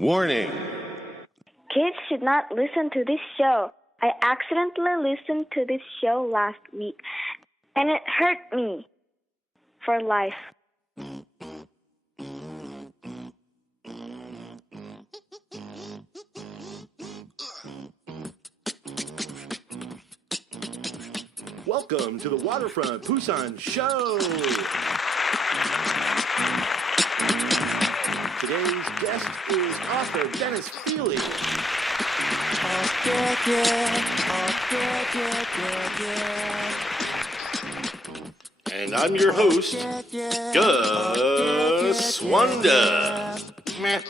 Warning! Kids should not listen to this show. I accidentally listened to this show last week, and it hurt me for life. Welcome to the Waterfront Busan Show! Today's guest is author Dennis Feeheley. And I'm your host, Gus Swanda. Meh.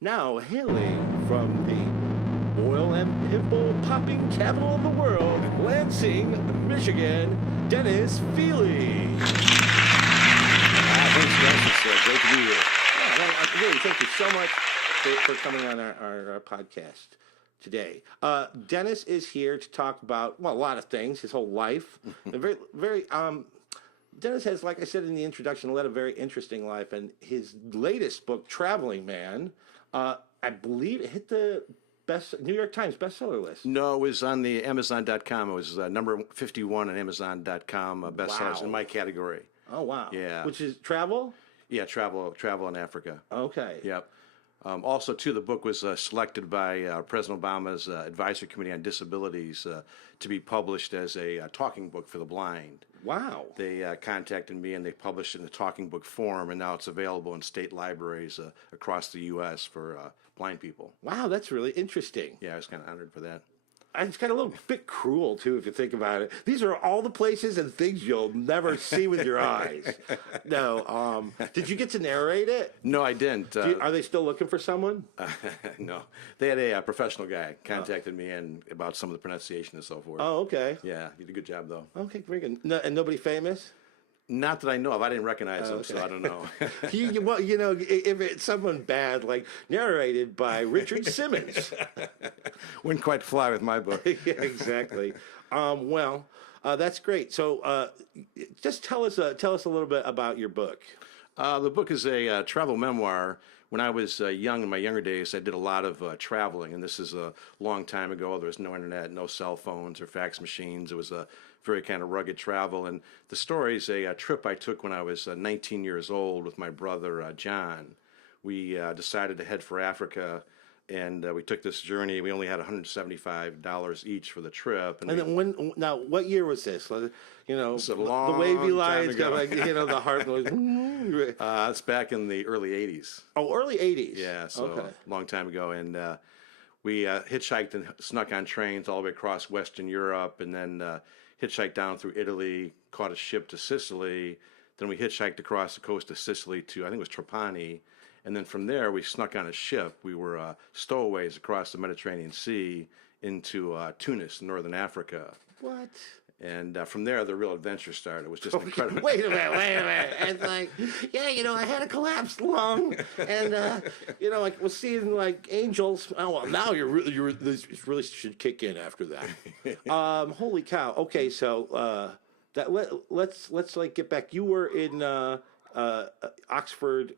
Now hailing from the oil and pimple popping capital of the world, Lansing, Michigan, Dennis Feeheley. Thanks, Dennis. It's great to be here. Yeah, really, thank you so much for coming on our podcast today. Dennis is here to talk about, well, a lot of things, his whole life. Dennis has, like I said in the introduction, led a very interesting life, and his latest book, Travelin Man, I believe it hit the New York Times bestseller list. No, it was on the Amazon.com. It was number 51 on Amazon.com bestsellers in my category. Oh, wow. Yeah. Which is travel? Yeah, travel in Africa. Okay. Yep. Also, too, the book was selected by President Obama's Advisory Committee on Disabilities to be published as a talking book for the blind. Wow. They contacted me and they published it in the talking book form, and now it's available in state libraries across the U.S. for blind people. Wow, that's really interesting. Yeah, I was kind of honored for that. It's kind of a little bit cruel, too, if you think about it. These are all the places and things you'll never see with your eyes. No. Did you get to narrate it? No, I didn't. Are they still looking for someone? No. They had a professional guy contacted me and about some of the pronunciation and so forth. Oh, okay. Yeah, he did a good job, though. Okay, very good. No, and nobody famous? Not that I know of. I didn't recognize him, so I don't know. Well, if it's someone bad, like narrated by Richard Simmons. Wouldn't quite fly with my book. Yeah, exactly. That's great. So just tell us a little bit about your book. The book is a travel memoir. When I was young, in my younger days, I did a lot of traveling, and this is a long time ago. There was no internet, no cell phones or fax machines. It was a very kind of rugged travel, and the story is a trip I took when I was 19 years old with my brother John. We decided to head for Africa, and we took this journey. We only had $175 each for the trip. And then what year was this? It's a long the wavy lines, time ago. the heart noise. It's back in the early 80s. Oh, early 80s. Yeah, so okay. A long time ago. And we hitchhiked and snuck on trains all the way across Western Europe, and then hitchhiked down through Italy, caught a ship to Sicily. Then we hitchhiked across the coast of Sicily to, I think it was Trapani. And then from there, we snuck on a ship. We were stowaways across the Mediterranean Sea into Tunis, northern Africa. What? And from there, the real adventure started. It was just incredible. Wait a minute. It's like, I had a collapsed lung, and I was seeing like angels. Oh, well, now this really should kick in after that. Holy cow. Okay, so let's like get back. You were in Oxford.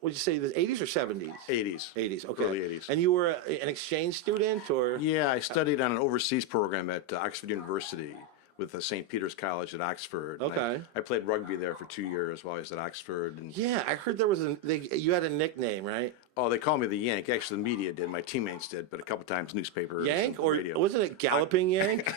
What'd you say? The 80s or 70s? 80s. Okay. Early 80s. And you were an exchange student, or? Yeah, I studied on an overseas program at Oxford University with St. Peter's College at Oxford. Okay. I played rugby there for 2 years while I was at Oxford. And yeah, I heard there was you had a nickname, right? Oh, they called me the Yank. Actually, the media did. My teammates did, but a couple times newspapers. Yank, or radio. wasn't it Galloping Yank?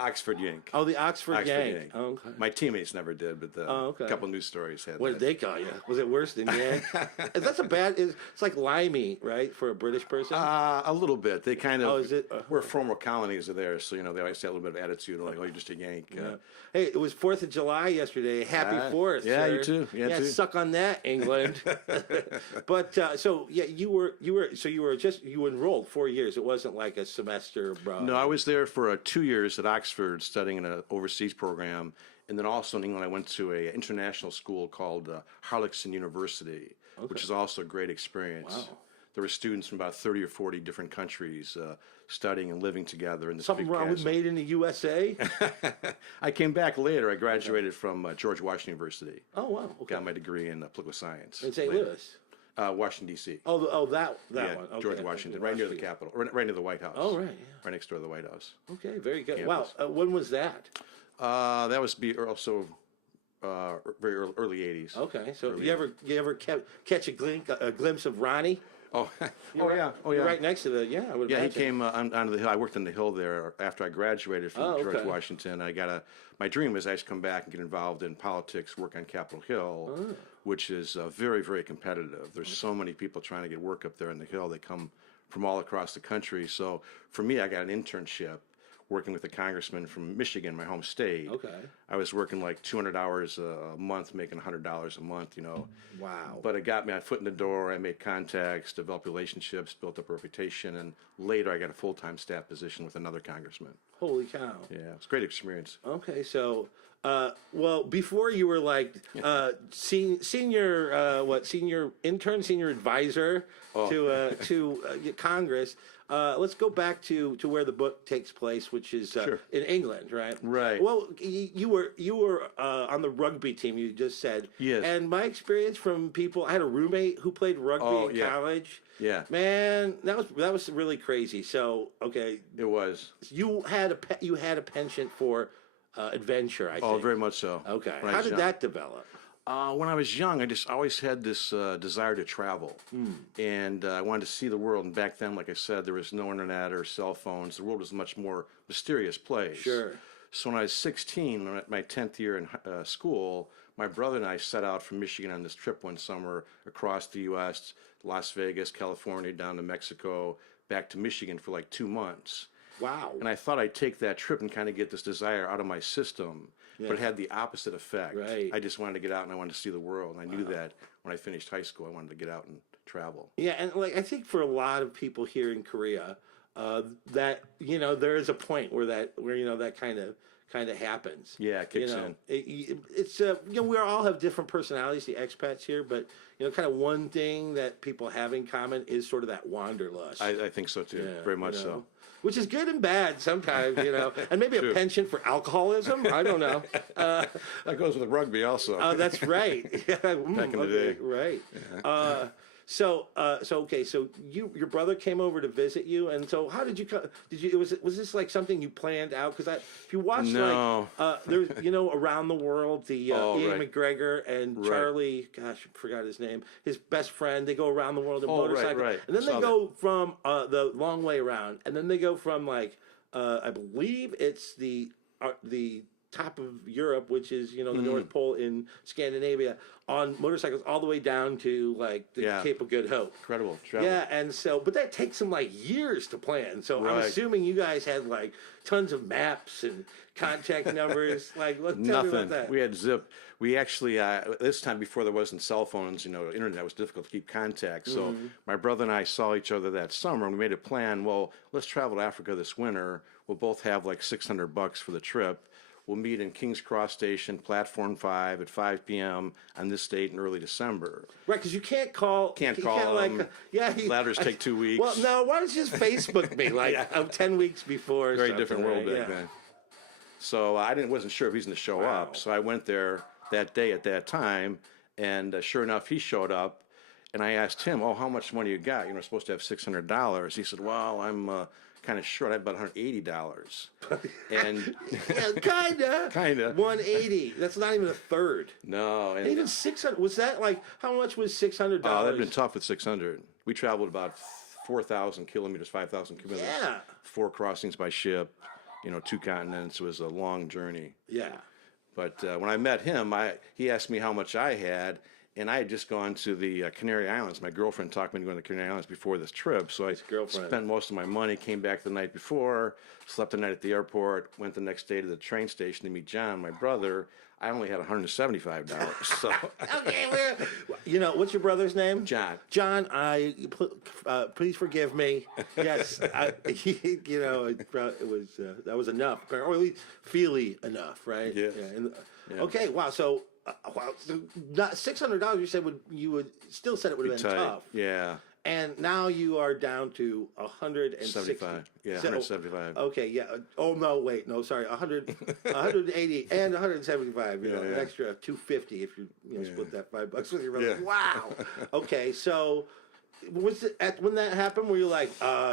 Oxford Yank. Oh, the Oxford Yank. Oh, okay. My teammates never did, but a couple news stories had. What did they call you? Was it worse than Yank? It's like limey, right, for a British person? A little bit. They kind of. Oh, is it? We're former colonies of theirs, so they always have a little bit of attitude, like, oh, you're just a Yank. Yeah. Hey, it was 4th of July yesterday. Happy 4th. Yeah, sir. you too. Yeah, too. Suck on that, England. But you enrolled 4 years. It wasn't like a semester, bro. No, I was there for 2 years at Oxford studying in an overseas program, and then also in England I went to an international school called Harlexton University, which is also a great experience. Wow. There were students from about 30 or 40 different countries studying and living together in this Something big wrong with castle. Made in the USA? I came back later. I graduated from George Washington University. Oh, wow. Okay. Got my degree in political science. In St. later. Louis? Washington, D.C. That Yeah, one. Okay, George Washington, right near the Capitol, right near the White House. Oh, right. Yeah. Right next door to the White House. Okay, very good. Campus. Wow. When was that? That was also very early 80s. Okay, so Early you ever catch a glimpse of Ronnie? Oh, You're yeah. You're right next to the I would Yeah, he imagine. came onto the hill. I worked on the hill there after I graduated from Oh, George okay. Washington. My dream was I should come back and get involved in politics, work on Capitol Hill, Oh. which is very, very competitive. There's so many people trying to get work up there on the hill. They come from all across the country. So for me, I got an internship working with a congressman from Michigan, my home state. Okay. I was working like 200 hours a month, making $100 a month, Wow. But it got me a foot in the door. I made contacts, developed relationships, built up a reputation, and later I got a full-time staff position with another congressman. Holy cow. Yeah, it's a great experience. Okay, so well, before you were like senior intern, senior advisor to Congress. Let's go back to where the book takes place, which is in England, right? Right. Well, you were on the rugby team. You just said. Yes. And my experience from people, I had a roommate who played rugby in college. Yeah. Man, that was really crazy. So okay, It was. you had a penchant for adventure. I think. Oh, very much so. Okay. When I How was did young. that develop? When I was young, I just always had this desire to travel, and I wanted to see the world. And back then, like I said, there was no internet or cell phones. The world was a much more mysterious place. Sure. So when I was 16, at my 10th year in school, my brother and I set out from Michigan on this trip one summer across the U.S., Las Vegas, California, down to Mexico, back to Michigan for like 2 months. Wow. And I thought I'd take that trip and kind of get this desire out of my system, but it had the opposite effect. Right. I just wanted to get out and I wanted to see the world. And I knew that when I finished high school, I wanted to get out and travel. Yeah, and like I think for a lot of people here in Korea, that there is a point where that kind of happens. Yeah, it kicks in. It's we all have different personalities, the expats here, but kind of one thing that people have in common is sort of that wanderlust. I think so too, Yeah, very much so. Which is good and bad sometimes, and maybe a penchant for alcoholism. I don't know. That goes with rugby also. That's right. Yeah, Back in the day. Right. Yeah. So your brother came over to visit you, and so how did you come? Was this like something you planned out? Because if you watch No. there's Around the World, the Ian right. McGregor and Right. Charlie, gosh, I forgot his name, his best friend. They go around the world in Oh, right, motorcycle, right. and then Saw they go from the long way around, and then they go from I believe it's the top of Europe, which is the North Pole in Scandinavia, on motorcycles all the way down to the Cape of Good Hope. Incredible travel. Yeah, and so, but that takes them years to plan. So I'm Right. assuming you guys had tons of maps and contact numbers. Tell me about Nothing. that. We had zip. We actually this time before there wasn't cell phones, internet was difficult to keep contact. So my brother and I saw each other that summer, and we made a plan. Well, let's travel to Africa this winter. We'll both have $600 for the trip. We'll meet in King's Cross Station, Platform 5 at 5 p.m. on this date in early December. Right, because you can't call. Can't call them. Ladders take 2 weeks. Well, no, why don't you just Facebook me 10 weeks before? Or Very something, different world right? back then. So wasn't sure if he's going to show up. So I went there that day at that time, and sure enough, he showed up. And I asked him, "Oh, how much money you got? We're supposed to have $600." He said, "Well, I'm kind of short. I have about $180." And kinda. 180. That's not even a third. no, and Even 600. Was that how much was $600? that'd been tough with 600. We traveled about 4,000 kilometers, 5,000 kilometers. Yeah. 4 crossings by ship. 2 continents. It was a long journey. Yeah. But when I met him, he asked me how much I had, and I had just gone to the Canary Islands. My girlfriend talked me into going to the Canary Islands before this trip, so I girlfriend. spent most of my money, came back the night before, slept the night at the airport, went the next day to the train station to meet John, my brother. I only had $175, so... Okay, what's your brother's name? John. John, please forgive me. Yes, it was that was enough, or at least Feeheley enough, right? Yeah. Yeah. Okay, wow. So, not $600. You said you would still said it would have been Tight. tough. Yeah. And now you are down to 160. 75. Yeah, 175. Okay, yeah. Oh no, wait, no, sorry, 100, 180 and 175. You know, an extra 250 if you split that $5 with your brother. Yeah. Wow. Okay, so was it when that happened? Were you like,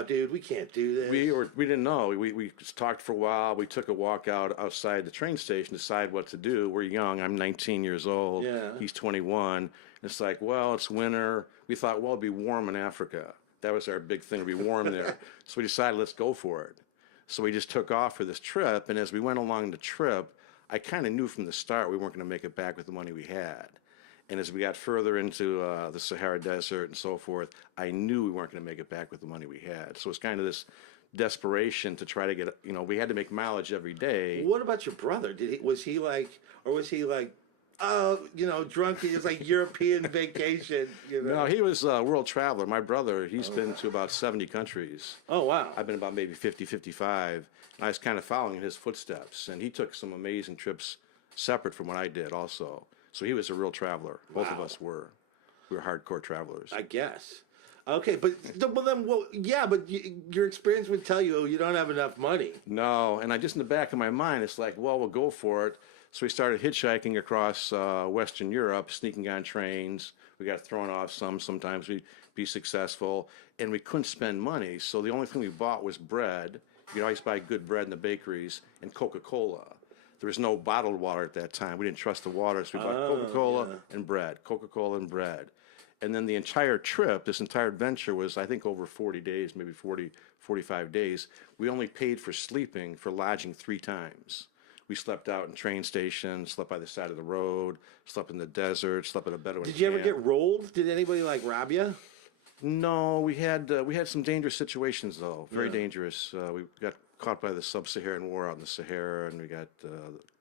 dude, we can't do this? We didn't know. We just talked for a while. We took a walk outside the train station, decide what to do. We're young. I'm 19 years old. Yeah. He's 21. It's like, well, it's winter. We thought, well, it'd be warm in Africa. That was our big thing, to be warm there. So we decided, let's go for it. So we just took off for this trip. And as we went along the trip, I kind of knew from the start we weren't going to make it back with the money we had. And as we got further into the Sahara Desert and so forth, I knew we weren't going to make it back with the money we had. So it's kind of this desperation to try to get, we had to make mileage every day. What about your brother? Was he like, drunk? He was like European vacation. No, he was a world traveler. My brother, he's been to about 70 countries. Oh, wow. I've been about maybe 50, 55. And I was kind of following in his footsteps. And he took some amazing trips separate from what I did also. So he was a real traveler. Both of us were. We were hardcore travelers. I guess. Okay, but your experience would tell you you don't have enough money. No, and I just in the back of my mind, it's like, well, we'll go for it. So we started hitchhiking across Western Europe, sneaking on trains. We got thrown off sometimes we'd be successful, and we couldn't spend money. So the only thing we bought was bread. You could always buy good bread in the bakeries, and Coca-Cola. There was no bottled water at that time. We didn't trust the water, so we bought Coca-Cola and bread, Coca-Cola and bread. And then the entire trip, this entire adventure was, I think, over 40 days, maybe 40, 45 days. We only paid for sleeping, for lodging 3 times. We slept out in train stations, slept by the side of the road, slept in the desert, slept in a Bedouin Did you ever camp. get rolled? Did anybody rob you? No, we had some dangerous situations though, very dangerous. We got caught by the Sub-Saharan War out in the Sahara, and we got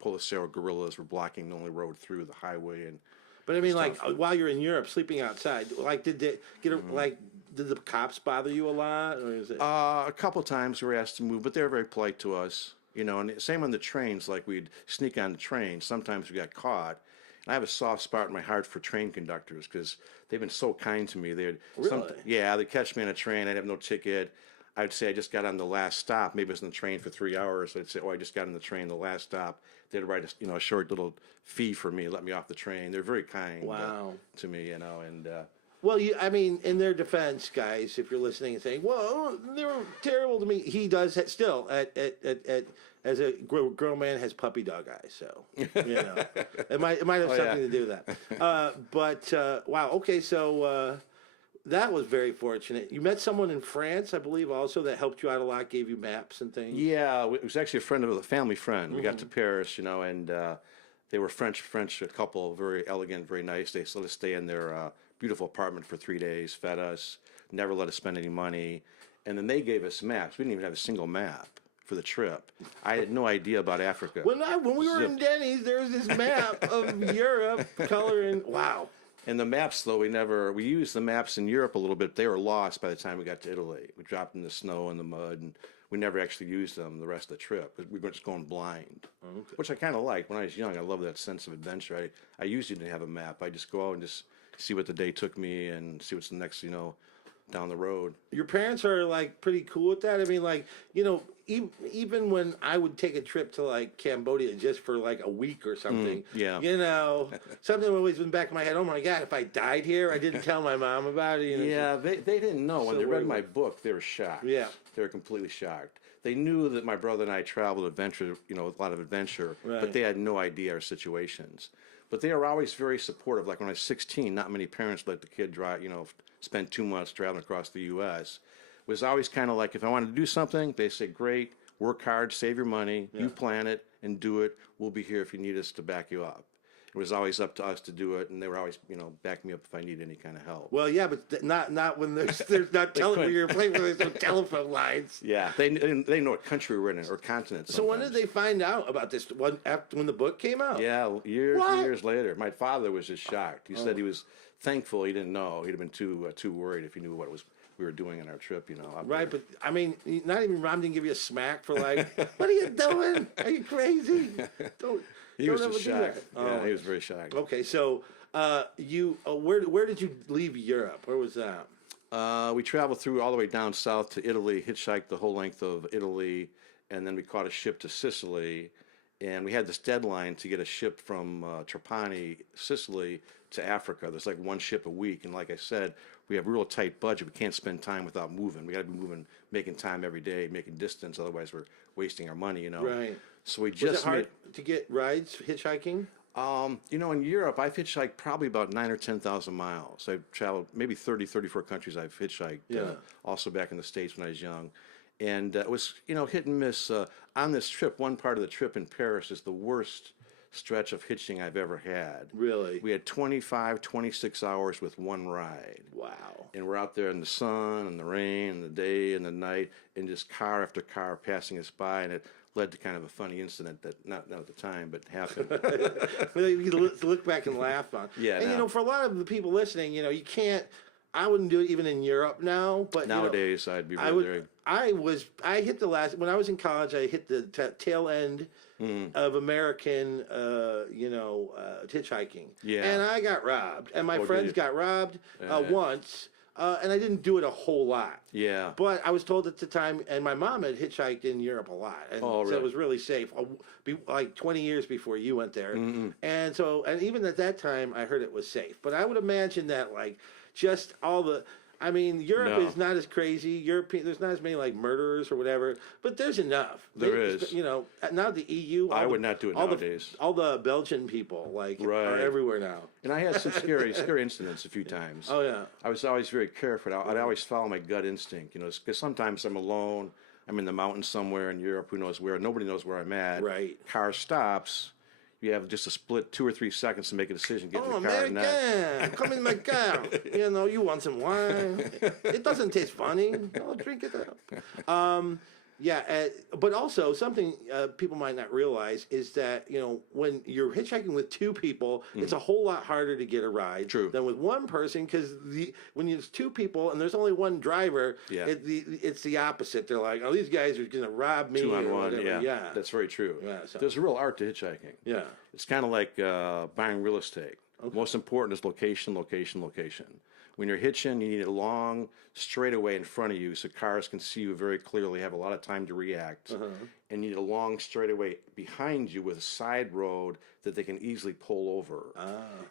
Polisario guerrillas were blocking the only road through the highway. And But I mean, while you're in Europe, sleeping outside, did they did the cops bother you a lot, or is it? a couple times we were asked to move, but they were very polite to us, And same on the trains, like we'd sneak on the train. Sometimes we got caught. And I have a soft spot in my heart for train conductors because they've been so kind to me. They'd they'd catch me on a train. I'd have no ticket. I'd say I just got on the last stop. Maybe I was in the train for 3 hours. I'd say, I just got on the train, the last stop. They'd write a short little fee for me, let me off the train. They're very kind to me, and Well, in their defense, guys, if you're listening and saying, "Well, they were terrible to me," he does still as a grown man has puppy dog eyes, so it might have something to do with that. Wow, okay, so that was very fortunate. You met someone in France, I believe, also that helped you out a lot, gave you maps and things. Yeah, it was actually a family friend. We got to Paris, and they were French couple, very elegant, very nice. They let us stay in their beautiful apartment for 3 days, fed us, never let us spend any money, and then they gave us maps. We didn't even have a single map for the trip. I had no idea about Africa. When we were in Denny's, there was this map of Europe, coloring. Wow. And the maps, though, we used the maps in Europe a little bit. They were lost by the time we got to Italy. We dropped in the snow and the mud, and we never actually used them the rest of the trip. We were just going blind, which I kind of liked. When I was young, I loved that sense of adventure. I usually didn't have a map. I just go out and just see what the day took me and see what's the next, down the road. Your parents are pretty cool with that. I mean, even when I would take a trip to Cambodia just for a week or something, something always been back in my head. Oh my God, if I died here, I didn't tell my mom about it. Yeah, they didn't know. When they read my book, they were shocked. Yeah. They were completely shocked. They knew that my brother and I traveled adventure, with a lot of adventure, but they had no idea our situations. But they were always very supportive. Like when I was 16, not many parents let the kid drive, spend 2 months traveling across the U.S. It was always kind of like, if I wanted to do something, they say, great, work hard, save your money, you plan it and do it. We'll be here if you need us to back you up. It was always up to us to do it, and they were always, back me up if I need any kind of help. Well, yeah, but not when there's not when you're playing where there's no telephone lines. Yeah, they know what country we're in or continent. So when did they find out about this? When the book came out? Yeah, years and years later. My father was just shocked. He said he was thankful he didn't know. He'd have been too worried if he knew what we were doing on our trip. Right, but I mean, not even Rom didn't give you a smack for what are you doing? Are you crazy? He was just shocked. Yeah, he was very shocked. Okay, so where did you leave Europe? Where was that? We traveled through all the way down south to Italy, hitchhiked the whole length of Italy, and then we caught a ship to Sicily. And we had this deadline to get a ship from Trapani, Sicily, to Africa. There's like one ship a week. And like I said, we have a real tight budget. We can't spend time without moving. We got to be moving, making time every day, making distance. Otherwise, we're wasting our money, you know. Right. So we Was just it hard to get rides hitchhiking? you know, in Europe, I've hitchhiked probably about 9 or 10,000 miles. I've traveled maybe 30, 34 countries I've hitchhiked. Yeah. Also back in the States when I was young. And it was, you know, hit and miss. On this trip, one part of the trip in Paris is the worst stretch of hitching I've ever had. Really? We had 25, 26 hours with one ride. Wow. And we're out there in the sun and the rain and the day and the night, and just car after car passing us by, and it led to kind of a funny incident that not at the time, but happened. You can look back and laugh on. Yeah, And you no. know, for a lot of the people listening, you know, you can't. I wouldn't do it even in Europe now. But Nowadays, I'd be I very. would. I hit the last when I was in college. I hit the tail end of American, hitchhiking. Yeah. And I got robbed, and my Oh, did friends you? got robbed Yeah. once, and I didn't do it a whole lot. Yeah. But I was told at the time, and my mom had hitchhiked in Europe a lot, and Oh, so really? it was really safe. Like 20 years before you went there, and so, and even at that time, I heard it was safe. But I would imagine that, like, just all the. I mean, Europe No. is not as crazy. European, there's not as many like murderers or whatever, but there's enough. There is. You know, now the EU. I would not do it nowadays. All the Belgian people like are Right. everywhere now. And I had some scary incidents a few times. Oh yeah. I was always very careful. I'd always follow my gut instinct, you know, because sometimes I'm alone. I'm in the mountains somewhere in Europe, who knows where. Nobody knows where I'm at. Right. Car stops. You have just a split 2 or 3 seconds to make a decision. Get Oh, in the car. American, come in my car. You know, you want some wine? It doesn't taste funny. Oh, drink it up. But also something people might not realize is that, you know, when you're hitchhiking with 2 people, it's a whole lot harder to get a ride True. than with 1 person, because when there's 2 people and there's only 1 driver, Yeah. it's the opposite. They're like, oh, these guys are going to rob me. 2 on or 1. whatever. Yeah. That's very true. Yeah, so- There's a real art to hitchhiking. Yeah. It's kind of like buying real estate. Most important is location, location, location. When you're hitching, you need a long straightaway in front of you so cars can see you very clearly, have a lot of time to react. And you need a long straightaway behind you with a side road that they can easily pull over.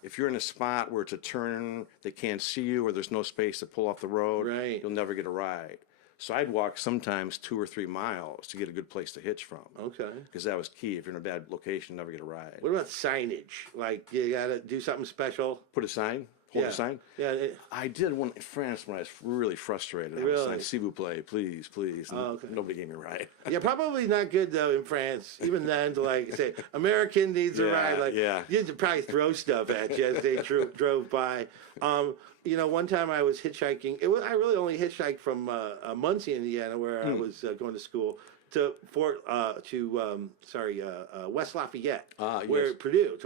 If you're in a spot where it's a turn, they can't see you, or there's no space to pull off the road, Right. you'll never get a ride. So I'd walk sometimes 2 or 3 miles to get a good place to hitch from. Okay. Because that was key. If you're in a bad location, never get a ride. What about signage? Like, you got to do something special? Put a sign? Hold a sign? Yeah. I did one in France when I was really frustrated. I Really? was saying, s'il vous plaît, please, please. And Oh, okay. nobody gave me a ride. Yeah, probably not good though in France. Even then, to like say American needs a Yeah, ride, like yeah. you had to probably throw stuff at you as they drove by. You know, one time I was hitchhiking. I really only hitchhiked from Muncie, Indiana, where I was going to school, to West Lafayette, where yes. Purdue,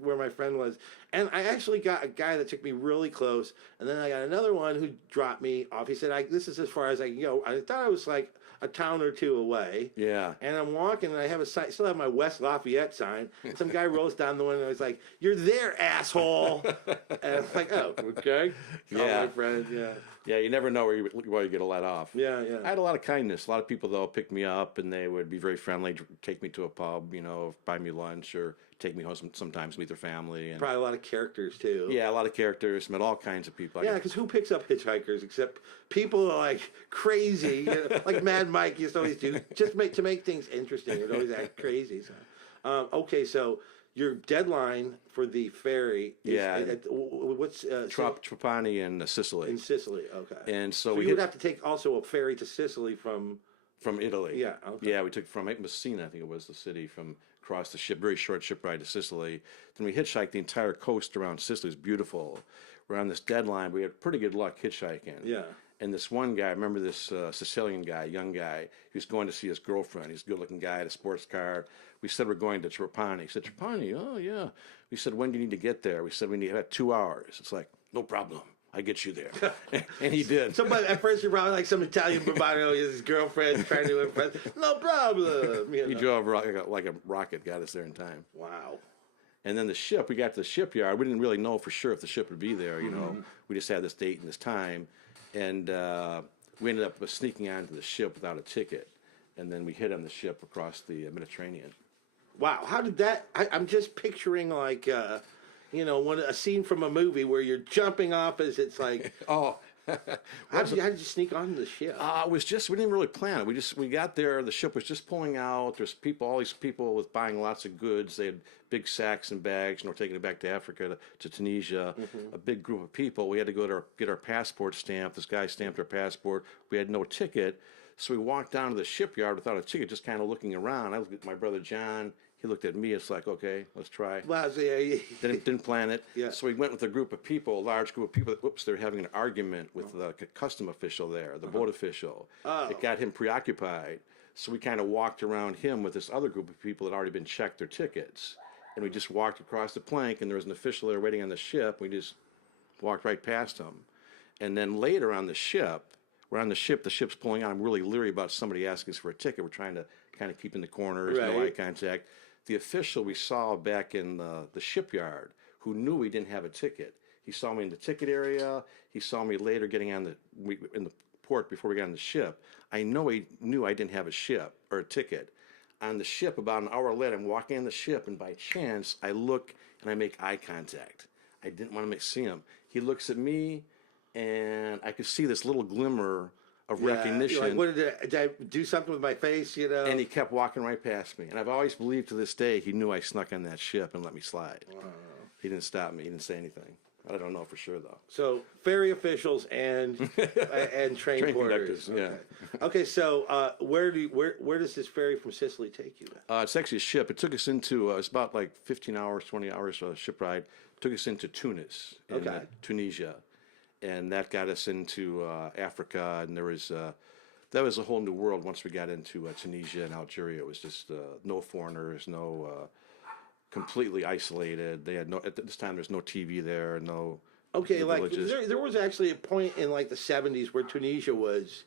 where my friend was. And I actually got a guy that took me really close, and then I got another one who dropped me off. He said, "This is as far as I can go." I thought I was like a town or 2 away. Yeah. And I'm walking, and I have a sign, still have my West Lafayette sign. Some guy rolls down the window, and he's like, "You're there, asshole!" And I'm like, "Oh, okay." Call Yeah. my friend, yeah. Yeah, you never know where you get a let off. Yeah, yeah. I had a lot of kindness. A lot of people, though, pick me up, and they would be very friendly, take me to a pub, you know, buy me lunch, or take me home sometimes, meet their family. And Probably a lot of characters, too. yeah, a lot of characters, met all kinds of people. Yeah, because who picks up hitchhikers except people are like crazy, you know, like Mad Mike used to always do, just to make things interesting. It always act crazy. So, okay, so your deadline for the ferry is what's Trapani and Sicily. in Sicily? Okay, And so so we you would hit have to take also a ferry to Sicily from. from Italy. Yeah, okay. Yeah, we took from Messina, I think it was the city, from across the ship, very short ship ride to Sicily. Then we hitchhiked the entire coast around Sicily. It was beautiful. We're on this deadline. We had pretty good luck hitchhiking. Yeah. And this one guy, I remember this Sicilian guy, young guy, he was going to see his girlfriend. He's a good-looking guy, had a sports car. We said we're going to Trapani. He said, Trapani? Oh, yeah. We said, when do you need to get there? We said, we need about 2 hours. It's like, no problem. I get you there. And he did. Somebody at first you're probably like some Italian bravado, his girlfriend trying to impress. No problem. You He know. drove like a rocket, got us there in time. Wow. And then the ship, we got to the shipyard. We didn't really know for sure if the ship would be there, you know. We just had this date and this time. and we ended up sneaking onto the ship without a ticket, and then we hid on the ship across the Mediterranean. Wow, how did that? I'm just picturing like, a scene from a movie where you're jumping off as it's like. Oh, how did you sneak on the ship? it was just we didn't really plan it. We got there. The ship was just pulling out. There's all these people with buying lots of goods. They had big sacks and bags, and we're taking it back to Africa to Tunisia. A big group of people. We had to go get our passport stamped. This guy stamped our passport. We had no ticket, so we walked down to the shipyard without a ticket, just kind of looking around. I looked at my brother John. He looked at me. It's like, okay, let's try. Well, so, yeah. Didn't plan it. Yeah. So we went with a group of people, a large group of people. Whoops, they were having an argument with the custom official there, the boat official. Oh. It got him preoccupied. So we kind of walked around him with this other group of people that had already been checked their tickets. And we just walked across the plank, and there was an official there waiting on the ship. We just walked right past him. And then later on the ship, we're on the ship, the ship's pulling out. I'm really leery about somebody asking us for a ticket. We're trying to kind of keep in the corners, no eye contact. The official we saw back in the shipyard who knew we didn't have a ticket. He saw me in the ticket area. He saw me later getting in the port before we got on the ship. I know he knew I didn't have a ship or a ticket. On the ship, about an hour later, I'm walking on the ship, and by chance, I look and I make eye contact. I didn't want to see him. He looks at me, and I could see this little glimmer of recognition. Like, what did I do something with my face, And he kept walking right past me. And I've always believed to this day he knew I snuck on that ship and let me slide. Wow. He didn't stop me. He didn't say anything. I don't know for sure, though. So, ferry officials and train porters. Conductors, yeah. Okay, so where does this ferry from Sicily take you? It's actually a ship. It took us into, it's about like 15 hours, 20 hours ship ride. It took us into Tunis, in Tunisia. And that got us into Africa, and that was a whole new world once we got into Tunisia and Algeria. It was just no foreigners, completely isolated. They had at this time there's no TV there, no. Okay, like there was actually a point in like the 70s where Tunisia was.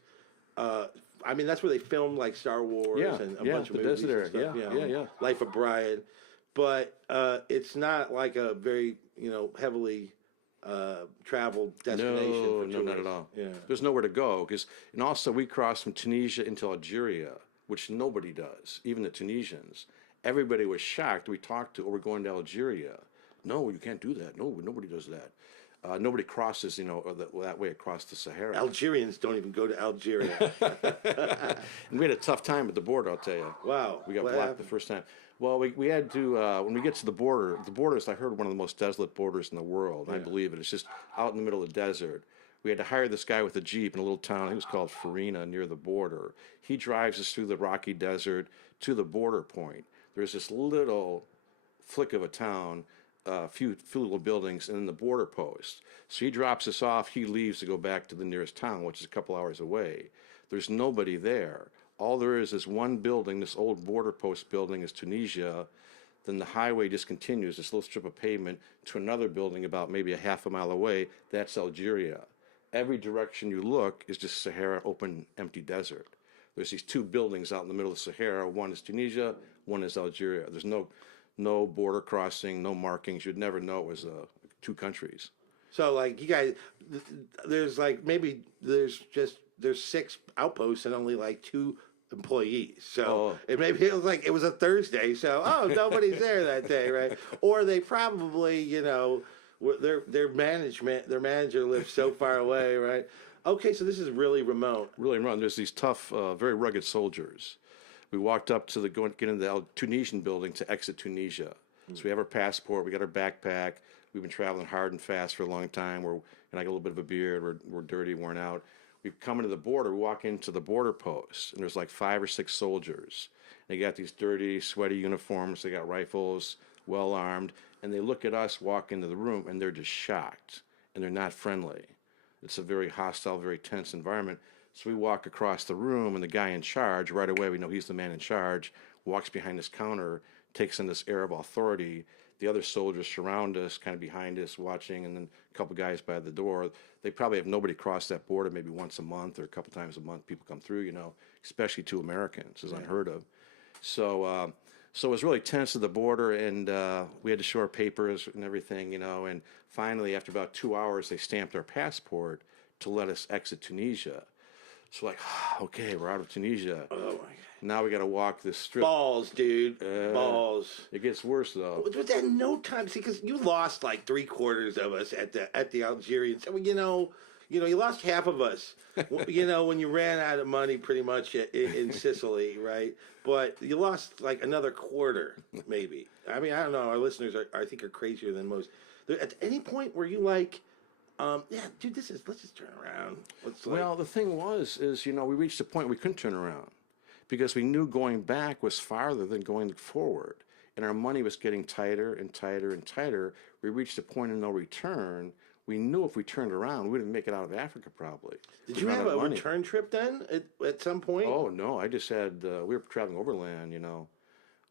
That's where they filmed like Star Wars and a bunch of movies. Desert area. Yeah. Life of Brian, but it's not like a very heavily traveled destination. No, not at all. Yeah. There's nowhere to go and also we crossed from Tunisia into Algeria, which nobody does, even the Tunisians. Everybody was shocked. We talked to, we're going to Algeria. No, you can't do that. No, nobody does that. Nobody crosses, that way across the Sahara. Algerians don't even go to Algeria. And we had a tough time at the border, I'll tell you. Wow. We got blocked the first time. Well, we had to, when we get to the border is, I heard, one of the most desolate borders in the world. And I believe it. It's just out in the middle of the desert. We had to hire this guy with a Jeep in a little town. He was called Farina near the border. He drives us through the rocky desert to the border point. There's this little flick of a town, few little buildings, and then the border post. So he drops us off. He leaves to go back to the nearest town, which is a couple hours away. There's nobody there. All there is one building, this old border post building is Tunisia. Then the highway just continues, this little strip of pavement, to another building about maybe a half a mile away. That's Algeria. Every direction you look is just Sahara, open, empty desert. There's these two buildings out in the middle of Sahara. One is Tunisia, one is Algeria. There's no border crossing, no markings. You'd never know it was two countries. So, like, you guys, there's there's 6 outposts and only like 2 employees. So it was a Thursday. So nobody's there that day, right? Or they probably their manager lives so far away, right? Okay, so this is really remote. Really remote. There's these tough, very rugged soldiers. We walked up to get into the Tunisian building to exit Tunisia. So we have our passport, we got our backpack. We've been traveling hard and fast for a long time. And I got a little bit of a beard. We're dirty, worn out. We come into the border. We walk into the border post, and there's like 5 or 6 soldiers. They got these dirty, sweaty uniforms. They got rifles, well armed, and they look at us walk into the room, and they're just shocked, and they're not friendly. It's a very hostile, very tense environment. So we walk across the room, and the guy in charge, right away, we know he's the man in charge, walks behind this counter, takes in this air of authority. The other soldiers surround us, kind of behind us, watching, and then a couple guys by the door. They probably have nobody cross that border maybe once a month or a couple times a month. People come through, especially 2 Americans, is unheard of. So it was really tense at the border, and we had to show our papers and everything, and finally, after about 2 hours, they stamped our passport to let us exit Tunisia. So like, okay, we're out of Tunisia. Oh my God. Now we got to walk this strip. Balls, dude. Balls. It gets worse though. Was that no time? See, because you lost like 3/4 of us at the Algerians. I mean, you lost half of us. When you ran out of money, pretty much in Sicily, right? But you lost like another quarter, maybe. I mean, I don't know. Our listeners I think are crazier than most. At any point were you like, yeah, dude, let's just turn around. Well, the thing is, we reached a point we couldn't turn around because we knew going back was farther than going forward. And our money was getting tighter and tighter and tighter. We reached a point of no return. We knew if we turned around, we wouldn't make it out of Africa probably. Did you have a return trip then at some point? Oh, no. I just had, we were traveling overland,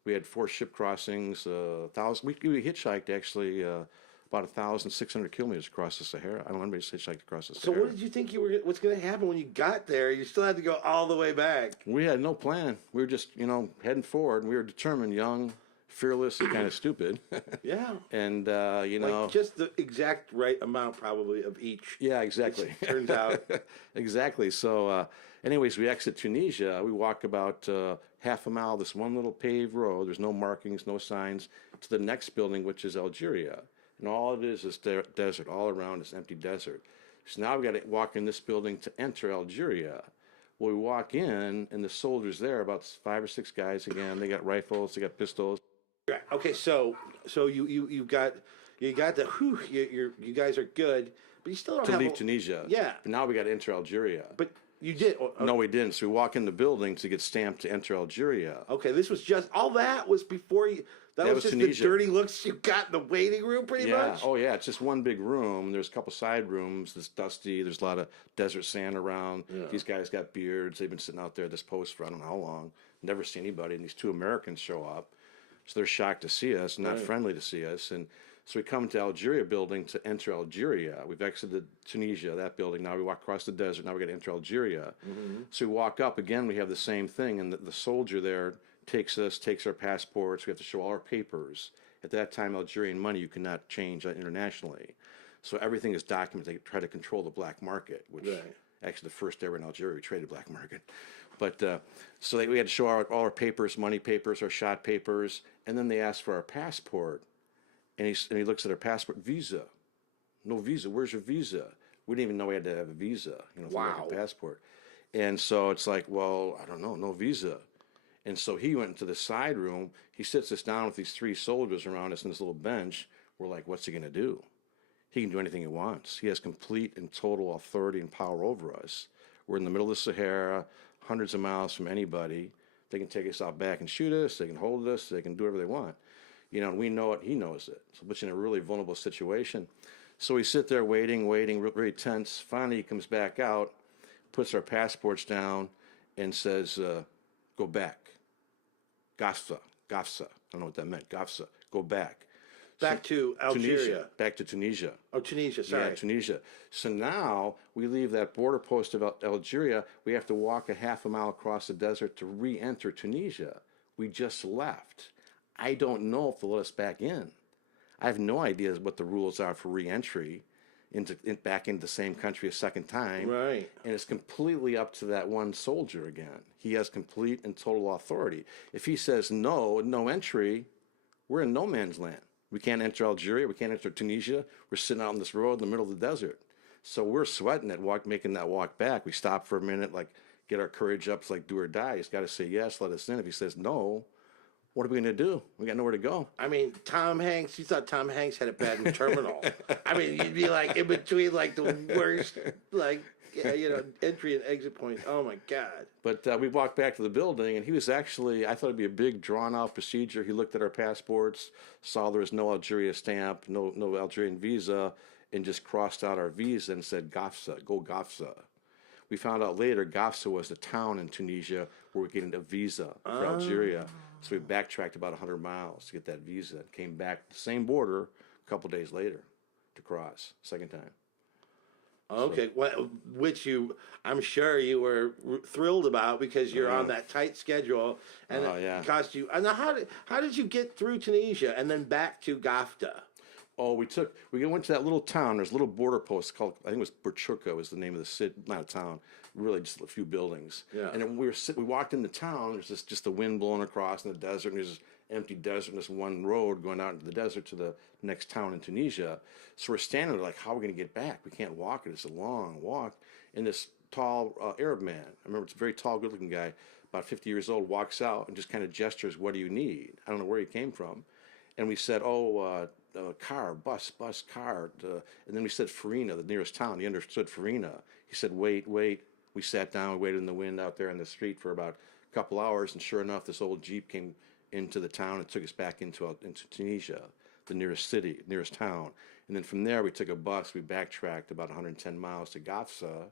We had 4 ship crossings, 1,000. We hitchhiked actually about 1,600 kilometers across the Sahara. I don't know anybody hitchhiked across the Sahara. So what did you think what's going to happen when you got there? You still had to go all the way back. We had no plan. We were just, heading forward. And we were determined, young, fearless, and kind of stupid. Yeah. And, like just the exact right amount probably of each. Yeah, exactly. Turns out. Exactly. So, anyways, we exit Tunisia. We walk about half a mile, this one little paved road. There's no markings, no signs, to the next building, which is Algeria. And all it is desert. All around is empty desert. So now we got to walk in this building to enter Algeria. Well, we walk in, and the soldiers there, about 5 or 6 guys again. They got rifles, they got pistols. Right. Okay, so you got the you guys are good, but you still don't to have leave Tunisia. Yeah. But now we got to enter Algeria. But you did. No, we didn't. So we walk in the building to get stamped to enter Algeria. Okay, this was just all that was before you. That was just Tunisia. the dirty looks you got in the waiting room, pretty much. Oh yeah, it's just one big room. There's a couple side rooms. It's dusty. There's a lot of desert sand around. Yeah. These guys got beards. They've been sitting out there at this post for I don't know how long. Never see anybody. And these 2 Americans show up. So they're shocked to see us, not friendly to see us. And so we come to Algeria building to enter Algeria. We've exited Tunisia, that building. Now we walk across the desert. Now we got to enter Algeria. Mm-hmm. So we walk up. Again, we have the same thing. And the soldier there takes our passports. We have to show all our papers. At that time, Algerian money you cannot change internationally. So everything is documented. They try to control the black market, which actually the first ever in Algeria we traded black market. But so we had to show all our papers, money papers, our shot papers, and then they asked for our passport. And he looks at our passport, visa. No visa. Where's your visa? We didn't even know we had to have a visa, for a passport. And so it's like, well, I don't know, no visa. And so he went into the side room. He sits us down with these 3 soldiers around us on this little bench. We're like, what's he going to do? He can do anything he wants. He has complete and total authority and power over us. We're in the middle of the Sahara, hundreds of miles from anybody. They can take us out back and shoot us. They can hold us. They can do whatever they want. And we know it. He knows it. So it's in a really vulnerable situation. So we sit there waiting, very tense. Finally, he comes back out, puts our passports down, and says, go back. Gafsa. I don't know what that meant. Gafsa. Go back. Back to Algeria. Tunisia. Back to Tunisia. Oh, Tunisia, sorry. Yeah, Tunisia. So now we leave that border post of Algeria. We have to walk a half a mile across the desert to re-enter Tunisia. We just left. I don't know if they'll let us back in. I have no idea what the rules are for re-entry back into the same country a second time. Right. And it's completely up to that one soldier again. He has complete and total authority. If he says no entry, we're in no man's land. We can't enter Algeria. We can't enter Tunisia. We're sitting out on this road in the middle of the desert. So we're sweating it, making that walk back. We stop for a minute, get our courage up, do or die. He's got to say yes, let us in. If he says no, what are we going to do? We got nowhere to go. I mean, Tom Hanks, you thought Tom Hanks had it bad in Terminal. I mean, you'd be in between the worst, entry and exit points. Oh my God. But we walked back to the building, and he was actually, I thought it'd be a big drawn out procedure. He looked at our passports, saw there was no Algeria stamp, no Algerian visa, and just crossed out our visa and said, Gafsa, go Gafsa. We found out later Gafsa was the town in Tunisia where we're getting a visa for Algeria. So we backtracked about 100 miles to get that visa and came back the same border a couple days later to cross, second time. Okay, which I'm sure you were thrilled about because you're on that tight schedule, and it cost you. And how did you get through Tunisia and then back to Gafta? Oh, we went to that little town. There's a little border post called, I think it was Berchuka was the name of the city, not a town, really just a few buildings. Yeah. And then we walked into town. There's just the wind blowing across in the desert, and there's this empty desert, and this one road going out into the desert to the next town in Tunisia. So we're standing there like, how are we going to get back? We can't walk it. It's a long walk. And this tall Arab man, I remember it's a very tall, good-looking guy, about 50 years old, walks out and just kind of gestures, what do you need? I don't know where he came from. And we said, car, bus, car. And then we said Farina, the nearest town. He understood Farina. He said, wait. We sat down, we waited in the wind out there in the street for about a couple hours, and sure enough, this old Jeep came into the town and took us back into Tunisia, the nearest city, nearest town. And then from there, we took a bus. We backtracked about 110 miles to Gafsa,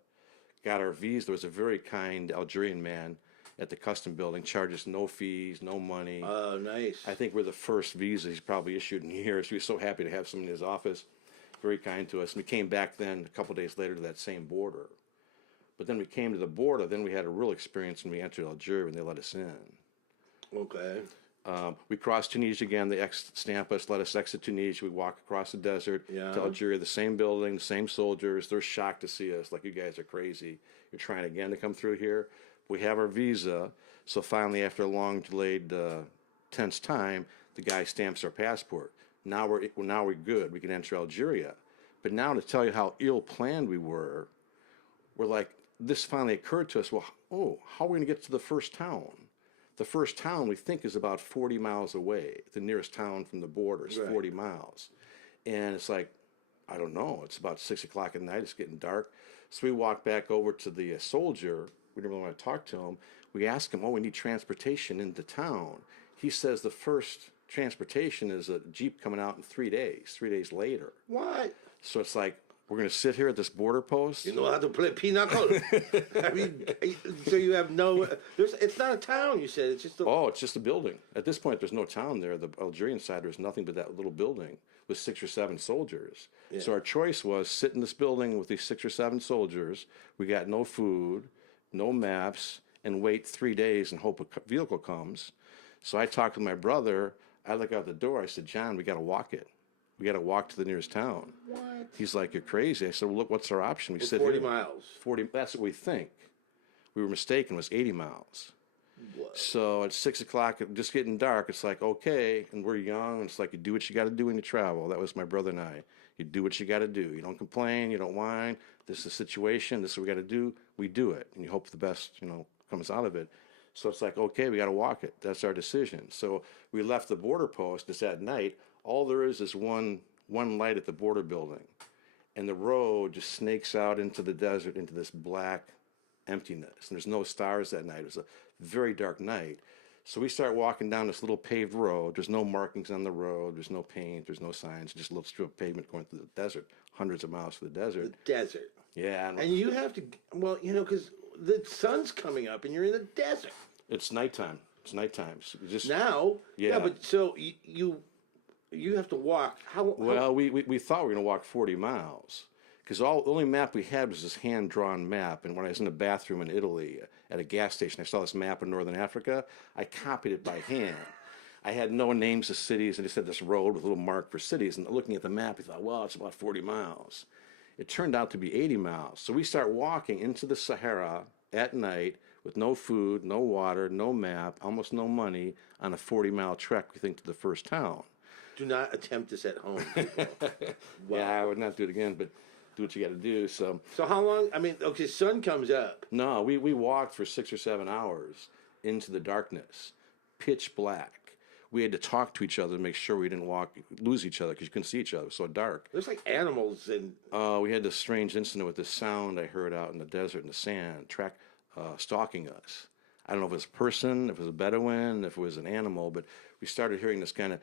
got our visa. There was a very kind Algerian man at the custom building, charged us no fees, no money. Oh, nice. I think we're the first visa he's probably issued in years. We were so happy to have someone in his office, very kind to us. And we came back then a couple days later to that same border. But then we came to the border. Then we had a real experience when we entered Algeria and they let us in. Okay. We crossed Tunisia again. They stamp us, let us exit Tunisia. We walk across the desert to Algeria, the same building, the same soldiers. They're shocked to see us, like, you guys are crazy. You're trying again to come through here. We have our visa. So finally, after a long, delayed, tense time, the guy stamps our passport. Now we're good. We can enter Algeria. But now, to tell you how ill-planned we were like, this finally occurred to us, how are we going to get to the first town? The first town we think is about 40 miles away. The nearest town from the border is 40 miles. And it's like, I don't know. It's about 6 o'clock at night. It's getting dark. So we walk back over to the soldier. We didn't really want to talk to him. We ask him, we need transportation into town. He says the first transportation is a Jeep coming out in 3 days, 3 days later. What? So it's like, we're going to sit here at this border post. You know how to play pinochle. I mean, so you have it's not a town, you said. It's just it's just a building. At this point, there's no town there. The Algerian side, there's nothing but that little building with 6 or 7 soldiers. Yeah. So our choice was sit in this building with these 6 or 7 soldiers. We got no food, no maps, and wait 3 days and hope a vehicle comes. So I talked to my brother. I look out the door. I said, John, we got to walk it. We got to walk to the nearest town. What? He's like, you're crazy. I said, well, look, what's our option? We said 40 miles. 40. That's what we think. We were mistaken. It was 80 miles. What? So at 6 o'clock, just getting dark, it's like, okay, and we're young. It's like, you do what you got to do when you travel. That was my brother and I. You do what you got to do. You don't complain. You don't whine. This is the situation. This is what we got to do. We do it. And you hope the best, comes out of it. So it's like, okay, we got to walk it. That's our decision. So we left the border post. It's at night. All there is one light at the border building. And the road just snakes out into the desert, into this black emptiness. And there's no stars that night. It was a very dark night. So we start walking down this little paved road. There's no markings on the road. There's no paint. There's no signs. Just a little strip of pavement going through the desert, hundreds of miles through the desert. The desert. Yeah. And you have to, because the sun's coming up and you're in the desert. It's nighttime. It's nighttime. So just now? Yeah. But so you have to walk. How? Well, we thought we were going to walk 40 miles because the only map we had was this hand-drawn map. And when I was in the bathroom in Italy at a gas station, I saw this map of Northern Africa. I copied it by hand. I had no names of cities, and it said this road with a little mark for cities. And looking at the map, I thought, well, it's about 40 miles. It turned out to be 80 miles. So we start walking into the Sahara at night with no food, no water, no map, almost no money on a 40-mile trek, we think, to the first town. Do not attempt this at home. Wow. Yeah, I would not do it again, but do what you got to do. So how long? I mean, okay, sun comes up. No, we walked for 6 or 7 hours into the darkness, pitch black. We had to talk to each other to make sure we didn't lose each other because you couldn't see each other. It was so dark. There's like animals and. We had this strange incident with this sound I heard out in the desert in the sand, stalking us. I don't know if it was a person, if it was a Bedouin, if it was an animal, but we started hearing this kind of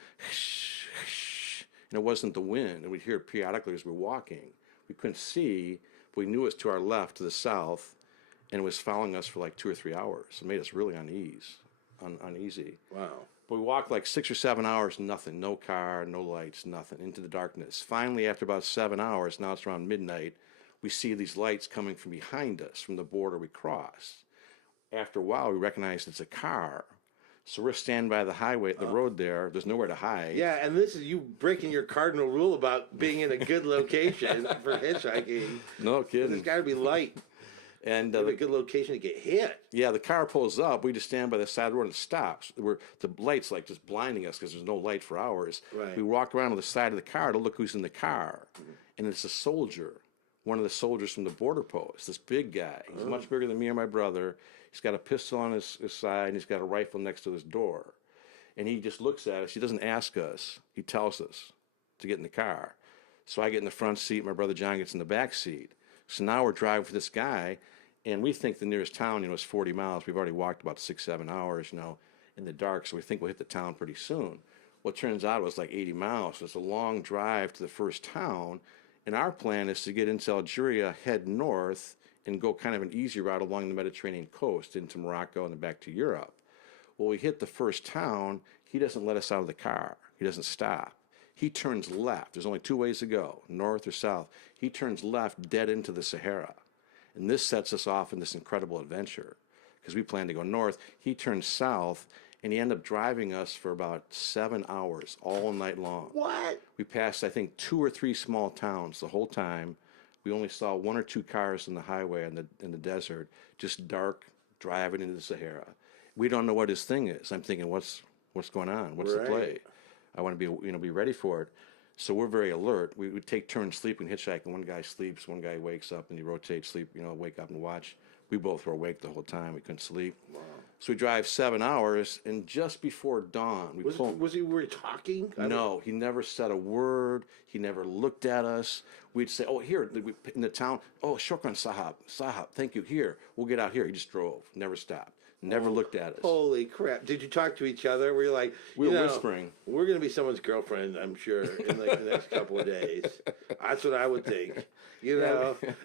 and it wasn't the wind, and we'd hear it periodically as we were walking. We couldn't see, but we knew it was to our left, to the south, and it was following us for like 2 or 3 hours. It made us really uneasy. Wow. But we walked like 6 or 7 hours, nothing, no car, no lights, nothing, into the darkness. Finally, after about 7 hours, now it's around midnight, we see these lights coming from behind us, from the border we crossed. After a while, we recognized it's a car. So we're standing by the highway, the road there. There's nowhere to hide. Yeah, and this is you breaking your cardinal rule about being in a good location for hitchhiking. No kidding. There's got to be light. And A good location to get hit. yeah, the car pulls up. We just stand by the side of the road and it stops. The light's like just blinding us because there's no light for hours. Right. We walk around to the side of the car to look who's in the car. And it's a soldier, one of the soldiers from the border post, this big guy. He's much bigger than me or my brother. He's got a pistol on his side, and he's got a rifle next to his door. And he just looks at us. He doesn't ask us. He tells us to get in the car. So I get in the front seat. My brother John gets in the back seat. So now we're driving for this guy, and we think the nearest town, is 40 miles. We've already walked about 6-7 hours, in the dark, so we think we'll hit the town pretty soon. Well, it turns out it was like 80 miles. So it's a long drive to the first town, and our plan is to get into Algeria, head north, and go kind of an easy route along the Mediterranean coast into Morocco and then back to Europe. Well, we hit the first town. He doesn't let us out of the car. He doesn't stop. He turns left. There's only 2 ways to go, north or south. He turns left dead into the Sahara. And this sets us off in this incredible adventure because we plan to go north. He turns south, and he ended up driving us for about 7 hours all night long. What? We passed, I think, 2 or 3 small towns the whole time. We only saw 1 or 2 cars in the highway in the desert, just dark, driving into the Sahara. We don't know what his thing is. I'm thinking, what's going on? What's the play? I want to be ready for it. So we're very alert. We would take turns sleeping, hitchhiking. One guy sleeps, one guy wakes up, and you rotate, sleep, wake up and watch. We both were awake the whole time. We couldn't sleep. Wow. So we drive 7 hours, and just before dawn, were you talking? No, he never said a word. He never looked at us. We'd say, "Oh, here in the town. Oh, shukran, sahab, thank you. Here, we'll get out here." He just drove, never stopped, never looked at us. Holy crap! Did you talk to each other? Were you like, we were whispering? We're gonna be someone's girlfriend, I'm sure, in like the next couple of days. That's what I would think.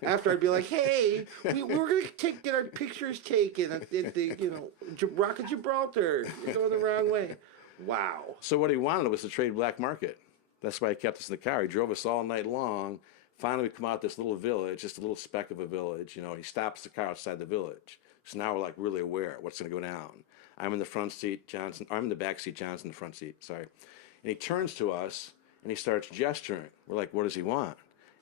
After I'd be like, "Hey, we're gonna get our pictures taken at the Rock of Gibraltar. You're going the wrong way." Wow. So what he wanted was to trade black market. That's why he kept us in the car. He drove us all night long. Finally, we come out this little village, just a little speck of a village. He stops the car outside the village. So now we're like really aware of what's going to go down. I'm in the front seat, I'm in the back seat, John's in the front seat, sorry. And he turns to us and he starts gesturing. We're like, what does he want?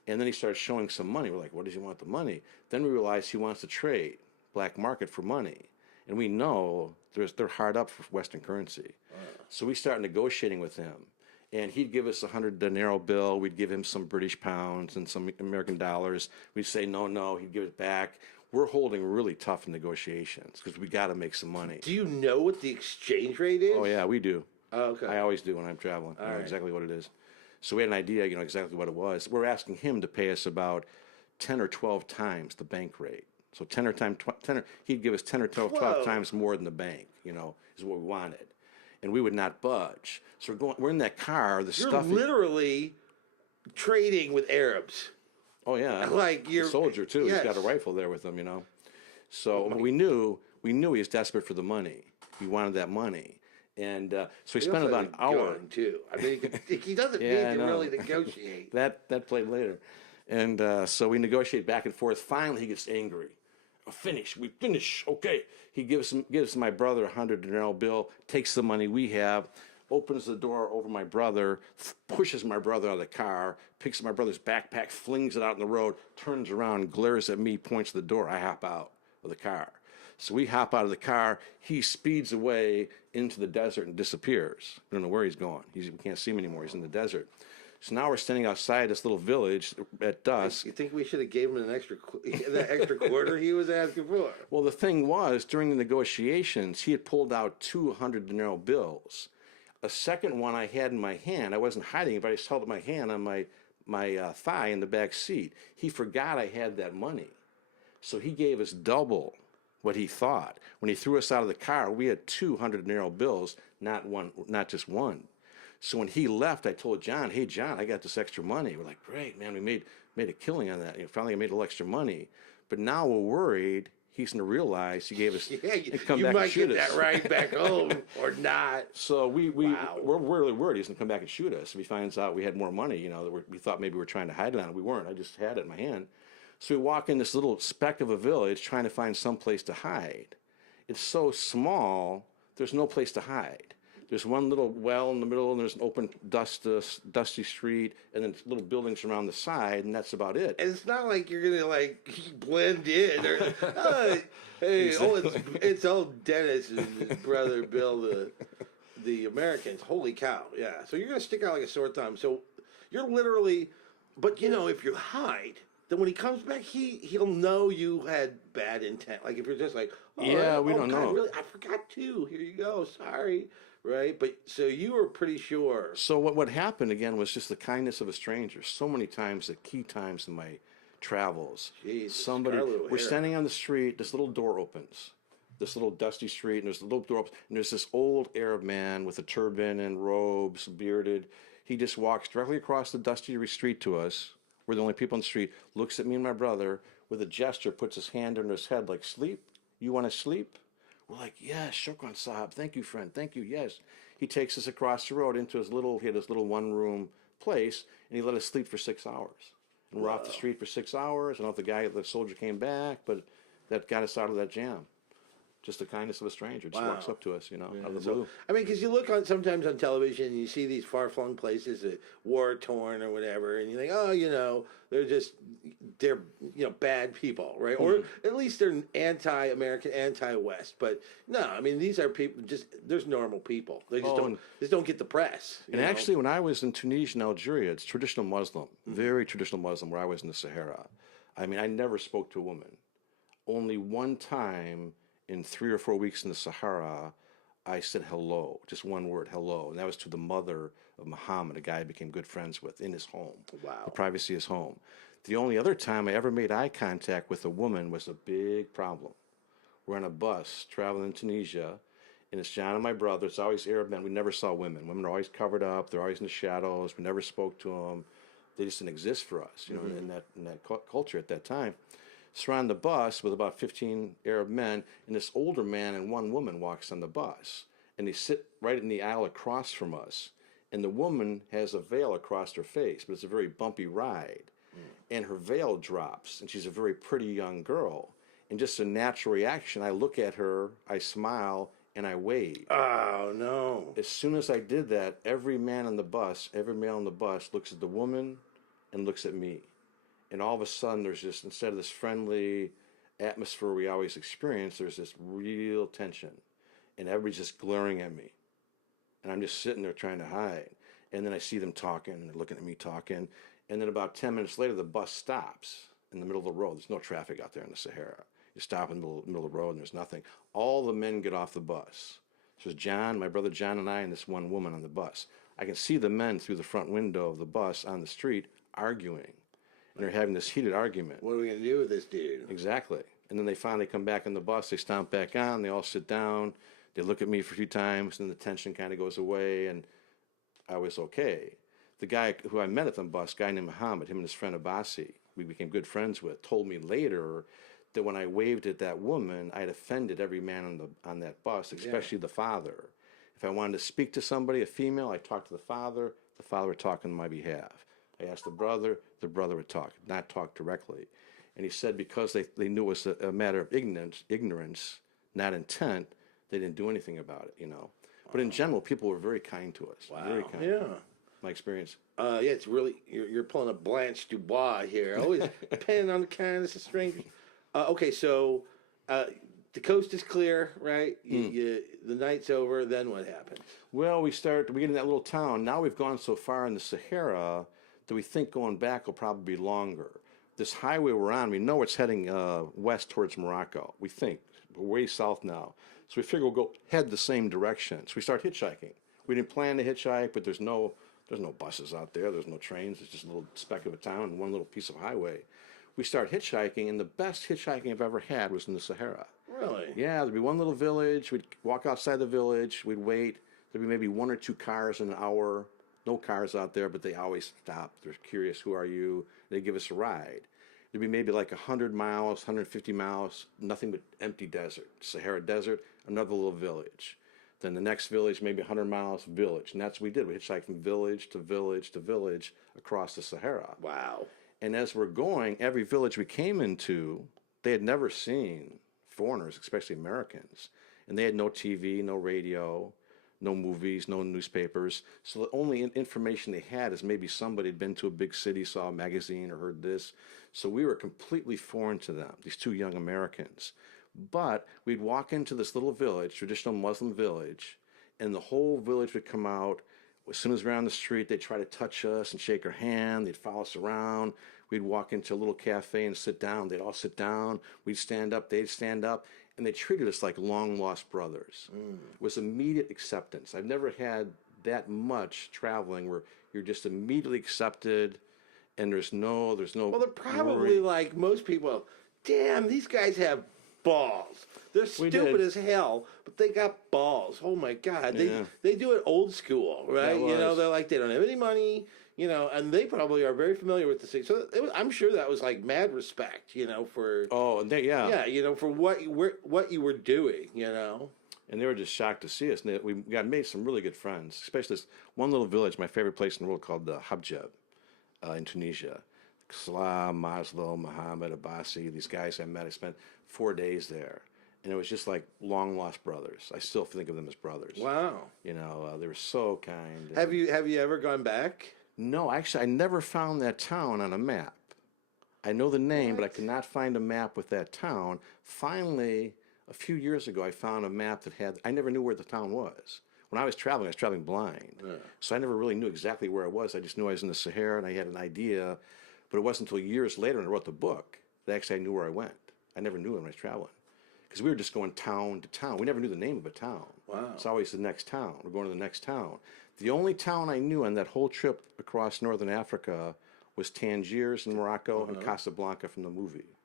And then he starts showing some money. We're like, what does he want the money? Then we realize he wants to trade black market for money. And we know they're hard up for Western currency. So we start negotiating with him. And he'd give us a 100 dinero bill. We'd give him some British pounds and some American dollars. We'd say, no. He'd give it back. We're holding really tough negotiations because we got to make some money. Do you know what the exchange rate is? Oh, yeah, we do. Oh, okay. I always do when I'm traveling. I know exactly what it is. So we had an idea, exactly what it was. We're asking him to pay us about 10 or 12 times the bank rate. So he'd give us 10 or 12 times more than the bank, is what we wanted. And we would not budge. So we're in that car. You're literally trading with Arabs. Oh yeah, like you're a soldier too. Yes. He's got a rifle there with him, So we knew he was desperate for the money. He wanted that money, and so we spent about an hour. Too. I mean, he doesn't need to really negotiate. That played later, and so we negotiate back and forth. Finally, he gets angry. We finish. Okay. He gives my brother a 100 dinero bill, takes the money we have, opens the door over my brother, pushes my brother out of the car, picks up my brother's backpack, flings it out in the road, turns around, glares at me, points to the door. I hop out of the car. So we hop out of the car. He speeds away into the desert and disappears. We don't know where he's going. We can't see him anymore. He's in the desert. So now we're standing outside this little village at dusk. You think we should have gave him the extra quarter he was asking for? Well, the thing was, during the negotiations, he had pulled out 200 dinero bills. A second one I had in my hand. I wasn't hiding it, but I just held my hand on my thigh in the back seat. He forgot I had that money. So he gave us double what he thought. When he threw us out of the car, we had 200 dinero bills, not just one. So when he left, I told John, "Hey, John, I got this extra money." We're like, "Great, man, we made a killing on that. Finally, I made a little extra money." But now we're worried he's going to realize he gave us and come back and shoot us. You might get that ride back home or not. So we're really worried he's going to come back and shoot us. If he finds out we had more money, that we thought maybe we were trying to hide it on it. We weren't. I just had it in my hand. So we walk in this little speck of a village trying to find some place to hide. It's so small there's no place to hide. There's one little well in the middle, and there's an open, dusty street, and then little buildings around the side, and that's about it. And it's not like you're gonna like blend in or hey, it's old Dennis and his brother Bill, the Americans. Holy cow, yeah. So you're gonna stick out like a sore thumb. So you're literally, but if you hide, then when he comes back, he'll know you had bad intent. Like if you're just like, we don't know. Really, I forgot to. Here you go. Sorry. Right, but so you were pretty sure. So what happened again was just the kindness of a stranger. So many times, at key times in my travels, we're standing on the street. This little door opens, this little dusty street, and there's a little door opens, and there's this old Arab man with a turban and robes, bearded. He just walks directly across the dusty street to us. We're the only people on the street. Looks at me and my brother with a gesture, puts his hand under his head like, "Sleep? You want to sleep?" We're like, "Yes, shukran sahab. Thank you, friend. Thank you, yes." He takes us across the road into he had his little one-room place, and he let us sleep for 6 hours. And we're off the street for 6 hours. I don't know if the soldier came back, but that got us out of that jam. Just the kindness of a stranger. Just walks up to us, out of the blue. I mean, because you look sometimes on television and you see these far-flung places that war-torn or whatever, and you think, oh, they're bad people, right? Mm-hmm. Or at least they're anti-American, anti-West. But no, I mean, these are people. There's normal people. They just don't get the press. And actually, when I was in Tunisia and Algeria, it's traditional Muslim, very traditional Muslim. Where I was in the Sahara, I mean, I never spoke to a woman. Only one time. In 3 or 4 weeks in the Sahara, I said hello, just one word, hello. And that was to the mother of Muhammad, a guy I became good friends with in his home. Wow. The privacy of his home. The only other time I ever made eye contact with a woman was a big problem. We're on a bus traveling in Tunisia, and it's John and my brother. It's always Arab men. We never saw women. Women are always covered up. They're always in the shadows. We never spoke to them. They just didn't exist for us, in that culture at that time. So we're on the bus with about 15 Arab men, and this older man and one woman walks on the bus, and they sit right in the aisle across from us, and the woman has a veil across her face, but it's a very bumpy ride, and her veil drops, and she's a very pretty young girl, and just a natural reaction, I look at her, I smile, and I wave. Oh, no. As soon as I did that, every male on the bus looks at the woman and looks at me. And all of a sudden, there's just, instead of this friendly atmosphere we always experience, there's this real tension. And everybody's just glaring at me. And I'm just sitting there trying to hide. And then I see them talking, and they're looking at me talking. And then about 10 minutes later, the bus stops in the middle of the road. There's no traffic out there in the Sahara. You stop in the middle of the road, and there's nothing. All the men get off the bus. So it's John, my brother John, and I, and this one woman on the bus. I can see the men through the front window of the bus on the street arguing. And they're having this heated argument. What are we going to do with this dude? Exactly. And then they finally come back on the bus. They stomp back on. They all sit down. They look at me for a few times, and the tension kind of goes away, and I was okay. The guy who I met at the bus, a guy named Muhammad, him and his friend Abbasi, we became good friends with, told me later that when I waved at that woman, I had offended every man on that bus, especially the father. If I wanted to speak to somebody, a female, I talked to the father would talk on my behalf. I asked the brother would talk, not talk directly. And he said because they knew it was a matter of ignorance, not intent, they didn't do anything about it, But in general, people were very kind to us. Wow. Very kind. Yeah. My experience. Yeah, it's really, you're pulling a Blanche Dubois here. Always depending on the kindness of strangers. Okay, so the coast is clear, right? The night's over, then what happens? Well, we get in that little town. Now we've gone so far in the Sahara that we think going back will probably be longer. This highway we're on, we know it's heading west towards Morocco. We think. We're way south now. So we figure we'll head the same direction. So we start hitchhiking. We didn't plan to hitchhike, but there's no buses out there. There's no trains. It's just a little speck of a town and one little piece of highway. We start hitchhiking, and the best hitchhiking I've ever had was in the Sahara. Really? Yeah, there'd be one little village. We'd walk outside the village. We'd wait. There'd be maybe 1 or 2 cars in an hour. No cars out there, but they always stop. They're curious, who are you? They give us a ride. There'd be maybe like 100 miles, 150 miles, nothing but empty desert. Sahara Desert, another little village. Then the next village, maybe 100 miles, village. And that's what we did. We hitchhiked from village to village to village across the Sahara. Wow. And as we're going, every village we came into, they had never seen foreigners, especially Americans. and they had no TV, no radio, no movies, no newspapers. So the only information they had is maybe somebody had been to a big city, saw a magazine, or heard this. So we were completely foreign to them, these two young Americans. But we'd walk into this little village, traditional Muslim village, and the whole village would come out. As soon as we're on the street, they'd try to touch us and shake our hand. They'd follow us around. We'd walk into a little cafe and sit down. They'd all sit down. We'd stand up. They'd stand up. And they treated us like long-lost brothers. It was immediate acceptance. I've never had that much traveling where you're just immediately accepted, and there's no. Well, they're probably like most people. Damn, these guys have balls. They're stupid as hell, but they got balls. Oh my God, they do it old school, right? You know, they're like they don't have any money, you know, and they probably are very familiar with the city. So I'm sure that was like mad respect, you know, for you know, for what you were doing, you know. And they were just shocked to see us. And we made some really good friends, especially this one little village, my favorite place in the world, called Habjeb in Tunisia. Salam, Maslow, Muhammad, Abbasi, these guys I met. I spent 4 days there. And it was just like long lost brothers. I still think of them as brothers. Wow. You know, they were so kind. Have you ever gone back? No, actually, I never found that town on a map. I know the name, but I could not find a map with that town. Finally, a few years ago, I found a map that had, I never knew where the town was. When I was traveling blind. Yeah. So I never really knew exactly where I was. I just knew I was in the Sahara and I had an idea. But it wasn't until years later when I wrote the book that actually I knew where I went. I never knew it when I was traveling. Because we were just going town to town. We never knew the name of a town. Wow. It's always the next town. We're going to the next town. The only town I knew on that whole trip across northern Africa was Tangiers in Morocco and Casablanca from the movie.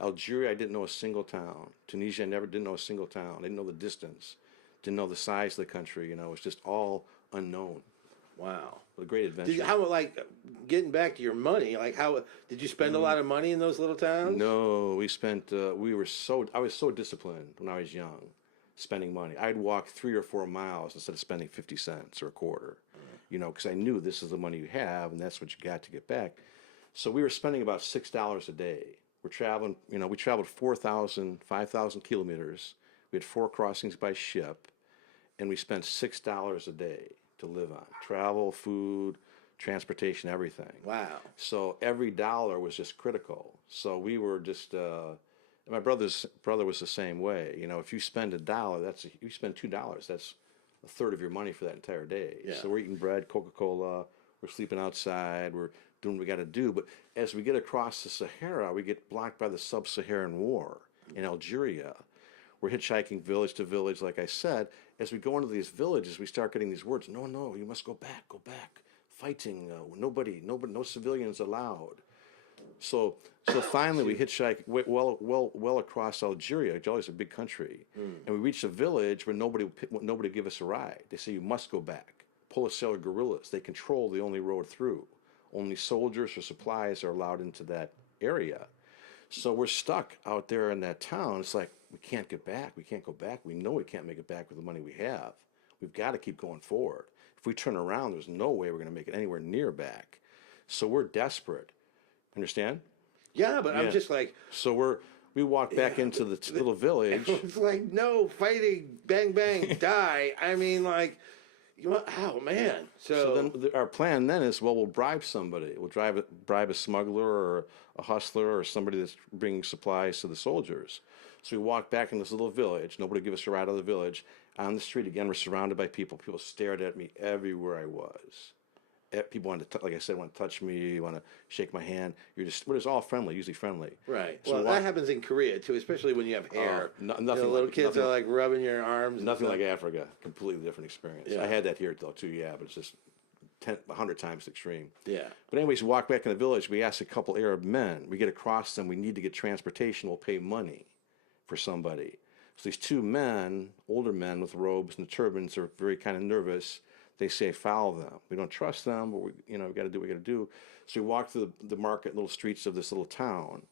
Algeria, I didn't know a single town. Tunisia, I didn't know a single town. I didn't know the distance. Didn't know the size of the country. You know, it was just all unknown. Wow. What a great adventure. How, like, getting back to your money, like, how, did you spend a lot of money in those little towns? No, we spent, I was so disciplined when I was young, spending money. I'd walk 3 or 4 miles instead of spending 50 cents or a quarter, you know, because I knew this is the money you have and that's what you got to get back. So we were spending about $6 a day. We're traveling, you know, we traveled 5,000 kilometers. We had 4 crossings by ship, and we spent $6 a day to live on. Travel, food, transportation, everything. Wow. So every dollar was just critical. So we were just, my brother was the same way. You know, if you spend $1, you spend $2, that's a third of your money for that entire day. Yeah. So we're eating bread, Coca-Cola, we're sleeping outside, we're doing what we got to do. But as we get across the Sahara, we get blocked by the Sub-Saharan War in Algeria. We're hitchhiking village to village, like I said. As we go into these villages, we start getting these words. No, you must go back. Fighting, no civilians allowed. So finally we hitchhike well across Algeria. Algeria's a big country. And we reach a village where nobody give us a ride. They say you must go back. Polisario guerrillas, they control the only road through. Only soldiers or supplies are allowed into that area. So we're stuck out there in that town. It's like, we can't get back. We can't go back. We know we can't make it back with the money we have. We've got to keep going forward. If we turn around, there's no way we're going to make it anywhere near back. So we're desperate. Understand? Yeah, but I'm just like... So we walk back into the little village. It's like, no, fighting, bang, bang, die. I mean, like... Oh man! So then our plan then is, well, we'll bribe somebody. We'll bribe a smuggler or a hustler or somebody that's bringing supplies to the soldiers. So we walk back in this little village. Nobody give us a ride out of the village. On the street again, we're surrounded by people. People stared at me everywhere I was. People wanted to, like I said, want to touch me, want to shake my hand. But it's all friendly, usually friendly. Right. So that happens in Korea too, especially when you have hair. Nothing. Little kids are like rubbing your arms. Nothing like Africa. Completely different experience. Yeah. I had that here though too. Yeah, but it's just 100 times extreme. Yeah. But anyways, we walk back in the village. We ask a couple Arab men. We get across them. We need to get transportation. We'll pay money for somebody. So these 2 men, older men with robes and turbans, are very kind of nervous. They say, follow them. We don't trust them, but we got to do what we got to do. So we walk through the market, little streets of this little town,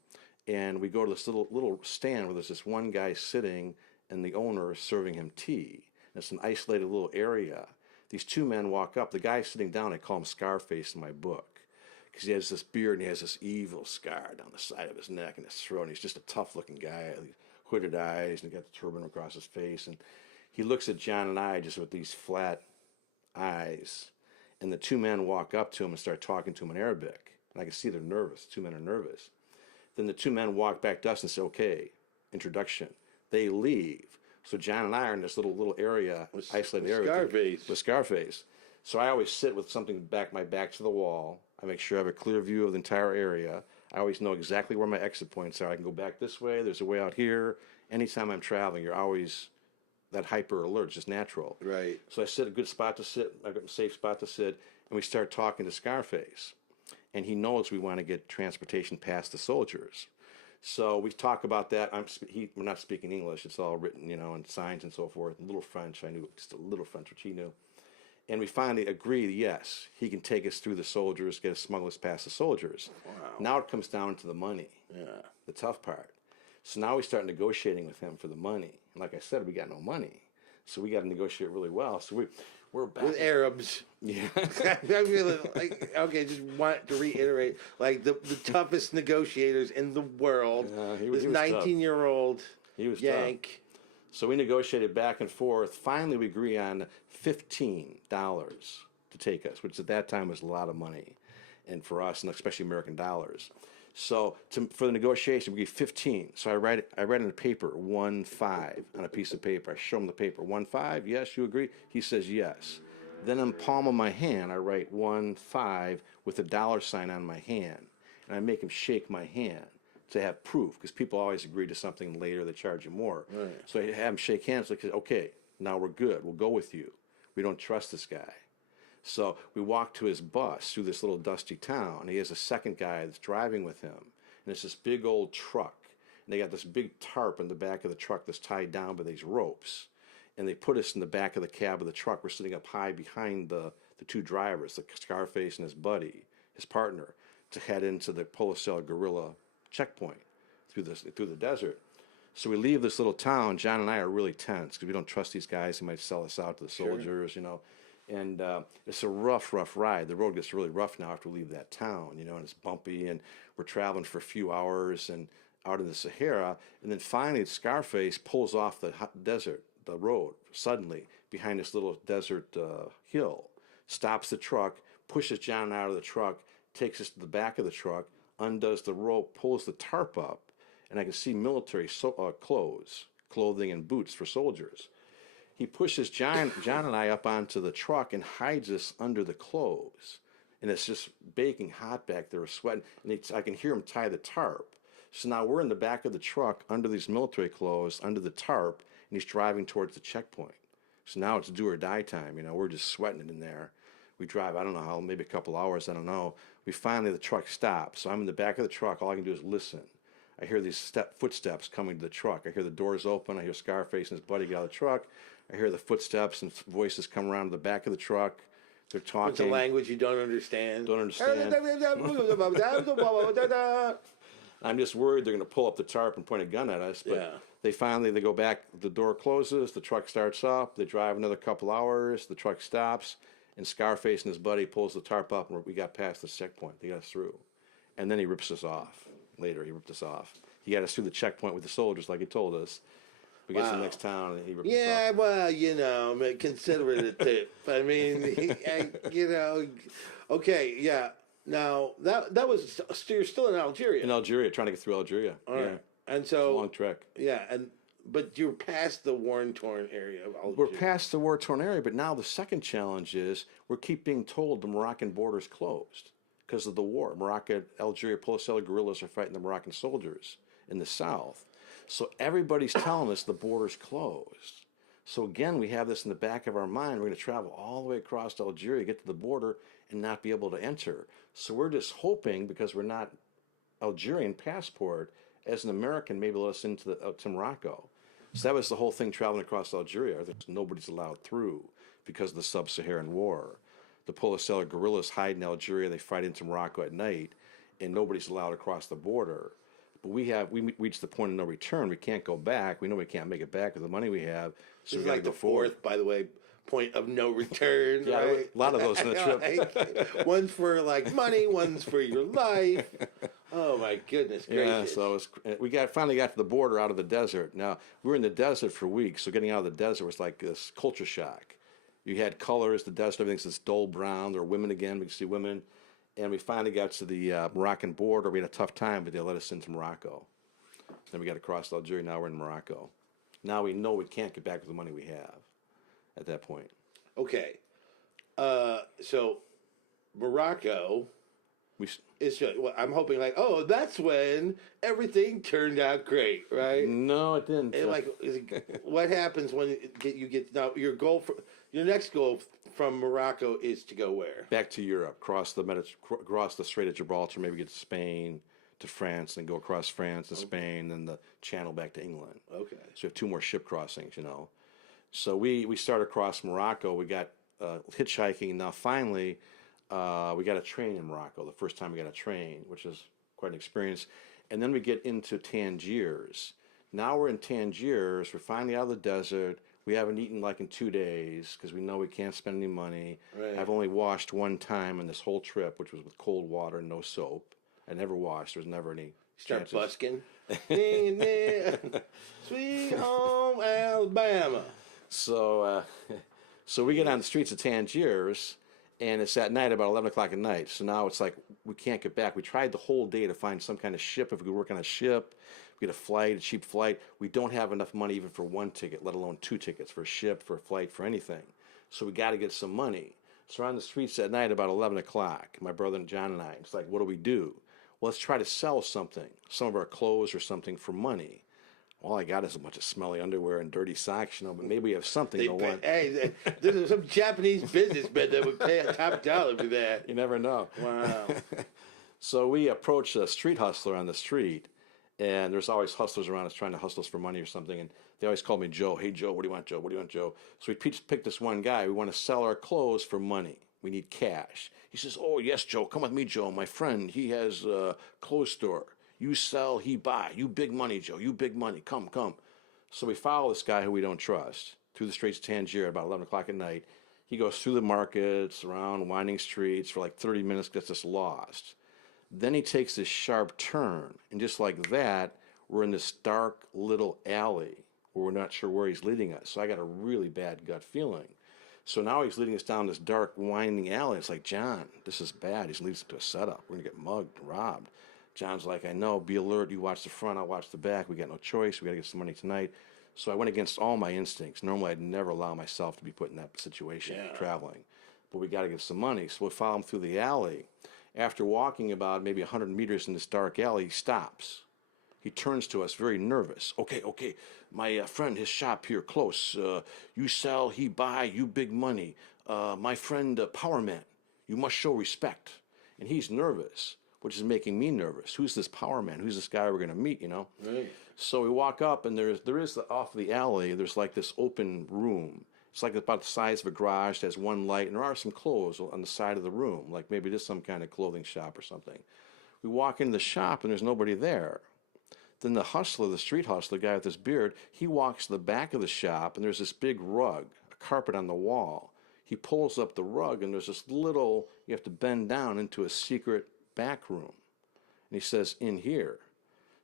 and we go to this little stand where there's this one guy sitting, and the owner is serving him tea. And it's an isolated little area. These 2 men walk up. The guy sitting down, I call him Scarface in my book, because he has this beard and he has this evil scar down the side of his neck and his throat. And he's just a tough-looking guy. hooded eyes, and he got the turban across his face. And he looks at John and I just with these flat eyes. And the two men walk up to him and start talking to him in Arabic. And I can see they're nervous. The two men are nervous. Then the two men walk back to us and say, okay, introduction. They leave. So John and I are in this little area, isolated area. Scarface. With Scarface. So I always sit with something my back to the wall. I make sure I have a clear view of the entire area. I always know exactly where my exit points are. I can go back this way. There's a way out here. Anytime I'm traveling, you're always that hyper alert. It's just natural. Right. So I sit a good spot to sit. I got a safe spot to sit, and we start talking to Scarface. And he knows we want to get transportation past the soldiers. So we talk about that. We're not speaking English. It's all written, in signs and so forth. A little French. I knew just a little French, which he knew. And we finally agreed, yes, he can take us through the soldiers, get us smuggle us past the soldiers. Wow. Now it comes down to the money, the tough part. So now we start negotiating with him for the money. And like I said, we got no money. So we got to negotiate really well. So we're back. With Arabs. Yeah. I really, okay, just want to reiterate, the toughest negotiators in the world. He this was 19-year-old Yank. Tough. So we negotiated back and forth. Finally, we agree on $15 to take us, which at that time was a lot of money, and for us, and especially American dollars. So for the negotiation, we give 15. So I write on the paper 1-5 on a piece of paper. I show him the paper 1-5. Yes, you agree? He says yes. Then in the palm of my hand, I write 1-5 with a dollar sign on my hand, and I make him shake my hand to have proof, because people always agree to something later, they charge you more. Right. So I have him shake hands, like, okay, now we're good, we'll go with you. We don't trust this guy. So we walk to his bus through this little dusty town. He has a second guy that's driving with him, and it's this big old truck. And they got this big tarp in the back of the truck that's tied down by these ropes. And they put us in the back of the cab of the truck. We're sitting up high behind the two drivers, the Scarface and his buddy, his partner, to head into the Policella guerrilla checkpoint through the desert. So we leave this little town. John and I are really tense because we don't trust these guys who might sell us out to the soldiers, And it's a rough ride. The road gets really rough now after we leave that town, and it's bumpy, and we're traveling for a few hours and out in the Sahara. And then finally, Scarface pulls off the road, suddenly behind this little desert hill, stops the truck, pushes John out of the truck, takes us to the back of the truck, undoes the rope, pulls the tarp up, and I can see military clothing and boots for soldiers. He pushes John and I up onto the truck and hides us under the clothes. And it's just baking hot back there, sweating. And I can hear him tie the tarp. So now we're in the back of the truck under these military clothes, under the tarp, and he's driving towards the checkpoint. So now it's do or die time. We're just sweating it in there. We drive, I don't know how, maybe a couple hours, I don't know. The truck stops. So I'm in the back of the truck. All I can do is listen. I hear these footsteps coming to the truck. I hear the doors open. I hear Scarface and his buddy get out of the truck. I hear the footsteps and voices come around to the back of the truck. They're talking. It's a language you don't understand. I'm just worried they're going to pull up the tarp and point a gun at us. But they go back, the door closes, the truck starts up, they drive another couple hours, the truck stops, and Scarface and his buddy pulls the tarp up, and we got past the checkpoint. They got us through. And then he rips us off. Later, he ripped us off. He got us through the checkpoint with the soldiers, like he told us. We get to the next town, and he ripped us off. Yeah, well, consider it a tip. I mean, okay, yeah. Now, that was, you're still in Algeria. In Algeria, trying to get through Algeria. All right. And so... It's a long trek. Yeah, but you're past the war-torn area of Algeria. We're past the war-torn area, but now the second challenge is we keep being told the Moroccan border's closed because of the war. Algeria, Policella guerrillas are fighting the Moroccan soldiers in the south. So everybody's telling us the border's closed. So again, we have this in the back of our mind. We're going to travel all the way across to Algeria, get to the border, and not be able to enter. So we're just hoping, because we're not Algerian passport, as an American, maybe let us into to Morocco. So that was the whole thing traveling across Algeria. Nobody's allowed through because of the sub-Saharan war. The Policella guerrillas hide in Algeria. They fight into Morocco at night, and nobody's allowed across the border. But we reached the point of no return. We can't go back. We know we can't make it back with the money we have. So this is like the fourth, by the way, point of no return. Yeah, right? a lot of those in the trip. One's for money, one's for your life. Oh my goodness Yeah, gracious! so we finally got to the border out of the desert. Now we were in the desert for weeks, so getting out of the desert was like this culture shock. You had colors, the desert, everything's this dull brown. There were women again, we could see women, and we finally got to the Moroccan border. We had a tough time, but they let us into Morocco. Then we got to cross Algeria. Now we're in Morocco. Now we know we can't get back with the money we have at that point. Okay, so Morocco. Well, I'm hoping like, oh, that's when everything turned out great, right? No, it didn't. What happens when you get now? Your next goal from Morocco is to go where? Back to Europe, cross the Strait of Gibraltar, maybe get to Spain, to France, and go across France to Spain, then the Channel back to England. Okay. So we have 2 more ship crossings, So we started across Morocco. We got hitchhiking. Now finally. We got a train in Morocco, the first time we got a train, which is quite an experience. And then we get into Tangiers. Now we're in Tangiers. We're finally out of the desert. We haven't eaten like in 2 days because we know we can't spend any money. Right. I've only washed one time in this whole trip, which was with cold water and no soap. I never washed. There was never any Start chances. busking. Sweet home Alabama. So we get on the streets of Tangiers. And it's at night, about 11 o'clock at night. So now it's like we can't get back. We tried the whole day to find some kind of ship. If we could work on a ship, we get a cheap flight. We don't have enough money even for 1 ticket, let alone 2 tickets for a ship, for a flight, for anything. So we got to get some money. So we're on the streets at night about 11 o'clock. My brother and John and I. It's like, what do we do? Well, let's try to sell something, some of our clothes or something for money. All I got is a bunch of smelly underwear and dirty socks, but maybe we have something they'll want. Hey, there's some Japanese businessmen that would pay a top dollar for that. You never know. Wow. So we approach a street hustler on the street, and there's always hustlers around us trying to hustle us for money or something, and they always call me Joe. Hey, Joe, what do you want, Joe? What do you want, Joe? So we picked this one guy. We want to sell our clothes for money. We need cash. He says, oh, yes, Joe. Come with me, Joe. My friend, he has a clothes store. You sell, he buy. You big money, Joe. You big money. Come. So we follow this guy who we don't trust through the streets of Tangier about 11 o'clock at night. He goes through the markets, around winding streets for like 30 minutes, gets us lost. Then he takes this sharp turn, and just like that, we're in this dark little alley where we're not sure where he's leading us. So I got a really bad gut feeling. So now he's leading us down this dark, winding alley. It's like, John, this is bad. He's leading us to a setup. We're going to get mugged, robbed. John's like, I know, be alert. You watch the front, I'll watch the back. We got no choice. We got to get some money tonight. So I went against all my instincts. Normally, I'd never allow myself to be put in that situation, traveling. But we got to get some money. So we follow him through the alley. After walking about maybe 100 meters in this dark alley, he stops. He turns to us very nervous. Okay, my friend, his shop here close. You sell, he buy, you big money. My friend, Power Man, you must show respect. And he's nervous, which is making me nervous. Who's this Power Man? Who's this guy we're going to meet, Right. So we walk up, and there is off the alley, there's like this open room. It's like about the size of a garage. It has one light, and there are some clothes on the side of the room, like maybe just some kind of clothing shop or something. We walk into the shop, and there's nobody there. Then the hustler, the street hustler, the guy with this beard, he walks to the back of the shop, and there's this big rug, a carpet on the wall. He pulls up the rug, and there's this little, you have to bend down into a secret back room. And he says, in here.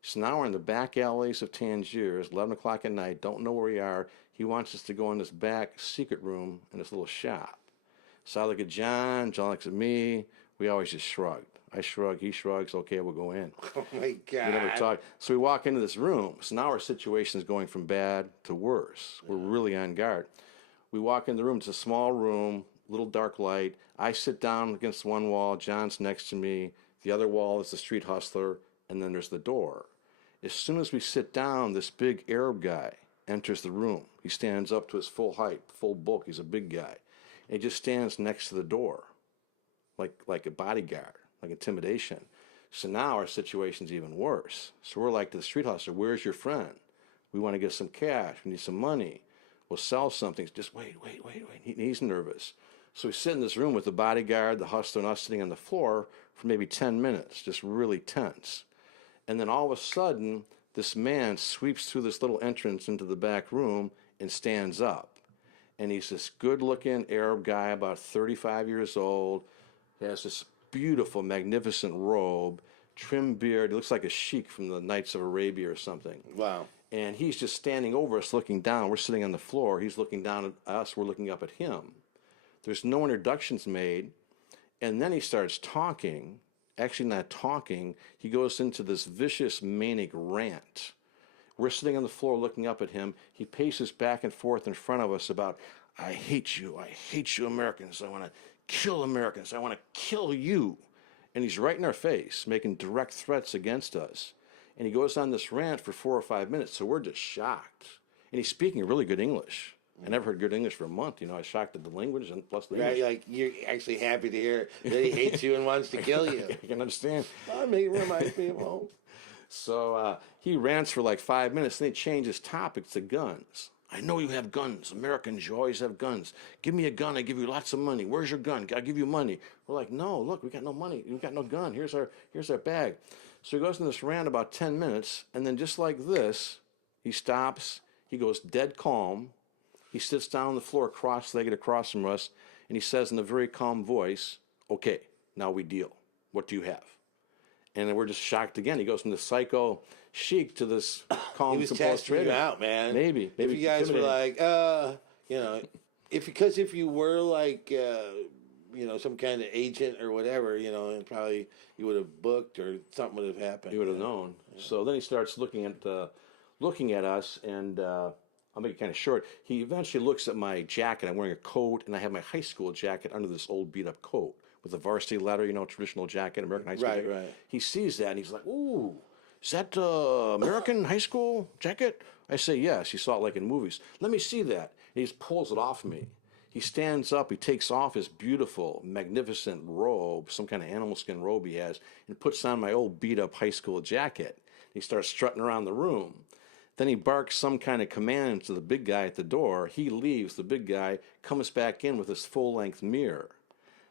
So now we're in the back alleys of Tangiers, 11 o'clock at night, don't know where we are. He wants us to go in this back secret room in this little shop. So I look at John looks at me. We always just shrugged. I shrug, he shrugs, okay, we'll go in. Oh my God. We never talk. So we walk into this room. So now our situation is going from bad to worse. We're really on guard. We walk in the room. It's a small room, little dark light. I sit down against one wall. John's next to me. The other wall is the street hustler, and then there's the door. As soon as we sit down, this big Arab guy enters the room. He stands up to his full height, full bulk. He's a big guy. And he just stands next to the door, like a bodyguard, like intimidation. So now our situation's even worse. So we're like to the street hustler, where's your friend? We want to get some cash. We need some money. We'll sell something. Just wait. He's nervous. So we sit in this room with the bodyguard, the hustler, and us sitting on the floor for maybe 10 minutes, just really tense. And then all of a sudden, this man sweeps through this little entrance into the back room and stands up. And he's this good-looking Arab guy, about 35 years old. He has this beautiful, magnificent robe, trim beard. He looks like a sheik from the Knights of Arabia or something. Wow. And he's just standing over us looking down. We're sitting on the floor. He's looking down at us. We're looking up at him. There's no introductions made. And then he starts talking. Actually, not talking. He goes into this vicious, manic rant. We're sitting on the floor looking up at him. He paces back and forth in front of us about, I hate you, Americans. I want to kill Americans. I want to kill you. And he's right in our face, making direct threats against us. And he goes on this rant for 4 or 5 minutes, so we're just shocked. And he's speaking really good English. I never heard good English for a month. You know, I was shocked at the language and plus the English. Right, like you're actually happy to hear that he hates you and wants to kill you. I can understand. It reminds me of home. So he rants for like 5 minutes, then he changes topics to guns. I know you have guns. Americans, you always have guns. Give me a gun, I give you lots of money. Where's your gun? I'll give you money. We're like, no, look, we got no money. We got no gun. Here's our bag. So he goes in this rant about 10 minutes, and then just like this, he stops. He goes dead calm. He sits down on the floor, cross-legged across from us, and he says in a very calm voice, okay, now we deal. What do you have? And then we're just shocked again. He goes from the psycho sheik to this calm, He was composed testing you trader. out, man. Maybe If you guys were like, you know, if you were like, you know, some kind of agent or whatever, you know, and probably you would have booked or something would have happened. He would have known. Yeah. So then he starts looking at us, and I'll make it kind of short. He eventually looks at my jacket. I'm wearing a coat, and I have my high school jacket under this old beat-up coat with the varsity letter, you know, traditional jacket, American high school jacket. Right. He sees that, and he's like, ooh, is that American high school jacket? I say, yes. He saw it like in movies. Let me see that. And he just pulls it off me. He stands up, he takes off his beautiful, magnificent robe, some kind of animal skin robe he has, and puts on my old beat-up high school jacket. He starts strutting around the room. Then he barks some kind of command to the big guy at the door. He leaves. The big guy comes back in with his full-length mirror.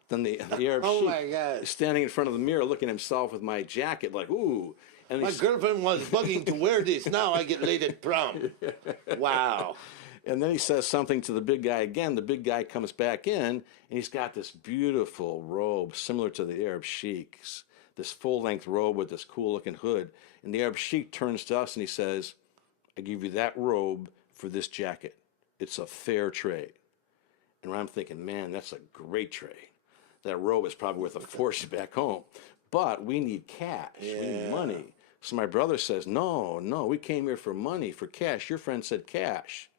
Then the Arab sheik is standing in front of the mirror looking at himself with my jacket like, ooh. And my girlfriend was bugging to wear this. Now I get late at prom. Wow. And then he says something to the big guy again. The big guy comes back in, and he's got this beautiful robe similar to the Arab sheik's, this full-length robe with this cool-looking hood. And the Arab sheik turns to us, and he says, I give you that robe for this jacket. It's a fair trade. And I'm thinking, man, that's a great trade. That robe is probably worth a fortune back home. But we need cash. Yeah. We need money. So my brother says, no, we came here for money, for cash. Your friend said cash.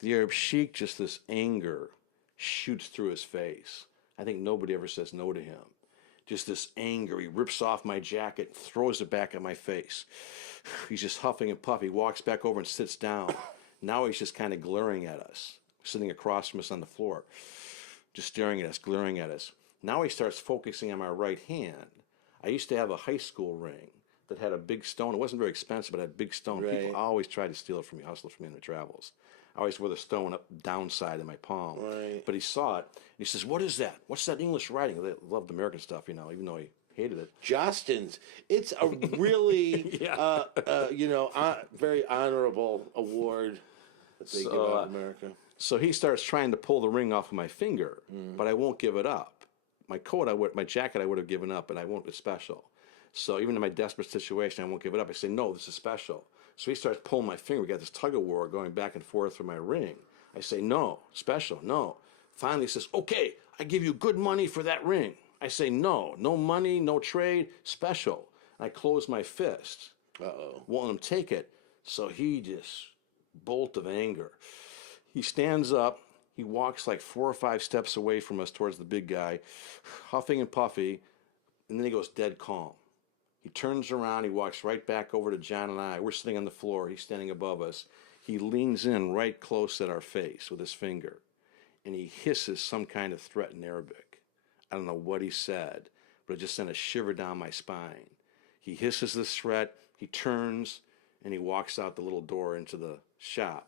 The Arab sheik, just this anger shoots through his face. I think nobody ever says no to him. Just this anger. He rips off my jacket, throws it back at my face. He's just huffing and puffing. He walks back over and sits down. Now he's just kind of glaring at us, sitting across from us on the floor, just staring at us, glaring at us. Now he starts focusing on my right hand. I used to have a high school ring that had a big stone. It wasn't very expensive, but it had a big stone. Right. People always tried to steal it from me, hustle it from me in their travels. I always wore the stone up downside in my palm. Right. But he saw it, and he says, what is that? What's that English writing? They loved American stuff, you know, even though he hated it. Jostens. It's a really, you know, very honorable award that they give out in America. So he starts trying to pull the ring off of my finger, but I won't give it up. My coat, my jacket, I would have given up, but I won't. It's special. So even in my desperate situation, I won't give it up. I say, no, this is special. So he starts pulling my finger. We got this tug of war going back and forth for my ring. I say, no, special, no. Finally he says, okay, I give you good money for that ring. I say, no money, no trade, special. And I close my fist. Won't let him take it. So he just, bolt of anger. He stands up. He walks like 4 or 5 steps away from us towards the big guy, huffing and puffy, and then he goes dead calm. He turns around, he walks right back over to John and I. We're sitting on the floor, he's standing above us. He leans in right close at our face with his finger, and he hisses some kind of threat in Arabic. I don't know what he said, but it just sent a shiver down my spine. He hisses this threat, he turns, and he walks out the little door into the shop.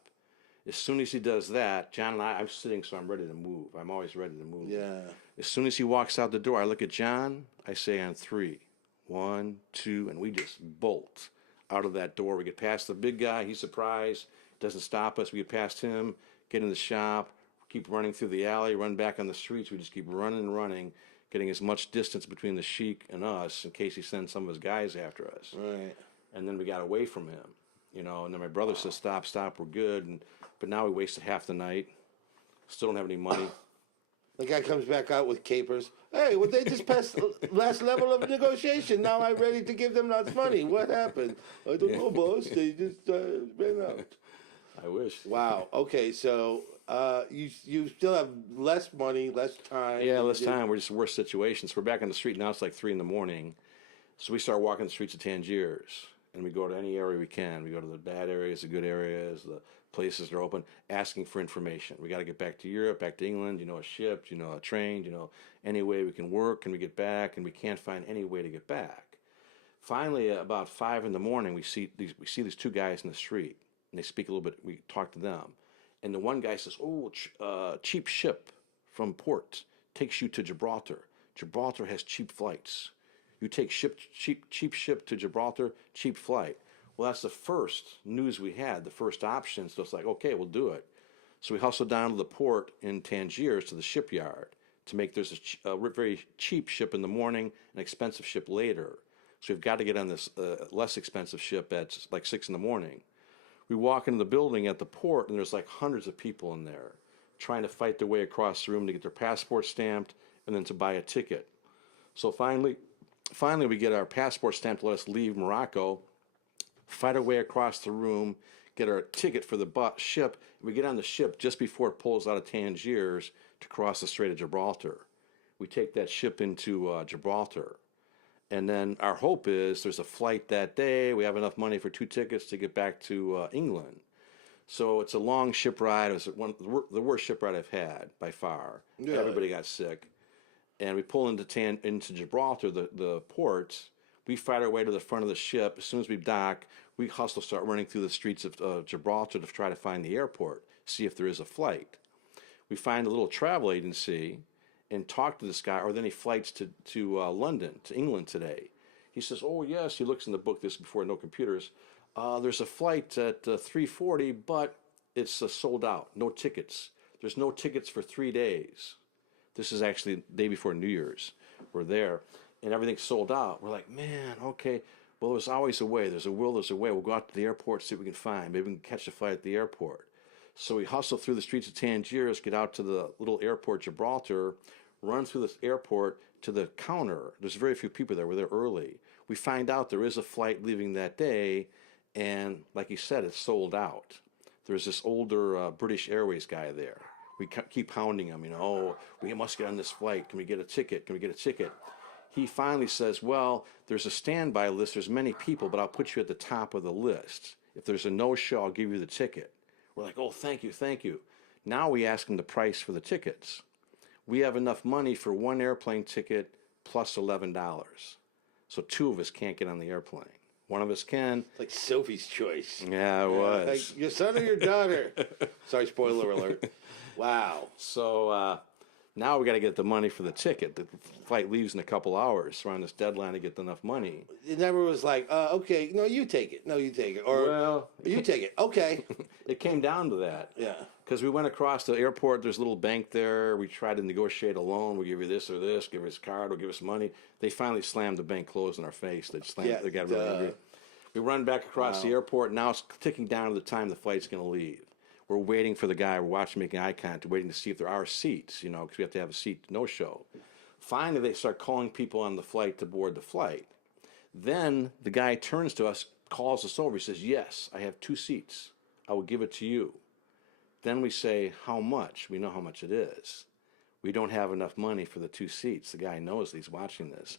As soon as he does that, John and I'm sitting, so I'm ready to move. I'm always ready to move. Yeah. As soon as he walks out the door, I look at John, I say on 3. 1, 2, and we just bolt out of that door. We get past the big guy, he's surprised, doesn't stop us. We get past him, get in the shop, keep running through the alley, run back on the streets. We just keep running and running, getting as much distance between the sheik and us in case he sends some of his guys after us. Right. And then we got away from him, and then my brother says, stop, we're good. But now we wasted half the night. Still don't have any money. The guy comes back out with capers. Hey, well, they just passed the last level of negotiation. Now I'm ready to give them lots money. What happened? I don't know, boss. They just ran out. I wish. Wow. Okay, so you still have less money, less time. Yeah, less time. We're just worse situations. We're back on the street now. It's like 3 a.m. So we start walking the streets of Tangiers, and we go to any area we can. We go to the bad areas, the good areas, the places that are open, asking for information. We got to get back to Europe, back to England. A ship, a train, any way we can work. Can we get back? And we can't find any way to get back. Finally, about 5 a.m, we see these two guys in the street, and they speak a little bit. We talk to them, and the one guy says, "Oh, cheap ship from port takes you to Gibraltar. Gibraltar has cheap flights. You take cheap ship to Gibraltar, cheap flight." Well, that's the first news we had, the first option. So it's like, okay, we'll do it. So we hustled down to the port in Tangiers to the shipyard to make there's a very cheap ship in the morning, an expensive ship later. So we've got to get on this less expensive ship at like 6 a.m. We walk into the building at the port, and there's like hundreds of people in there trying to fight their way across the room to get their passport stamped and then to buy a ticket. So finally we get our passport stamped to let us leave Morocco, fight our way across the room, get our ticket for the ship, and we get on the ship just before it pulls out of Tangiers to cross the Strait of Gibraltar. We take that ship into Gibraltar, and then our hope is there's a flight that day, we have enough money for 2 tickets to get back to England. So it's a long ship ride. It was the worst ship ride I've had by far. Yeah. Everybody got sick. And we pull into Gibraltar, the port. We fight our way to the front of the ship. As soon as we dock, we hustle, start running through the streets of Gibraltar to try to find the airport, see if there is a flight. We find a little travel agency and talk to this guy. Are there any flights to London, to England today? He says, oh, yes. He looks in the book, this before no computers. There's a flight at 3:40, but it's sold out. No tickets. There's no tickets for 3 days. This is actually the day before New Year's. We're there, and everything's sold out. We're like, man, okay. Well, there's always a way. There's a will, there's a way. We'll go out to the airport, see what we can find. Maybe we can catch a flight at the airport. So we hustle through the streets of Tangiers, get out to the little airport, Gibraltar, run through this airport to the counter. There's very few people there. We're there early. We find out there is a flight leaving that day, and like he said, it's sold out. There's this older British Airways guy there. We keep hounding him, oh, we must get on this flight. Can we get a ticket? Can we get a ticket? He finally says, well, there's a standby list. There's many people, but I'll put you at the top of the list. If there's a no-show, I'll give you the ticket. We're like, oh, thank you, thank you. Now we ask him the price for the tickets. We have enough money for one airplane ticket plus $11. So 2 of us can't get on the airplane. One of us can. Like Sophie's Choice. Yeah, it was. Like your son or your daughter. Sorry, spoiler alert. Wow. So now we got to get the money for the ticket. The flight leaves in a couple hours. We're on this deadline to get enough money. It never was like, okay, no, you take it. No, you take it. Or, well, you take it. Okay. It came down to that. Yeah. Because we went across the airport. There's a little bank there. We tried to negotiate a loan. We'll give you this or this. Give us a card. We'll give us money. They finally slammed the bank closed in our face. They slammed. They got really angry. We run back across the airport. Now it's ticking down to the time the flight's going to leave. We're waiting for the guy. We're watching, making eye contact, waiting to see if there are seats, because we have to have a seat no-show. Finally, they start calling people on the flight to board the flight. Then the guy turns to us, calls us over. He says, yes, I have 2 seats. I will give it to you. Then we say, how much? We know how much it is. We don't have enough money for the 2 seats. The guy knows that he's watching this.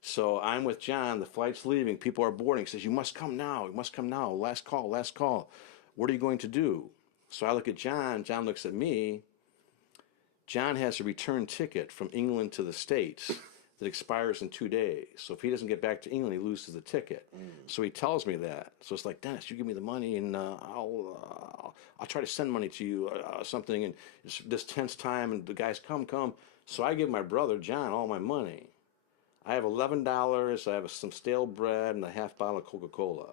So I'm with John. The flight's leaving. People are boarding. He says, you must come now. You must come now. Last call, last call. What are you going to do? So I look at John. John looks at me. John has a return ticket from England to the States that expires in 2 days. So if he doesn't get back to England, he loses the ticket. So he tells me that. So it's like, Dennis, you give me the money, and I'll try to send money to you, something. And it's this tense time, and the guys come. So I give my brother John all my money. I have $11. I have some stale bread and a half bottle of Coca-Cola.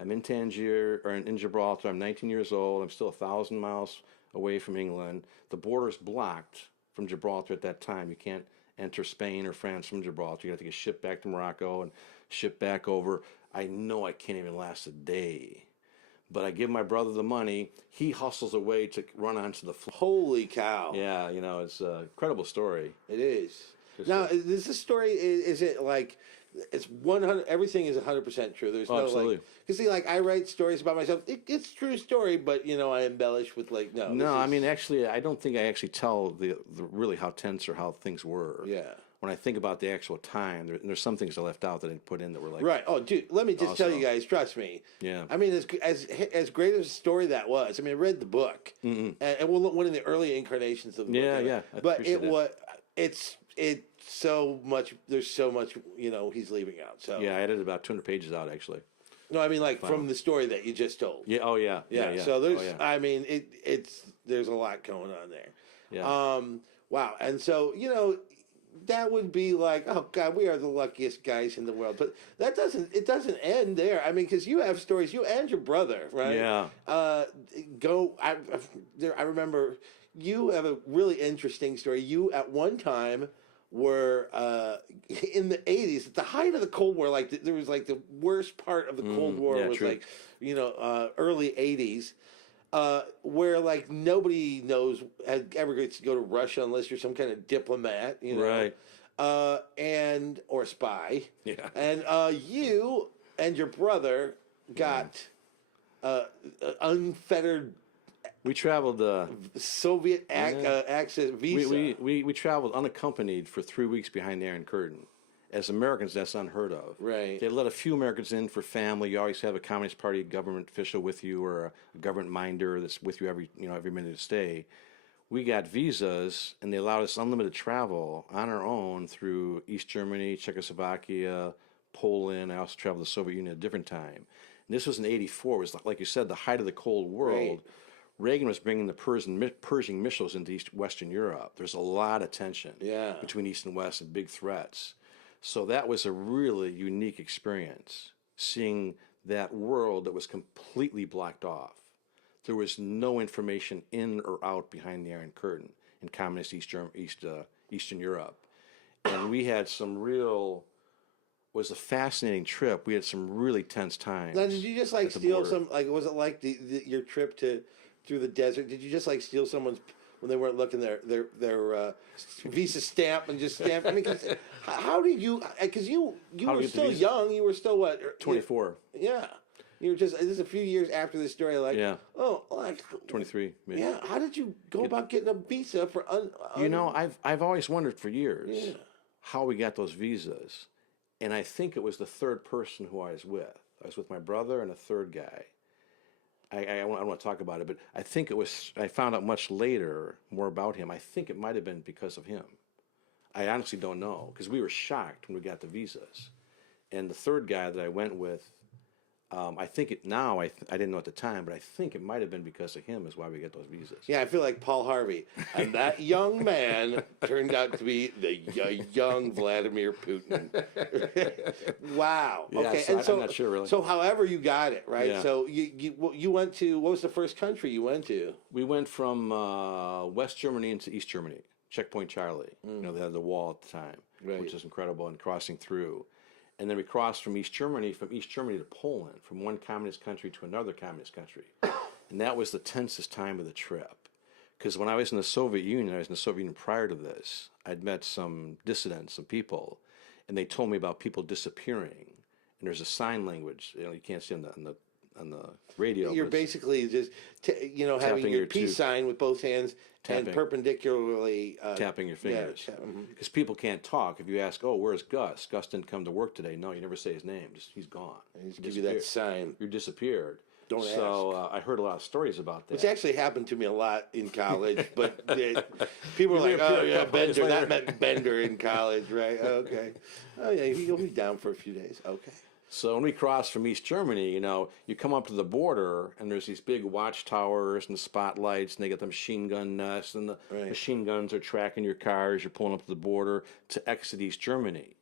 I'm in Tangier, or in Gibraltar. I'm 19 years old. I'm still 1,000 miles away from England. The border's blocked from Gibraltar at that time. You can't enter Spain or France from Gibraltar. You got to get shipped back to Morocco and ship back over. I know I can't even last a day. But I give my brother the money. He hustles away to run onto the floor. Holy cow! Yeah, it's an incredible story. It is. Now, is this story? Is it like it's 100? Everything is 100% true. There's no absolutely. because see, like I write stories about myself. It's a true story, but I embellish with like no. No, I mean actually, I don't think I actually tell the really how tense or how things were. Yeah. When I think about the actual time, there's some things I left out that I didn't put in that were like right. Oh, dude, let me just tell you guys. Trust me. Yeah. I mean, as great as a story that was. I mean, I read the book, and one of the early incarnations of the book. Yeah. But it's so much. There's so much. He's leaving out. So yeah, I edited about 200 pages out actually. No, I mean like from the story that you just told. Yeah. Oh yeah. Yeah. So there's. I mean, there's a lot going on there. Yeah. Wow. And so that would be like, oh God, we are the luckiest guys in the world. But it doesn't end there. I mean, because you have stories, you and your brother, right? Yeah. I remember you have a really interesting story. You at one time were in the 80s, at the height of the Cold War, like there was like the worst part of the Cold War was true. like, early 80s. Where like nobody knows ever gets to go to Russia unless you're some kind of diplomat, Right. And or spy. Yeah. And you and your brother got unfettered We traveled. Soviet access visa. We traveled unaccompanied for 3 weeks behind the Iron Curtain. As Americans, that's unheard of. Right. They let a few Americans in for family. You always have a Communist Party government official with you, or a government minder that's with you every minute of stay. We got visas, and they allowed us unlimited travel on our own through East Germany, Czechoslovakia, Poland. I also traveled the Soviet Union at a different time. And this was in '84. It was like you said, the height of the Cold World. Right. Reagan was bringing the Pershing missiles into Western Europe. There's a lot of tension between East and West and big threats. So that was a really unique experience, seeing that world that was completely blocked off. There was no information in or out behind the Iron Curtain in communist Eastern Europe. And we had it was a fascinating trip. We had some really tense times. Now, did you just like steal some, like, was it like your trip through the desert? Did you just like steal someone's, when they weren't looking, their visa stamp and just stamp? I mean, how did you? Because you were still young. You were still what? 24. Yeah, you were just. This is a few years after this story. Like, yeah. Oh, like 23. Maybe. Yeah. How did you go about getting a visa for? I've always wondered for years how we got those visas, and I think it was the third person who I was with. I was with my brother and a third guy. I don't want to talk about it, but I think it was, I found out much later more about him. I think it might have been because of him. I honestly don't know, because we were shocked when we got the visas. And the third guy that I went with, I think I didn't know at the time, but I think it might have been because of him is why we get those visas. Yeah, I feel like Paul Harvey. And that young man turned out to be the young Vladimir Putin. Wow. Yeah, okay. So I'm not sure really. So however you got it, right? Yeah. So you went to, what was the first country you went to? We went from West Germany into East Germany, Checkpoint Charlie. They had the wall at the time, which is incredible, and crossing through. And then we crossed from East Germany to Poland, from one communist country to another communist country. And that was the tensest time of the trip. Because when I was in the Soviet Union, I was in the Soviet Union prior to this, I'd met some dissidents, some people, and they told me about people disappearing. And there's a sign language, you can't see on the radio. You're basically just, having your peace sign with both hands and perpendicularly tapping your fingers. Because people can't talk. If you ask, "Oh, where's Gus? Gus didn't come to work today." No, you never say his name. Just he's gone. And just give you that sign. You disappeared. Don't ask. So I heard a lot of stories about that. Which actually happened to me a lot in college, but people were like, "Oh yeah, Bender." That meant Bender in college, right? Okay. Oh yeah, he'll be down for a few days. Okay. So when we crossed from East Germany, you come up to the border, and there's these big watchtowers and spotlights, and they got the machine gun nests, and the machine guns are tracking your cars. You're pulling up to the border to exit East Germany.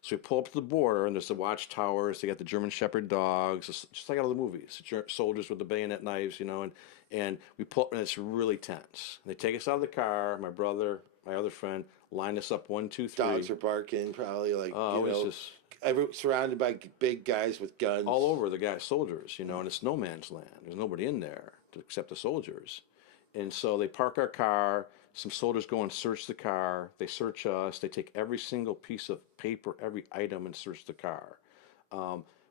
So we pull up to the border, and there's the watchtowers. They got the German Shepherd dogs, just like out of the movies. Soldiers with the bayonet knives, and we pull up, and it's really tense. And they take us out of the car, my brother, my other friend, line us up 1, 2, 3. Dogs are barking, probably like Oh, you it's know, just surrounded by big guys with guns all over the guys, soldiers, you know, and it's no man's land. There's nobody in there except the soldiers. And so they park our car. Some soldiers go and search the car. They search us. They take every single piece of paper, every item, and search the car.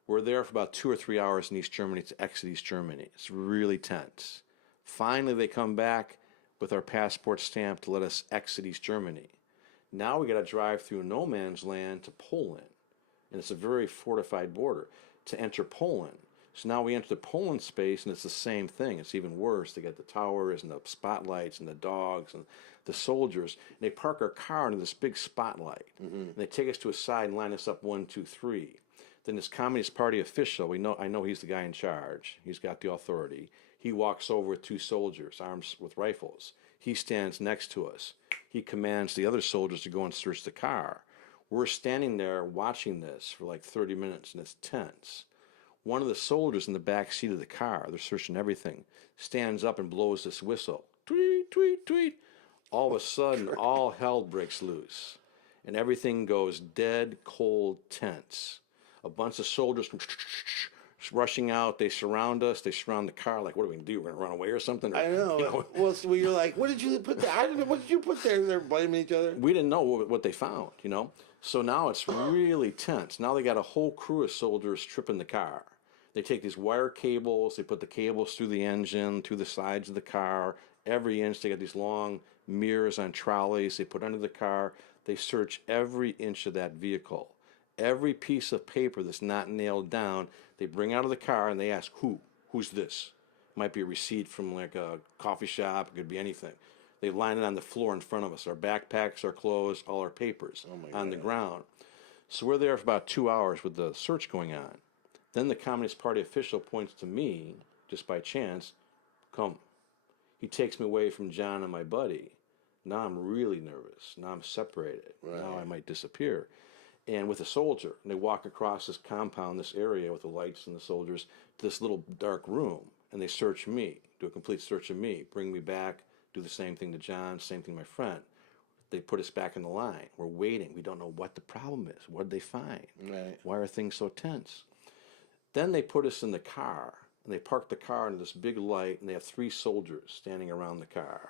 We're there for about 2 or 3 hours in East Germany to exit East Germany. It's really tense. Finally, they come back with our passport stamp to let us exit East Germany. Now we got to drive through no man's land to Poland. And it's a very fortified border to enter Poland. So now we enter the Poland space, and it's the same thing. It's even worse. They got the towers and the spotlights and the dogs and the soldiers. And they park our car into this big spotlight. And they take us to a side and line us up 1, 2, 3. Then this Communist Party official, I know he's the guy in charge. He's got the authority. He walks over with 2 soldiers, armed with rifles. He stands next to us. He commands the other soldiers to go and search the car. We're standing there watching this for like 30 minutes, and it's tense. One of the soldiers in the back seat of the car, they're searching everything, stands up and blows this whistle. Tweet, tweet, tweet. All of a sudden, all hell breaks loose, and everything goes dead, cold, tense. A bunch of soldiers rushing out. They surround us. They surround the car. Like, what are we going to do? We're going to run away or something? Or, I know. you know. Well, so you're like, what did you put there? I don't know. What did you put there? They're blaming each other. We didn't know what they found, you know. So now it's really tense. Now they got a whole crew of soldiers tripping the car. They take these wire cables. They put the cables through the engine, through the sides of the car. Every inch, they got these long mirrors on trolleys. They put under the car. They search every inch of that vehicle. Every piece of paper that's not nailed down, they bring out of the car and they ask, who's this? It might be a receipt from like a coffee shop. It could be anything. They line it on the floor in front of us. Our backpacks, our clothes, all our papers on the ground. So we're there for about 2 hours with the search going on. Then the Communist Party official points to me, just by chance, come. He takes me away from John and my buddy. Now I'm really nervous. Now I'm separated. Right. Now I might disappear. And with a soldier, and they walk across this compound, this area with the lights and the soldiers, to this little dark room, and they search me, do a complete search of me, bring me back, do the same thing to John, same thing to my friend. They put us back in the line. We're waiting. We don't know what the problem is. What did they find? Right. Why are things so tense? Then they put us in the car, and they park the car under this big light, and they have 3 soldiers standing around the car,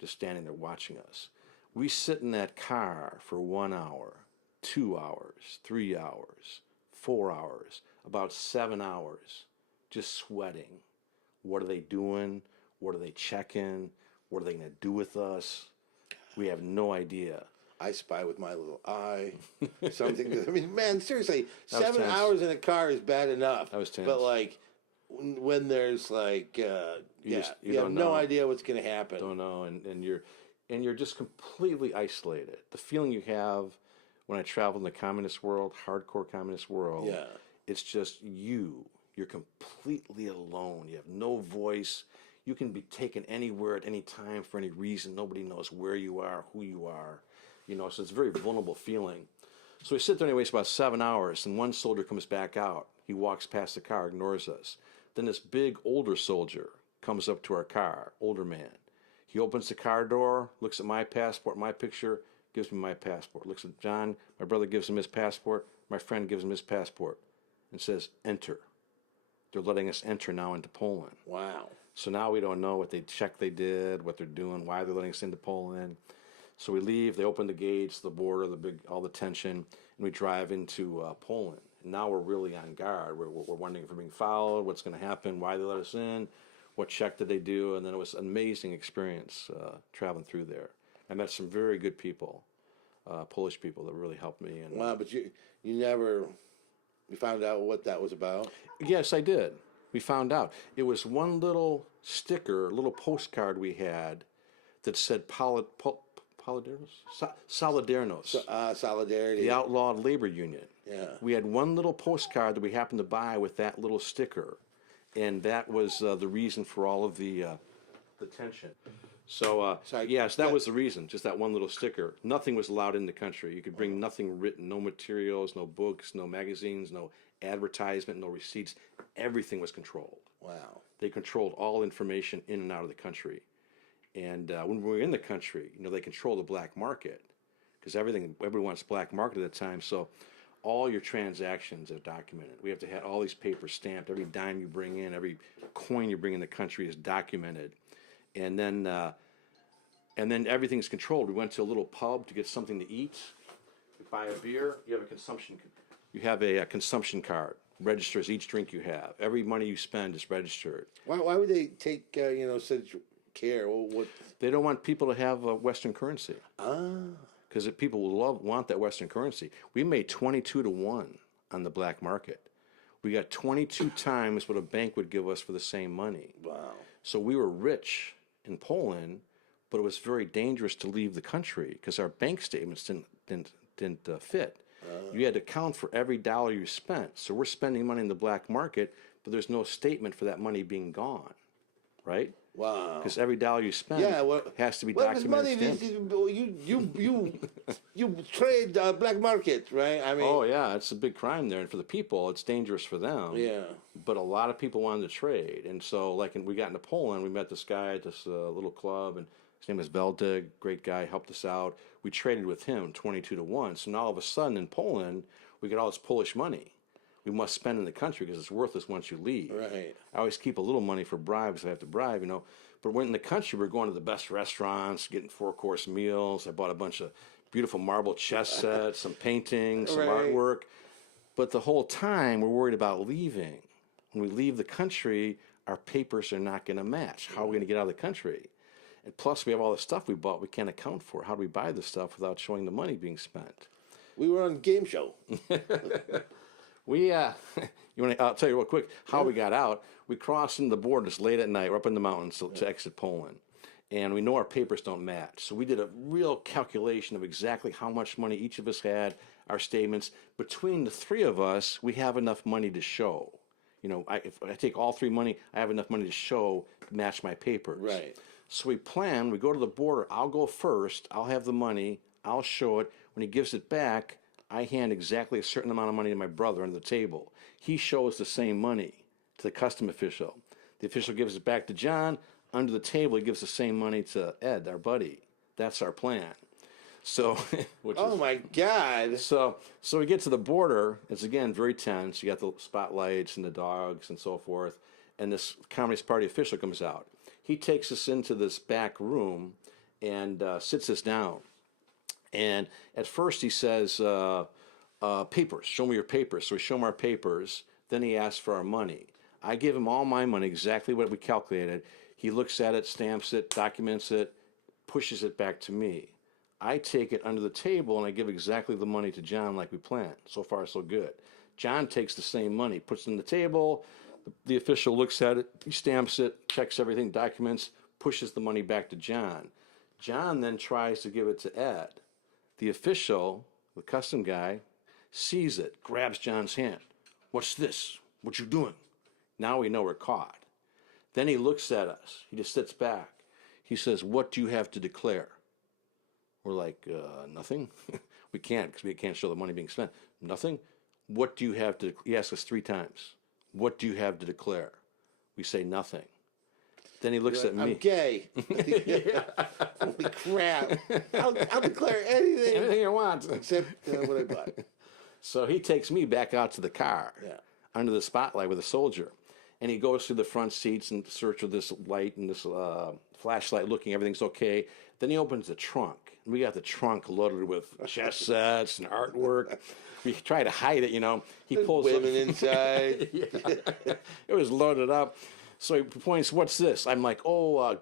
just standing there watching us. We sit in that car for 1 hour, 2 hours, 3 hours, 4 hours, about 7 hours, just sweating. What are they doing? What are they checking? What are they going to do with us? We have no idea. I spy with my little eye. Something. I mean, man, seriously, That was 7 tense. hours in a car is bad enough. That was tense. But like, when there's like, You you have have don't no know. idea what's going to happen. Don't know, and you're just completely isolated. The feeling you have when I travel in the communist world, hardcore communist world, Yeah. it's just you. You're completely alone. You have no voice. You can be taken anywhere at any time for any reason. Nobody knows where you are, who you are. You know, so it's a very vulnerable feeling. So we sit there and he waits about 7 hours, and one soldier comes back out. He walks past the car, ignores us. Then this big older soldier comes up to our car, older man. He opens the car door, looks at my passport, my picture, gives me my passport. Looks at John, my brother gives him his passport, my friend gives him his passport, and says, enter. They're letting us enter now into Poland. Wow. So now we don't know what they did, what they're doing, why they're letting us into Poland. So we leave, they open the gates, the border, all the tension, and we drive into Poland. And now we're really on guard. We're wondering if we're being followed, what's going to happen, why they let us in, what check did they do, and then it was an amazing experience traveling through there. I met some very good people, Polish people that really helped me. And Wow, but you found out what that was about? yes, I did. We found out. It was one little sticker, little postcard we had that said Solidarność, Solidarity. the outlawed labor union. Yeah. We had one little postcard that we happened to buy with that little sticker, and that was the reason for all of the tension. So, yes, that was the reason, just that one little sticker. Nothing was allowed in the country. You could bring nothing written, no materials, no books, no magazines, no advertisement, no receipts. Everything was controlled. Wow. They controlled all information in and out of the country. And when we were in the country, they control the black market. because everybody wants black market at the time. So all your transactions are documented. We have to have all these papers stamped. Every dime you bring in, every coin you bring in the country is documented. And then everything's controlled. We went to a little pub to get something to eat. You buy a beer. You have a consumption card. Registers each drink you have. Every money you spend is registered. Why would they take such care? What? They don't want people to have Western currency. Because people want that Western currency. We made 22 to 1 on the black market. We got 22 times what a bank would give us for the same money. Wow. So we were rich in Poland, but it was very dangerous to leave the country because our bank statements didn't fit. You had to account for every dollar you spent. So we're spending money in the black market, but there's no statement for that money being gone, right? Wow. Because every dollar you spend has to be documented. You trade black market, right? I mean. Oh yeah, it's a big crime there, and for the people, it's dangerous for them. Yeah. But a lot of people wanted to trade, and so we got into Poland. We met this guy at this little club, and his name was Veldig. Great guy, helped us out. We traded with him 22 to 1. So now all of a sudden in Poland, we get all this Polish money. We must spend in the country because it's worthless once you leave. Right. I always keep a little money for bribes. I have to bribe, But when in the country, we're going to the best restaurants, getting 4-course meals. I bought a bunch of beautiful marble chess sets, some paintings, some artwork. But the whole time, we're worried about leaving. When we leave the country, our papers are not going to match. How are we going to get out of the country? And plus, we have all the stuff we bought we can't account for. How do we buy the stuff without showing the money being spent? We were on a game show. I'll tell you real quick how we got out. We crossed in the borders late at night. We're up in the mountains to exit Poland. And we know our papers don't match. So we did a real calculation of exactly how much money each of us had, our statements. Between the three of us, we have enough money to show. If I take all three money, I have enough money to show, match my papers. Right. So we go to the border. I'll go first. I'll have the money. I'll show it. When he gives it back, I hand exactly a certain amount of money to my brother under the table. He shows the same money to the custom official. The official gives it back to John. Under the table, he gives the same money to Ed, our buddy. That's our plan. So, my God. So we get to the border. It's again very tense. You got the spotlights and the dogs and so forth. And this Communist Party official comes out. He takes us into this back room and sits us down. And at first he says, papers, show me your papers. So we show him our papers. Then he asks for our money. I give him all my money, exactly what we calculated. He looks at it, stamps it, documents it, pushes it back to me. I take it under the table and I give exactly the money to John like we planned. So far, so good. John takes the same money, puts it on the table. The official looks at it, he stamps it, checks everything, documents, pushes the money back to John. John then tries to give it to Ed. The official, the custom guy, sees it, grabs John's hand. What's this? What you doing? Now we know we're caught. Then he looks at us. He just sits back. He says, what do you have to declare? We're like, nothing. We can't because we can't show the money being spent. Nothing. What do you have to, he asks us 3 times. What do you have to declare? We say nothing. Then he looks at me. I'm gay. Holy crap. I'll declare anything. Anything you want. Except what I bought. So he takes me back out to the car under the spotlight with a soldier. And he goes through the front seats in search of this light and this flashlight looking, everything's okay. Then he opens the trunk. And we got the trunk loaded with chess sets and artwork. We try to hide it, He pulls women inside. It was loaded up. So he points, what's this? I'm like,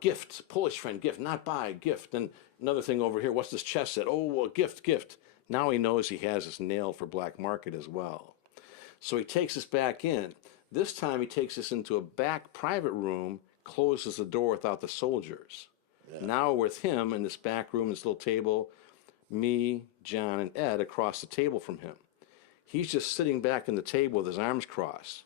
gift, Polish friend, gift, not buy, gift. And another thing over here, what's this chess set? Gift. Now he knows he has us nailed for black market as well. So he takes us back in. This time he takes us into a back private room, closes the door without the soldiers. Yeah. Now we're with him in this back room, this little table, me, John, and Ed across the table from him. He's just sitting back in the table with his arms crossed,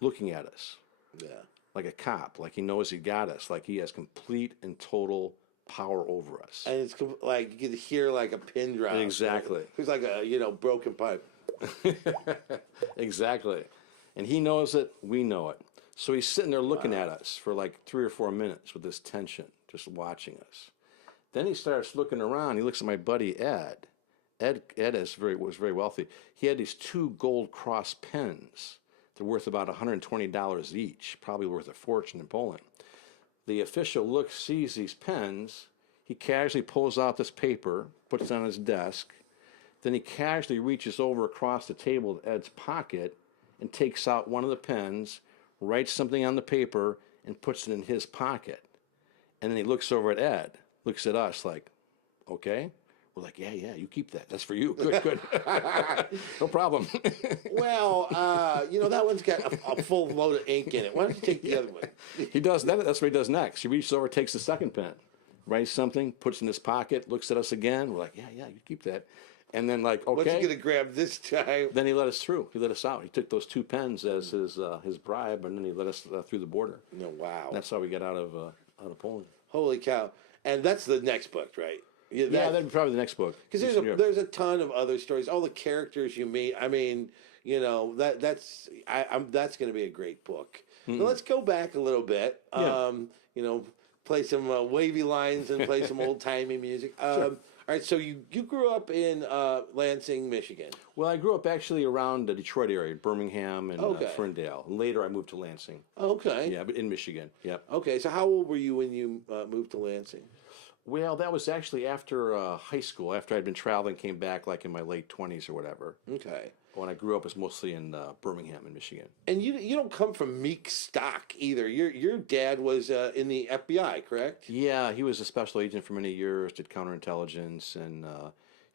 looking at us. Yeah. Like a cop, like he knows he got us, like he has complete and total power over us. And it's like you can hear like a pin drop. Exactly. It's like a broken pipe. Exactly. And he knows it, we know it. So he's sitting there looking at us for like 3 or 4 minutes with this tension, just watching us. Then he starts looking around. He looks at my buddy Ed, Ed was very wealthy. He had these two gold cross pens. They're worth about $120 each, probably worth a fortune in Poland. The official sees these pens. He casually pulls out this paper, puts it on his desk. Then he casually reaches over across the table to Ed's pocket and takes out one of the pens, writes something on the paper, and puts it in his pocket. And then he looks over at Ed, looks at us like, okay. We're like, yeah, you keep that. That's for you. Good. No problem. Well, that one's got a full load of ink in it. Why don't you take the other one? He does that. That's what he does next. He reaches over, takes the second pen, writes something, puts it in his pocket, looks at us again. We're like, yeah, you keep that. And then like, okay. What's he gonna grab this time? Then he let us through. He let us out. He took those two pens as his bribe, and then he let us through the border. No, wow. That's how we got out of Poland. Holy cow! And that's the next book, right? Yeah, that'd be probably the next book. Because there's a ton of other stories. All the characters you meet. I mean, that's going to be a great book. Mm-hmm. Now let's go back a little bit. Yeah. Play some wavy lines and play some old timey music. Sure. All right. So you grew up in Lansing, Michigan. Well, I grew up actually around the Detroit area, Birmingham and Ferndale. Later, I moved to Lansing. Okay. Yeah, but in Michigan. Yep. Okay. So how old were you when you moved to Lansing? Well, that was actually after high school. After I'd been traveling, came back like in my late 20s or whatever. Okay. When I grew up, it was mostly in Birmingham in Michigan. And you don't come from meek stock either. Your dad was in the FBI, correct? Yeah, he was a special agent for many years, did counterintelligence, and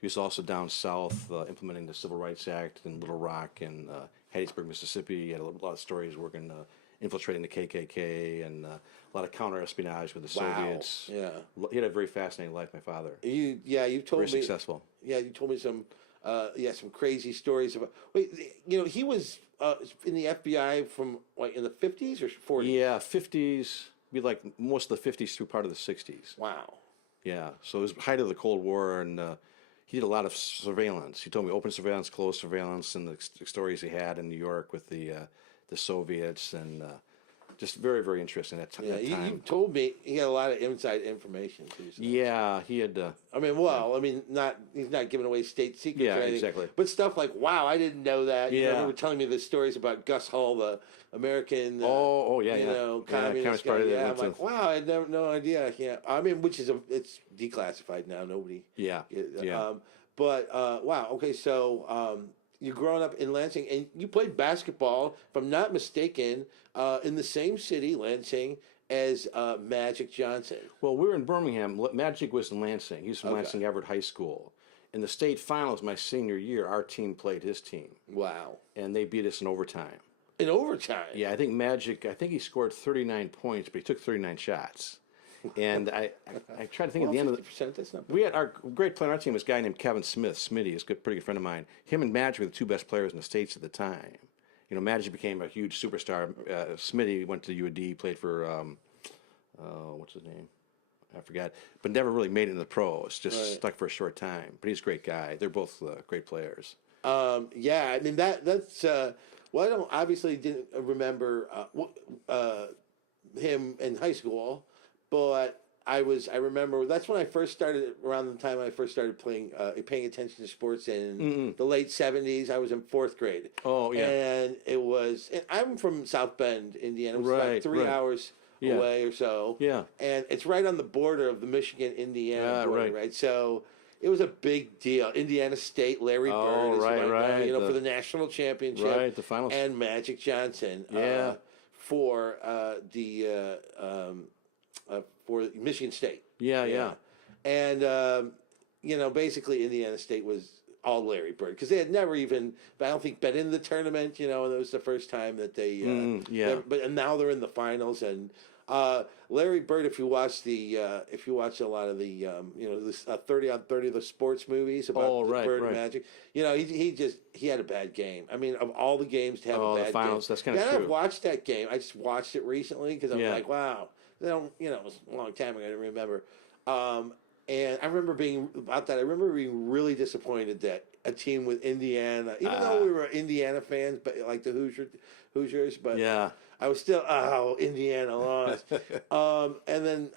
he was also down south implementing the Civil Rights Act in Little Rock and Hattiesburg, Mississippi. He had a lot of stories working infiltrating the KKK and a lot of counter-espionage with the Soviets. Yeah. He had a very fascinating life, my father. You told me. Very successful. Yeah, you told me some crazy stories about. Wait, he was in the FBI from in the 50s or 40s? Yeah, 50s. Be like most of the 50s through part of the 60s. Wow. Yeah, so it was height of the Cold War, and he did a lot of surveillance. He told me open surveillance, closed surveillance, and the stories he had in New York with the Soviets, and just very, very interesting that time. You told me he had a lot of inside information too. So. Yeah, he had. He's not giving away state secrets. Yeah, or anything, exactly. But stuff like, wow, I didn't know that. Yeah. You were telling me the stories about Gus Hall, the American. Communist guy. Party. Yeah, I'm like, wow, I had no idea. Yeah, I mean, it's declassified now. Nobody. Yeah. Wow. Okay, so. You're growing up in Lansing, and you played basketball, if I'm not mistaken, in the same city, Lansing, as Magic Johnson. Well, we were in Birmingham. Magic was in Lansing. He was from Lansing Everett High School. In the state finals my senior year, our team played his team. Wow. And they beat us in overtime. In overtime? Yeah, I think he scored 39 points, but he took 39 shots. And I tried to think at the end of that's not bad. We had our great player on our team was a guy named Kevin Smith. Smitty is a pretty good friend of mine. Him and Magic were the two best players in the States at the time. Magic became a huge superstar. Smitty went to UAD, played for what's his name? I forgot, but never really made it in the pros. Just stuck for a short time. But he's a great guy. They're both great players. Yeah, I mean that's. Well, I didn't remember him in high school. But I remember that's when I first started, around the time I first started paying attention to sports in the late 70s. I was in 4th grade. Oh, yeah. And I'm from South Bend, Indiana. It was like 3 hours away or so. Yeah. And it's right on the border of the Michigan-Indiana border, right? So it was a big deal. Indiana State, Larry Bird is for the national championship. Right, the finals. And Magic Johnson for Michigan State. Yeah. And, basically Indiana State was all Larry Bird because they had never even, I don't think, been in the tournament, and it was the first time that they, and now they're in the finals. And Larry Bird, if you watch a lot of the, this 30 on 30 of the sports movies about Bird and Magic, he had a bad game. I mean, of all the games to have a bad the finals, game. that's kind of true. I've watched that game. I just watched it recently because I'm like, wow. It was a long time ago. I didn't remember. And I remember being really disappointed that a team with Indiana, even though we were Indiana fans, but like the Hoosiers, but I was still, Indiana lost. And then,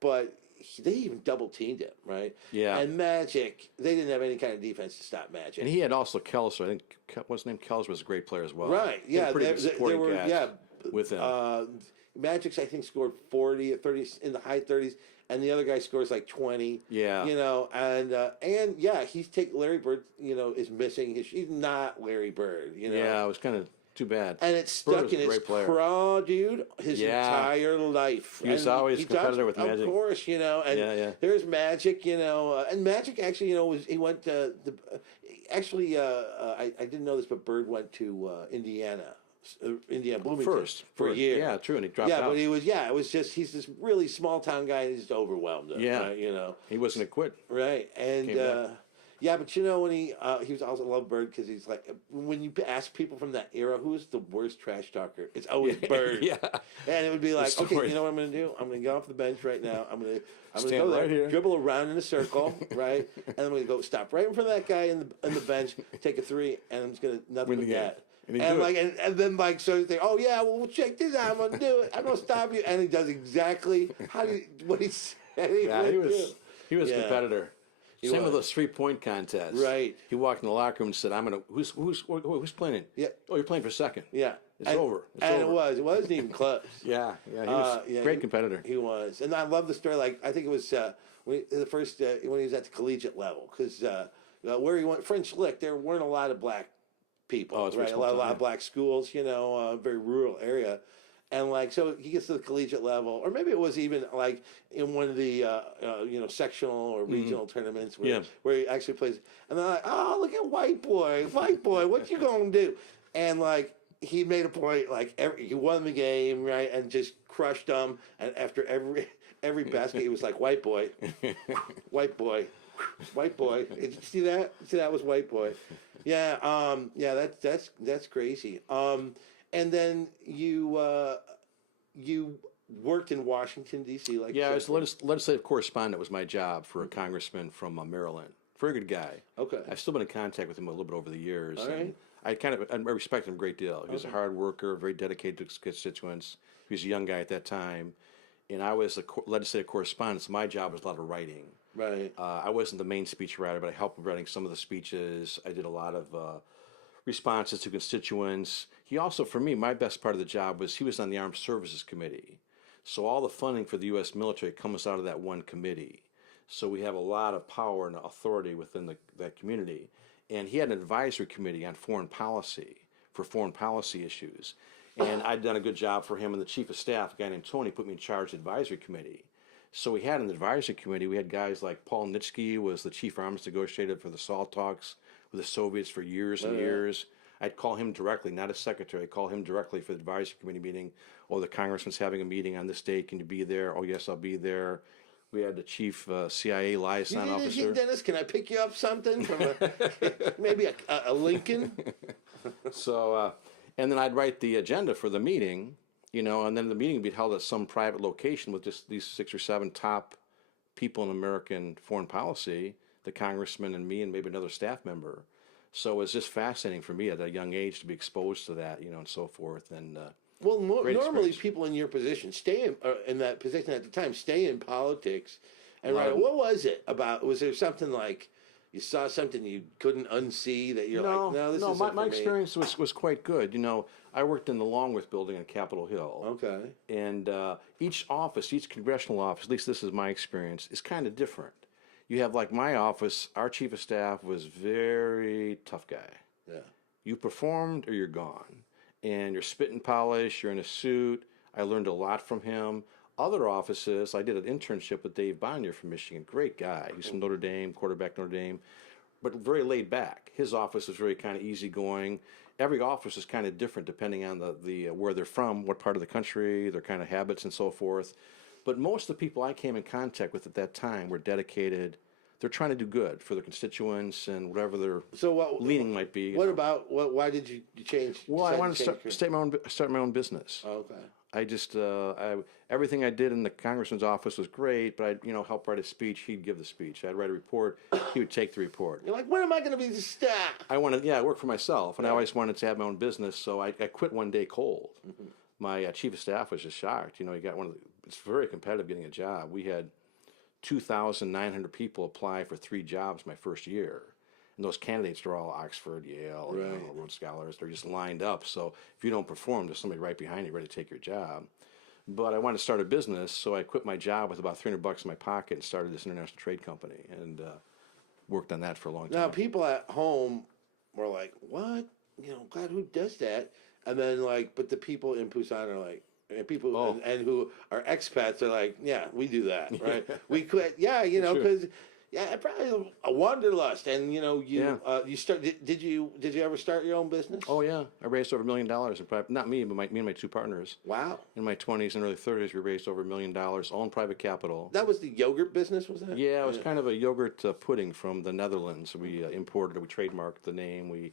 but Mm-hmm. they even double teamed him, right? Yeah. And Magic, they didn't have any kind of defense to stop Magic. And he had also Kelso. I think what's his name? Kelso was a great player as well. Right? He had Yeah, a pretty good supporting cast with him. Magic's I think scored 40 or 30 in the high 30s, and the other guy scores like 20. Yeah. You know, and yeah, Larry Bird. You know, is missing. He's not Larry Bird. You know. Yeah, it was kind of too bad. And it's Bird stuck was in a his great player. craw, dude, his entire life. He was always a competitor with Magic. Of course, you know. And there's Magic, you know. And Magic actually, you know, he went to actually, I didn't know this, but Bird went to Indiana, Bloomington for a year. Yeah, true, and he dropped out. Yeah, but it was just, he's this really small town guy, and he's just overwhelmed him, right, you know. He wasn't a quit. Right, and yeah, but you know, when he was also loved Bird because he's like, when you ask people from that era, who's the worst trash talker? It's always Bird. Yeah. And it would be like, okay, you know what I'm going to do? I'm going to get off the bench right now. I'm going to go there, here, dribble around in a circle, right? And I'm going to go stop right in front of that guy in the bench, take a three, and I'm just going to nothing but that. And then so you think, oh yeah, well we'll check this out. I'm gonna do it. I'm gonna stop you, and he does exactly what he said he would do. He was a competitor. Same with those 3-point contests. Right. He walked in the locker room and said, "I'm gonna who's playing it? Yeah. Oh, you're playing for second. Yeah. It's over. It wasn't even close. Yeah. He was a great competitor. He was, and I love the story. Like I think it was when he was at the collegiate level, because where he went, French Lick, there weren't a lot of black people, right? A lot of black schools, you know, very rural area. And like, so he gets to the collegiate level, or maybe it was even like in one of the, sectional or regional tournaments where he actually plays. And they're like, oh, look at white boy, what you gonna do? And like, he made a point, like he won the game, right, and just crushed them. And after every basket, he was like, white boy, white boy. White boy. Did you see that? That was white boy. Yeah. That's crazy. And then you worked in Washington D.C. I was legislative correspondent. Was my job for a congressman from Maryland. Very good guy. Okay. I've still been in contact with him a little bit over the years. All right. I respect him a great deal. He was a hard worker, very dedicated to his constituents. He was a young guy at that time, and I was a legislative correspondent. So my job was a lot of writing. Right. I wasn't the main speech writer, but I helped with writing some of the speeches. I did a lot of responses to constituents. He also, for me, my best part of the job was he was on the Armed Services Committee. So all the funding for the U.S. military comes out of that one committee. So we have a lot of power and authority within that community. And he had an advisory committee on foreign policy for foreign policy issues. And I'd done a good job for him, and the chief of staff, a guy named Tony, put me in charge of the advisory committee. So we had an advisory committee. We had guys like Paul Nitsky was the chief arms negotiator for the SALT talks with the Soviets for years and years. I'd call him directly, not a secretary. I'd call him directly for the advisory committee meeting. Oh, the congressman's having a meeting on this date. Can you be there? Oh, yes, I'll be there. We had the chief CIA liaison officer. Dennis, can I pick you up something from maybe a Lincoln? So, and then I'd write the agenda for the meeting, and then the meeting would be held at some private location with just these 6 or 7 top people in American foreign policy, the congressman and me and maybe another staff member. So it was just fascinating for me at a young age to be exposed to that, and so forth. And well, normally people in your position stay in that position at the time, stay in politics. And what was it about? Was there something like you saw something you couldn't unsee that you're this is my experience was quite good. I worked in the Longworth building on Capitol Hill. Okay. And each congressional office, at least this is my experience, is kind of different. You have like my office, our chief of staff was very tough guy. Yeah. You performed or you're gone. And you're spit and polish, you're in a suit. I learned a lot from him. Other offices, I did an internship with Dave Bonnier from Michigan. Great guy. He's from Notre Dame, quarterback Notre Dame, but very laid back. His office was very kind of easygoing. Every office is kind of different depending on the where they're from, what part of the country, their kind of habits and so forth. But most of the people I came in contact with at that time were dedicated. They're trying to do good for their constituents and whatever their leaning might be. Why did you change? Well, I wanted to start my own business. Oh, okay. I just everything I did in the congressman's office was great, but I'd help write a speech. He'd give the speech. I'd write a report. He would take the report. You're like, when am I going to be the staff? I work for myself, and I always wanted to have my own business. So I quit one day cold. Mm-hmm. My chief of staff was just shocked. He got it's very competitive getting a job. We had 2,900 people apply for 3 jobs my first year. And those candidates are all Oxford, Yale, Rhodes Scholars. They're just lined up. So if you don't perform, there's somebody right behind you ready to take your job. But I wanted to start a business, so I quit my job with about $300 in my pocket and started this international trade company and worked on that for a long time. Now, people at home were like, what? God, who does that? And then, but the people in Busan are like, and people and who are expats are like, yeah, we do that, right? We quit, because probably a wanderlust, and you start. Did you ever start your own business? Oh yeah, I raised over $1 million in private. Not me, but me and my 2 partners. Wow. In my 20s and early 30s, we raised over $1 million, all in private capital. That was the yogurt business, was that? Yeah, it was kind of a yogurt pudding from the Netherlands. We imported it. We trademarked the name. We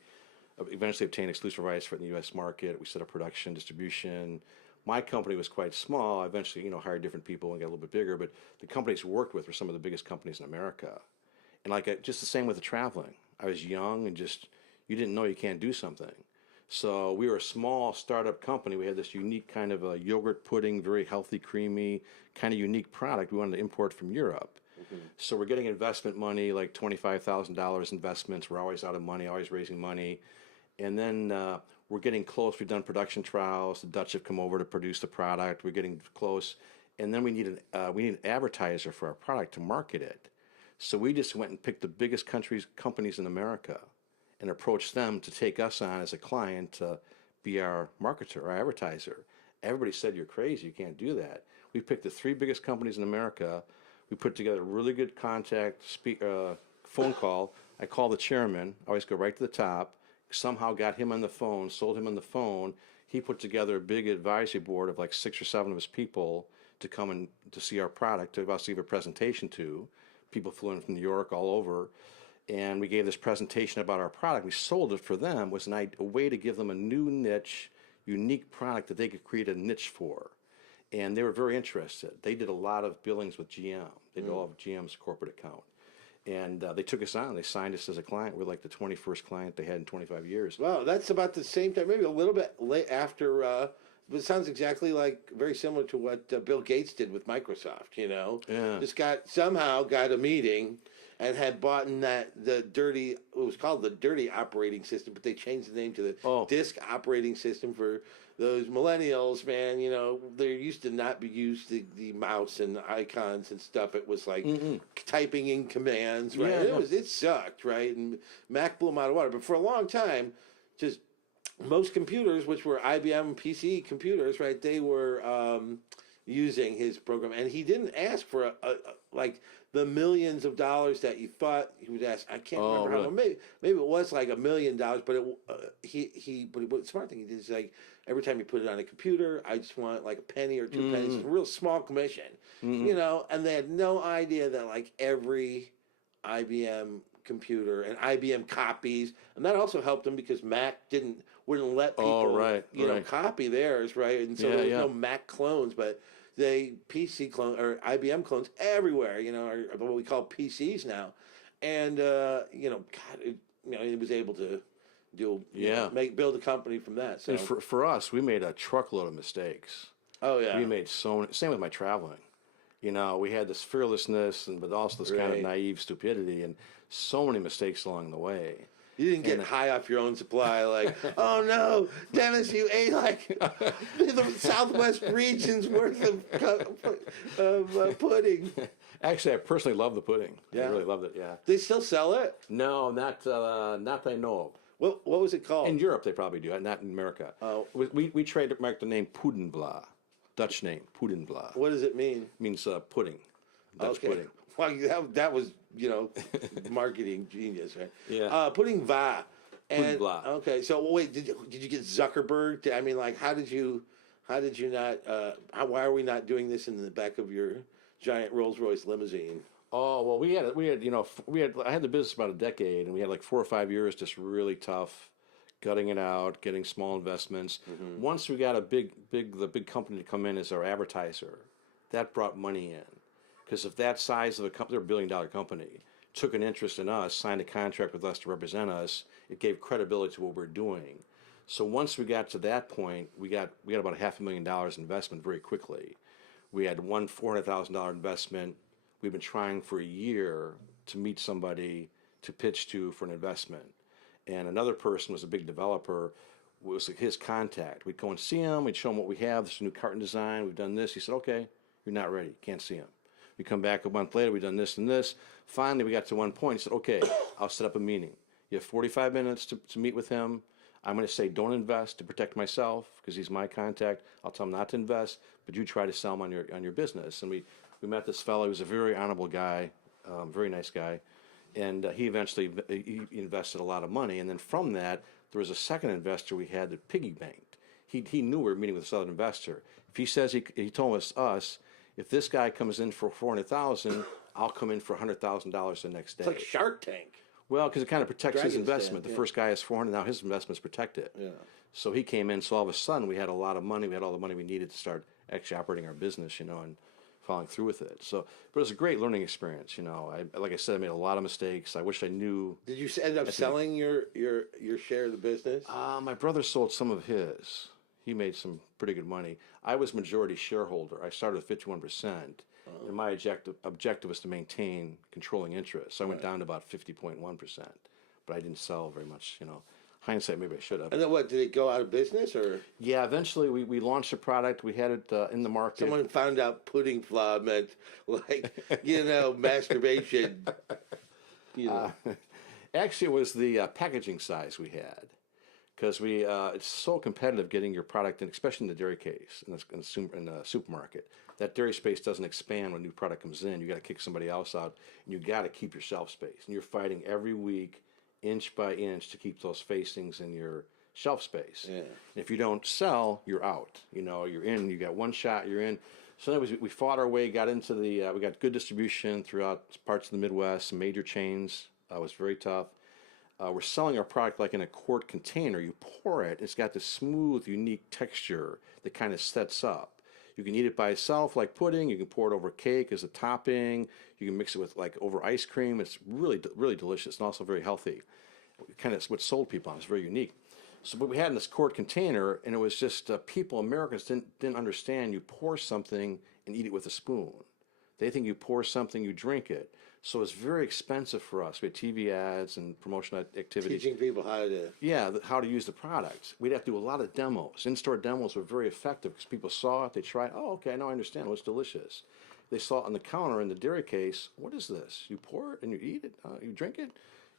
eventually obtained exclusive rights for it in the U.S. market. We set up production, distribution. My company was quite small. I eventually, hired different people and got a little bit bigger. But the companies we worked with were some of the biggest companies in America. And just the same with the traveling. I was young and you didn't know you can't do something. So we were a small startup company. We had this unique kind of a yogurt pudding, very healthy, creamy, kind of unique product we wanted to import from Europe. Mm-hmm. So we're getting investment money, like $25,000 investments. We're always out of money, always raising money. And then we're getting close. We've done production trials. The Dutch have come over to produce the product. We're getting close. And then we need an advertiser for our product to market it. So we just went and picked the biggest companies in America and approached them to take us on as a client to be our marketer, our advertiser. Everybody said, you're crazy, you can't do that. We picked the 3 biggest companies in America. We put together a really good phone call. I called the chairman. I always go right to the top. Somehow got him on the phone, sold him on the phone. He put together a big advisory board of like 6 or 7 of his people to come and to see our product, to us give a presentation to. People flew in from New York, all over, and we gave this presentation about our product. We sold it for them. It was a way to give them a new niche, unique product that they could create a niche for. And they were very interested. They did a lot of billings with GM. They did all of GM's corporate account. And they took us on. They signed us as a client. We're like the 21st client they had in 25 years. Well, that's about the same time, maybe a little bit late after. It sounds exactly very similar to what Bill Gates did with Microsoft. Yeah. Just somehow got a meeting and had bought in it was called the dirty operating system, but they changed the name to the disk operating system for those millennials, man. There used to not be used the mouse and icons and stuff. It was like typing in commands, right? Yeah, It sucked, right? And Mac blew them out of water. But for a long time, just most computers, which were IBM PC computers, right? They were using his program, and he didn't ask for the millions of dollars that you thought he would ask. I can't remember how. Maybe it was like $1 million, but the smart thing he did is every time you put it on a computer, I just want like a penny or 2 pennies, a real small commission, And they had no idea that every IBM computer and IBM copies, and that also helped them because Mac wouldn't let people copy theirs, right? And so there was no Mac clones, but they PC clone or IBM clones everywhere, are what we call PCs now, and it was able to build a company from that. So and for us, we made a truckload of mistakes. Oh yeah, we made so many. Same with my traveling. We had this fearlessness but also this kind of naive stupidity and so many mistakes along the way. You didn't get high off your own supply, oh no, Dennis, you ate the Southwest region's worth of pudding. Actually, I personally love the pudding. Yeah. I really loved it, yeah. They still sell it? No, not that I know of. What was it called? In Europe, they probably do, not in America. Oh. We trademarked the name Pudenbla, Dutch name, Pudenbla. What does it mean? It means pudding, Dutch pudding. Well, that was, marketing genius, right? Yeah. Pudding va. And, Pudenbla. Okay, so wait, did you get Zuckerberg? I mean, how did you not? Why are we not doing this in the back of your giant Rolls-Royce limousine? Oh well, we had I had the business about a decade, and we had like 4 or 5 years just really tough, gutting it out, getting small investments. Mm-hmm. Once we got the big company to come in as our advertiser, that brought money in. Because if that size of a company, they're $1 billion company, took an interest in us, signed a contract with us to represent us, it gave credibility to what we're doing. So once we got to that point, we got about $500,000 investment very quickly. We had one $400,000 investment. we've been trying for a year to meet somebody to pitch to for an investment. And another person was a big developer, was his contact. We'd go and see him, we'd show him what we have, this new carton design, we've done this. He said, okay, you're not ready, can't see him. We come back a month later, we've done this and this. Finally, we got to one point, he said, okay, I'll set up a meeting. You have 45 minutes to meet with him. I'm going to say don't invest to protect myself because he's my contact. I'll tell him not to invest, but you try to sell him on your business. And we met this fellow. He was a very honorable guy, very nice guy. And he eventually he invested a lot of money. And then from that, there was a second investor we had that piggy banked. He knew we were meeting with this other investor. If he says he told us, if this guy comes in for $400,000, I'll come in for $100,000 the next day. It's like Shark Tank. Well, because it kind of protects his Dragon's investment. Den, The first guy has 400, now his investment's protected. Yeah. So he came in, so all of a sudden we had a lot of money. We had all the money we needed to start actually operating our business, and following through with it. So, but it was a great learning experience, like I said, I made a lot of mistakes. I wish I knew. Did you end up selling your share of the business? My brother sold some of his. He made some pretty good money. I was majority shareholder. I started with 51%. And my objective was to maintain controlling interest. So I went down to about 50.1%, but I didn't sell very much. Hindsight, maybe I should have. And then what? Did it go out of business or? Yeah, eventually we launched a product. We had it in the market. Someone found out pudding flour meant masturbation. Actually, it was the packaging size we had. Because it's so competitive getting your product in, especially in the dairy case, in the supermarket. That dairy space doesn't expand when a new product comes in. You got to kick somebody else out, and you got to keep your shelf space. And you're fighting every week, inch by inch, to keep those facings in your shelf space. Yeah. And if you don't sell, you're out. You're in. You got one shot. You're in. So anyways, we fought our way, got into we got good distribution throughout parts of the Midwest, some major chains. It was very tough. We're selling our product like in a quart container. You pour it. It's got this smooth, unique texture that kind of sets up. You can eat it by itself like pudding. You can pour it over cake as a topping. You can mix it with over ice cream. It's really, really delicious and also very healthy. Kind of what sold people on. It's very unique. So what we had in this quart container, and it was just Americans didn't understand you pour something and eat it with a spoon. They think you pour something, you drink it. So it's very expensive for us. We had TV ads and promotional activities. Teaching people how to... Yeah, how to use the products. We'd have to do a lot of demos. In-store demos were very effective because people saw it, they tried, oh, okay, now I understand, it's delicious. They saw it on the counter in the dairy case, what is this? You pour it and you eat it? You drink it?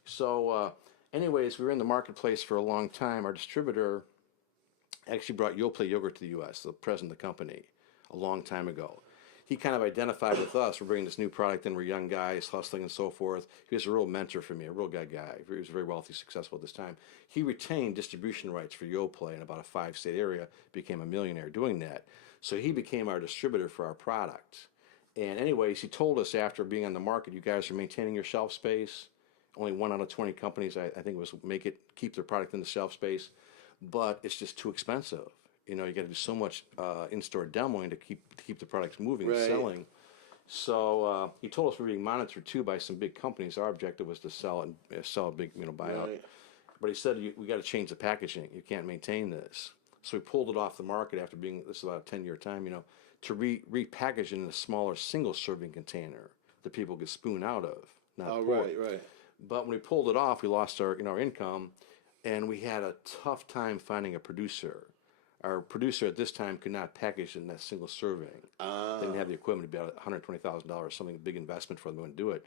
So anyways, we were in the marketplace for a long time. Our distributor actually brought Yoplait yogurt to the U.S., the president of the company, a long time ago. He kind of identified with us. We're bringing this new product in. We're young guys, hustling and so forth. He was a real mentor for me, a real good guy. He was very wealthy, successful at this time. He retained distribution rights for Yoplait in about a 5-state area, became a millionaire doing that. So he became our distributor for our product. And anyways, he told us after being on the market, you guys are maintaining your shelf space. Only 1 out of 20 companies, I think it was, keep their product in the shelf space. But it's just too expensive. You got to do so much in-store demoing to keep the products moving and selling. So he told us we were being monitored too by some big companies. Our objective was to sell a big buyout. Right. But he said we got to change the packaging. You can't maintain this. So we pulled it off the market after this is about a 10-year time. To repackage it in a smaller single-serving container that people could spoon out of. Right. But when we pulled it off, we lost our income, and we had a tough time finding a producer. Our producer at this time could not package in that single serving. They didn't have the equipment to be $120,000, something big investment for them to do it.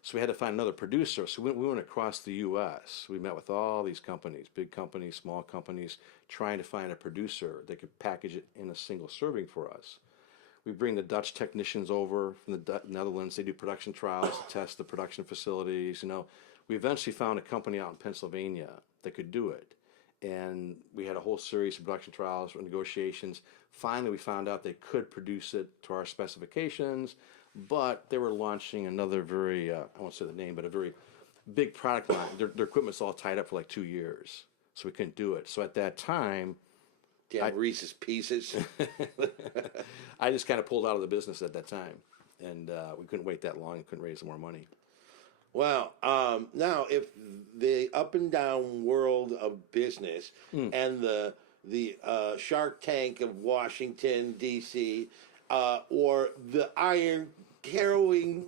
So we had to find another producer. So we went across the U.S. We met with all these companies, big companies, small companies, trying to find a producer that could package it in a single serving for us. We bring the Dutch technicians over from the Netherlands. They do production trials to test the production facilities. We eventually found a company out in Pennsylvania that could do it. And we had a whole series of production trials, negotiations. Finally, we found out they could produce it to our specifications, but they were launching another very, I won't say the name, but a very big product line. Their equipment's all tied up for like 2 years, so we couldn't do it. So at that time... Damn Reese's Pieces. I just kind of pulled out of the business at that time, and we couldn't wait that long and couldn't raise more money. Well, now if the up and down world of business and the Shark Tank of Washington, D.C., or the Iron harrowing,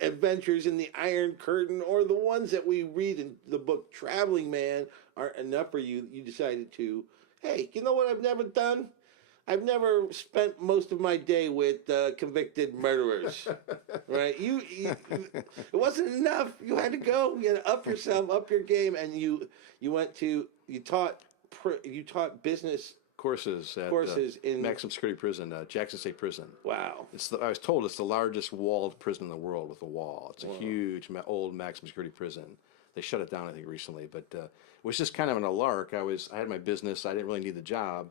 adventures in the Iron Curtain, or the ones that we read in the book Travelin Man aren't enough for you. You decided to, hey, you know what I've never done? I've never spent most of my day with convicted murderers, right? It wasn't enough. You had to go. You had to up yourself, up your game, and you taught business courses at in maximum security prison, Jackson State Prison. Wow. I was told it's the largest walled prison in the world with a wall. It's a huge old maximum security prison. They shut it down, I think, recently, but it was just kind of a lark. I had my business. I didn't really need the job.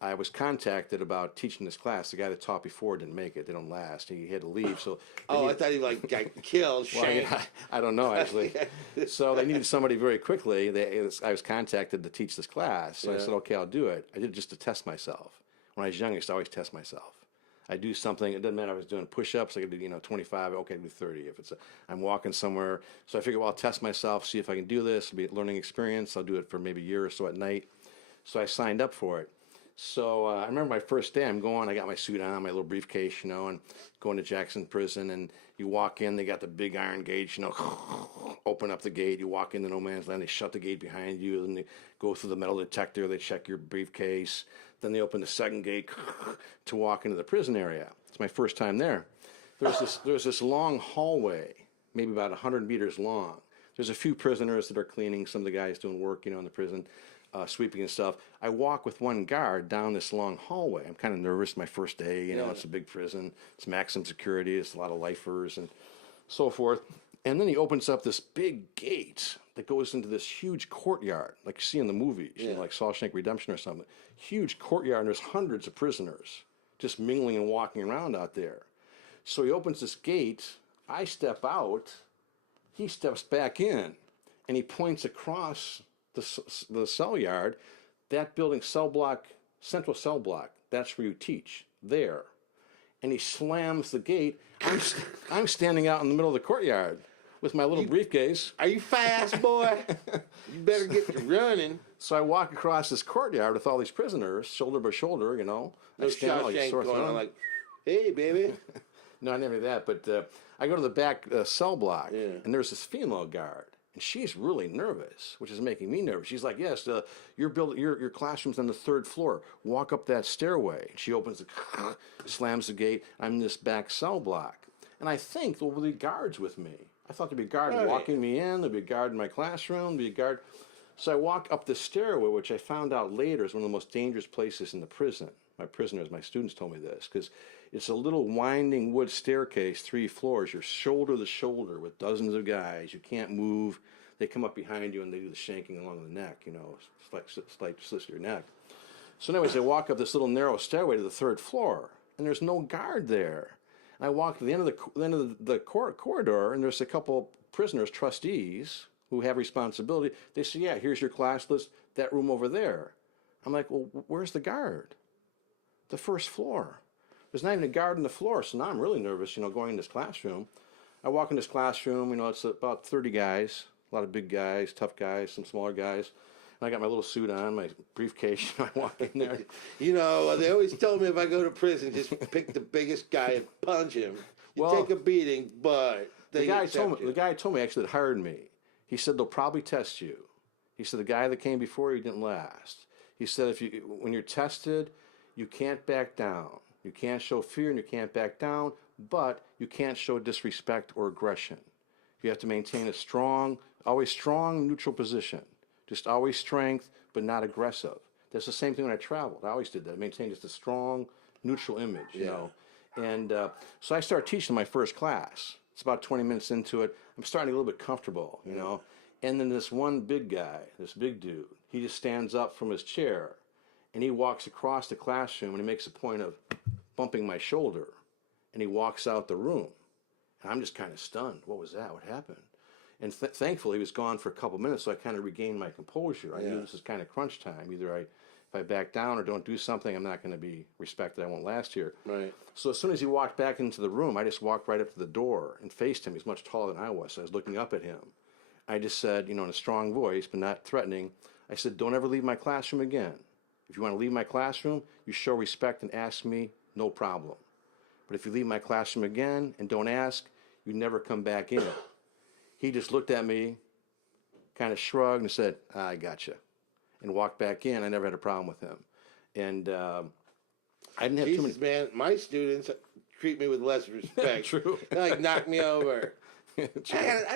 I was contacted about teaching this class. The guy that taught before didn't make it. They don't last. He had to leave. So I thought he got killed. Well, I don't know actually. So they needed somebody very quickly. I was contacted to teach this class. So I said, okay, I'll do it. I did it just to test myself. When I was young, I used to always test myself. I do something. It doesn't matter if I was doing push-ups. I could do 25. Okay, I do 30. If I'm walking somewhere. So I figured, well, I'll test myself, see if I can do this. It'll be a learning experience. I'll do it for maybe a year or so at night. So I signed up for it. So I remember my first day. I got my suit on, my little briefcase, and going to Jackson Prison. And you walk in, they got the big iron gate, open up the gate. You walk into no man's land. They shut the gate behind you. Then they go through the metal detector. They check your briefcase. Then they open the second gate to walk into the prison area. It's my first time there. There's this long hallway, maybe about 100 meters long. There's a few prisoners that are cleaning. Some of the guys doing work, in the prison. Sweeping and stuff. I walk with one guard down this long hallway. I'm kind of nervous my first day. It's a big prison. It's maximum security. It's a lot of lifers and so forth. And then he opens up this big gate that goes into this huge courtyard, like you see in the movies, like Shawshank Redemption or something. Huge courtyard, and there's hundreds of prisoners just mingling and walking around out there. So he opens this gate. I step out. He steps back in, and he points across the cell yard, that building, central cell block, that's where you teach, there. And he slams the gate. I'm standing out in the middle of the courtyard with my little briefcase. Are you fast, boy? You better get to running. So I walk across this courtyard with all these prisoners, shoulder by shoulder, No Shawshank going on like, hey, baby. No, I never did that, but I go to the back cell block, and there's this female guard. And she's really nervous, which is making me nervous. She's like, yes, your classroom's on the 3rd floor. Walk up that stairway. And she opens slams the gate. I'm in this back cell block. And I think there will be guards with me. I thought there'd be a guard walking me in. There'd be a guard in my classroom. There'd be a guard. So I walk up the stairway, which I found out later is one of the most dangerous places in the prison. My students told me this, because it's a little winding wood staircase, 3 floors. You're shoulder to shoulder with dozens of guys. You can't move. They come up behind you and they do the shanking along the neck, slight slit your neck. So anyways, I walk up this little narrow stairway to the 3rd floor, and there's no guard there. And I walk to the end of the corridor, and there's a couple prisoners, trustees, who have responsibility. They say, yeah, here's your class list, that room over there. I'm like, well, where's the guard? The 1st floor. There's not even a guard on the floor, so now I'm really nervous, going in this classroom. I walk in this classroom, it's about 30 guys, a lot of big guys, tough guys, some smaller guys. And I got my little suit on, my briefcase, I walk in there. They always told me if I go to prison, just pick the biggest guy and punch him. You take a beating, but the guy told me actually that hired me. He said they'll probably test you. He said the guy that came before you didn't last. He said when you're tested, you can't back down. You can't show fear and you can't back down, but you can't show disrespect or aggression. You have to maintain always strong, neutral position. Just always strength, but not aggressive. That's the same thing when I traveled. I always did that. I maintained just a strong, neutral image, And so I started teaching my first class. It's about 20 minutes into it. I'm starting to get a little bit comfortable, And then this one big guy, this big dude, he just stands up from his chair, and he walks across the classroom, and he makes a point of bumping my shoulder, and he walks out the room. And I'm just kind of stunned. What was that? What happened? And thankfully, he was gone for a couple minutes, so I kind of regained my composure. I knew this is kind of crunch time. Either if I back down or don't do something, I'm not going to be respected. I won't last here. Right. So as soon as he walked back into the room, I just walked right up to the door and faced him. He's much taller than I was, so I was looking up at him. I just said, in a strong voice, but not threatening, I said, don't ever leave my classroom again. If you want to leave my classroom, you show respect and ask me, no problem. but if you leave my classroom again and don't ask, you never come back in. He just looked at me, kind of shrugged and said, I gotcha, and walked back in. I never had a problem with him. And I didn't have too many. Man, my students treat me with less respect. True. They like knock me over. I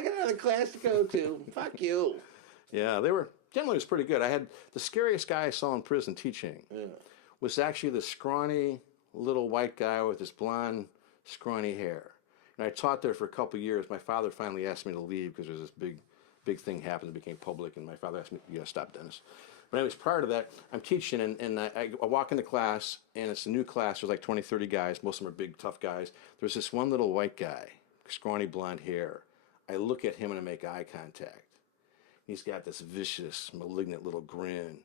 got another class to go to. Fuck you. Yeah, they were generally, it was pretty good. I had the scariest guy I saw in prison teaching was actually the scrawny little white guy with this blonde, scrawny hair. And I taught there for a couple of years. My father finally asked me to leave because there's this big thing happened that became public, and my father asked me, "You gotta stop, Dennis." But anyways, prior to that, I'm teaching, and I walk into class, and it's a new class. There's like 20, 30 guys. Most of them are big, tough guys. There's this one little white guy, scrawny blonde hair. I look at him and I make eye contact. He's got this vicious, malignant little grin,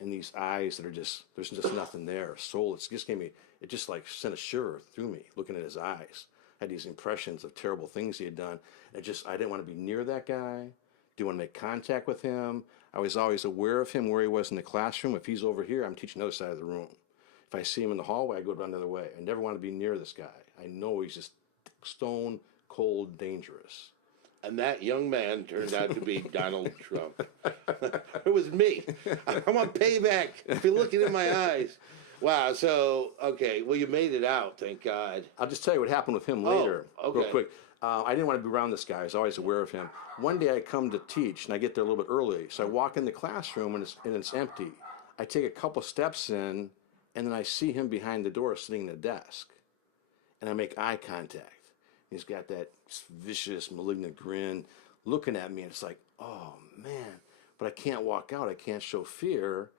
and these eyes that are just, there's just nothing there. Soulless. It just like sent a shiver through me looking at his eyes. I had these impressions of terrible things he had done. I didn't want to be near that guy. Didn't want to make contact with him. I was always aware of him, where he was in the classroom. If he's over here, I'm teaching the other side of the room. If I see him in the hallway, I go down the other way. I never want to be near this guy. I know he's just stone cold dangerous. And that young man turned out to be Donald Trump. It was me. I want payback. If you're looking in my eyes. Wow. So, okay. Well, you made it out. Thank God. I'll just tell you what happened with him later, okay. real quick. I didn't want to be around this guy. I was always aware of him. One day I come to teach, and I get there a little bit early. So I walk in the classroom, and it's empty. I take a couple steps in, and then I see him behind the door sitting at a desk. And I make eye contact. He's got that vicious, malignant grin looking at me, and it's like, oh, man. But I can't walk out. I can't show fear.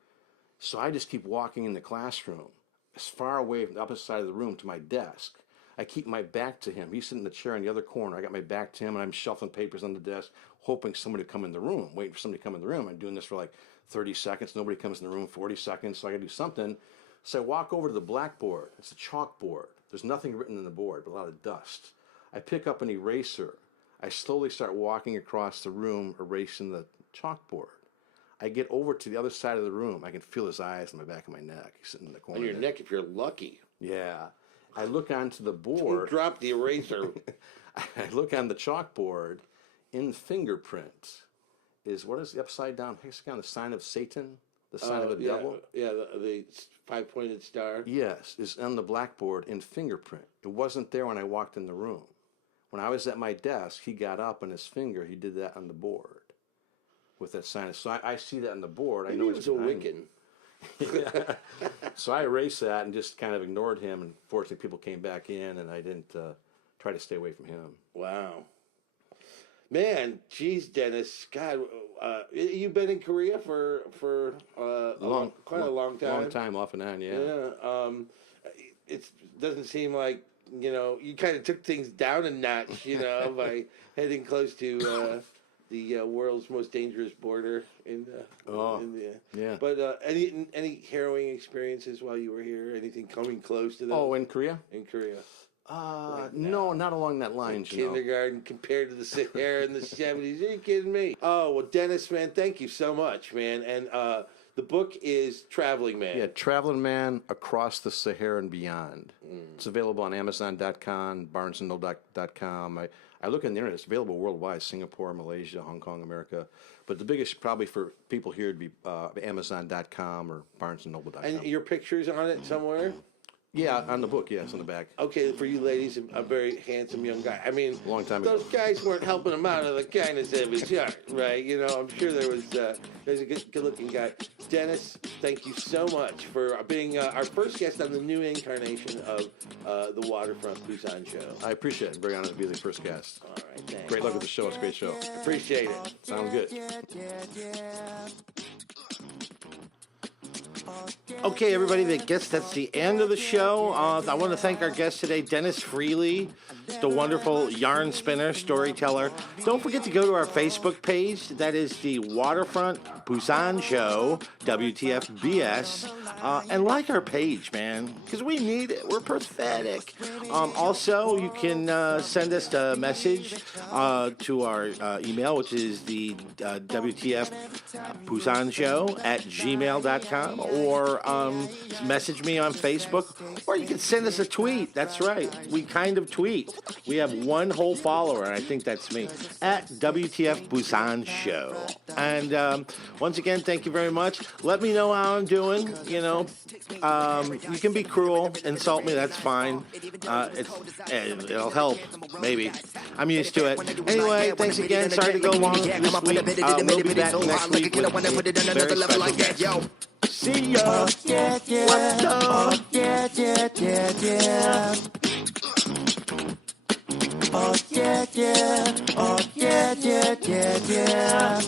So I just keep walking in the classroom, as far away from the opposite side of the room to my desk. I keep my back to him. He's sitting in the chair in the other corner. I got my back to him, and I'm shuffling papers on the desk, hoping somebody would come in the room, waiting for somebody to come in the room. I'm doing this for like 30 seconds. Nobody comes in the room, 40 seconds, so I got to do something. So I walk over to the blackboard. It's a chalkboard. There's nothing written on the board, but a lot of dust. I pick up an eraser. I slowly start walking across the room, erasing the chalkboard. I get over to the other side of the room. I can feel his eyes on the back of my neck. He's sitting in the corner. On your neck, if you're lucky. Yeah. I look onto the Don't board. drop the eraser. I look on the chalkboard. In fingerprint what is the upside down hexagon? The sign of Satan? The sign of the devil? Yeah, the five-pointed star. Yes, is on the blackboard in fingerprint. It wasn't there when I walked in the room. When I was at my desk, he got up on his finger. He did that on the board with that sign. So I see that on the board. Maybe I know he was a Wiccan. Yeah. So I erased that and just kind of ignored him. And fortunately, people came back in, and I didn't try to stay away from him. Wow. Man, geez, Dennis. God, you've been in Korea for quite a long time. Long time, off and on, yeah. Yeah. It doesn't seem like, you kind of took things down a notch, by heading close to the world's most dangerous border yeah. But any harrowing experiences while you were here? Anything coming close to that? Oh, in Korea? In Korea. No, not along that line. Kindergarten compared to the Sahara in the 70s. Are you kidding me? Oh, well, Dennis, man, thank you so much, man. And the book is Travelin Man. Yeah, Travelin Man Across the Sahara and Beyond. It's available on Amazon.com, BarnesandNoble.com. I look on the internet. It's available worldwide, Singapore, Malaysia, Hong Kong, America. But the biggest probably for people here would be Amazon.com or BarnesandNoble.com. And your picture's on it somewhere? Yeah, on the book, yes, on the back. Okay, for you ladies, a very handsome young guy. I mean, Long time those ago. guys weren't helping him out of the kindness of his heart, right? I'm sure there's a good-looking guy. Dennis, thank you so much for being our first guest on the new incarnation of the Waterfront Busan Show. I appreciate it. Very honored to be the first guest. All right, thanks. Great luck with the show. It's a great show. Appreciate it. Sounds good. Okay, everybody, I guess that's the end of the show. I want to thank our guest today, Dennis Feeheley, the wonderful yarn spinner, storyteller. Don't forget to go to our Facebook page. That is the Waterfront Busan Show, WTFBS. And like our page, man, because we need it. We're pathetic. Also, you can send us a message to our email, which is the WTF Busan Show at gmail.com, or message me on Facebook, or you can send us a tweet. That's right. We kind of tweet. We have one whole follower, and I think that's me, at WTF Busan Show. And once again, thank you very much. Let me know how I'm doing. You know, you can be cruel, insult me. That's fine. It'll help. Maybe. I'm used to it. Anyway, thanks again. Sorry to go long this week. We'll be back next week with a very special guest. See ya. What's up? Yeah, yeah, yeah, yeah. Oh yeah, yeah, oh yeah, yeah, yeah, yeah.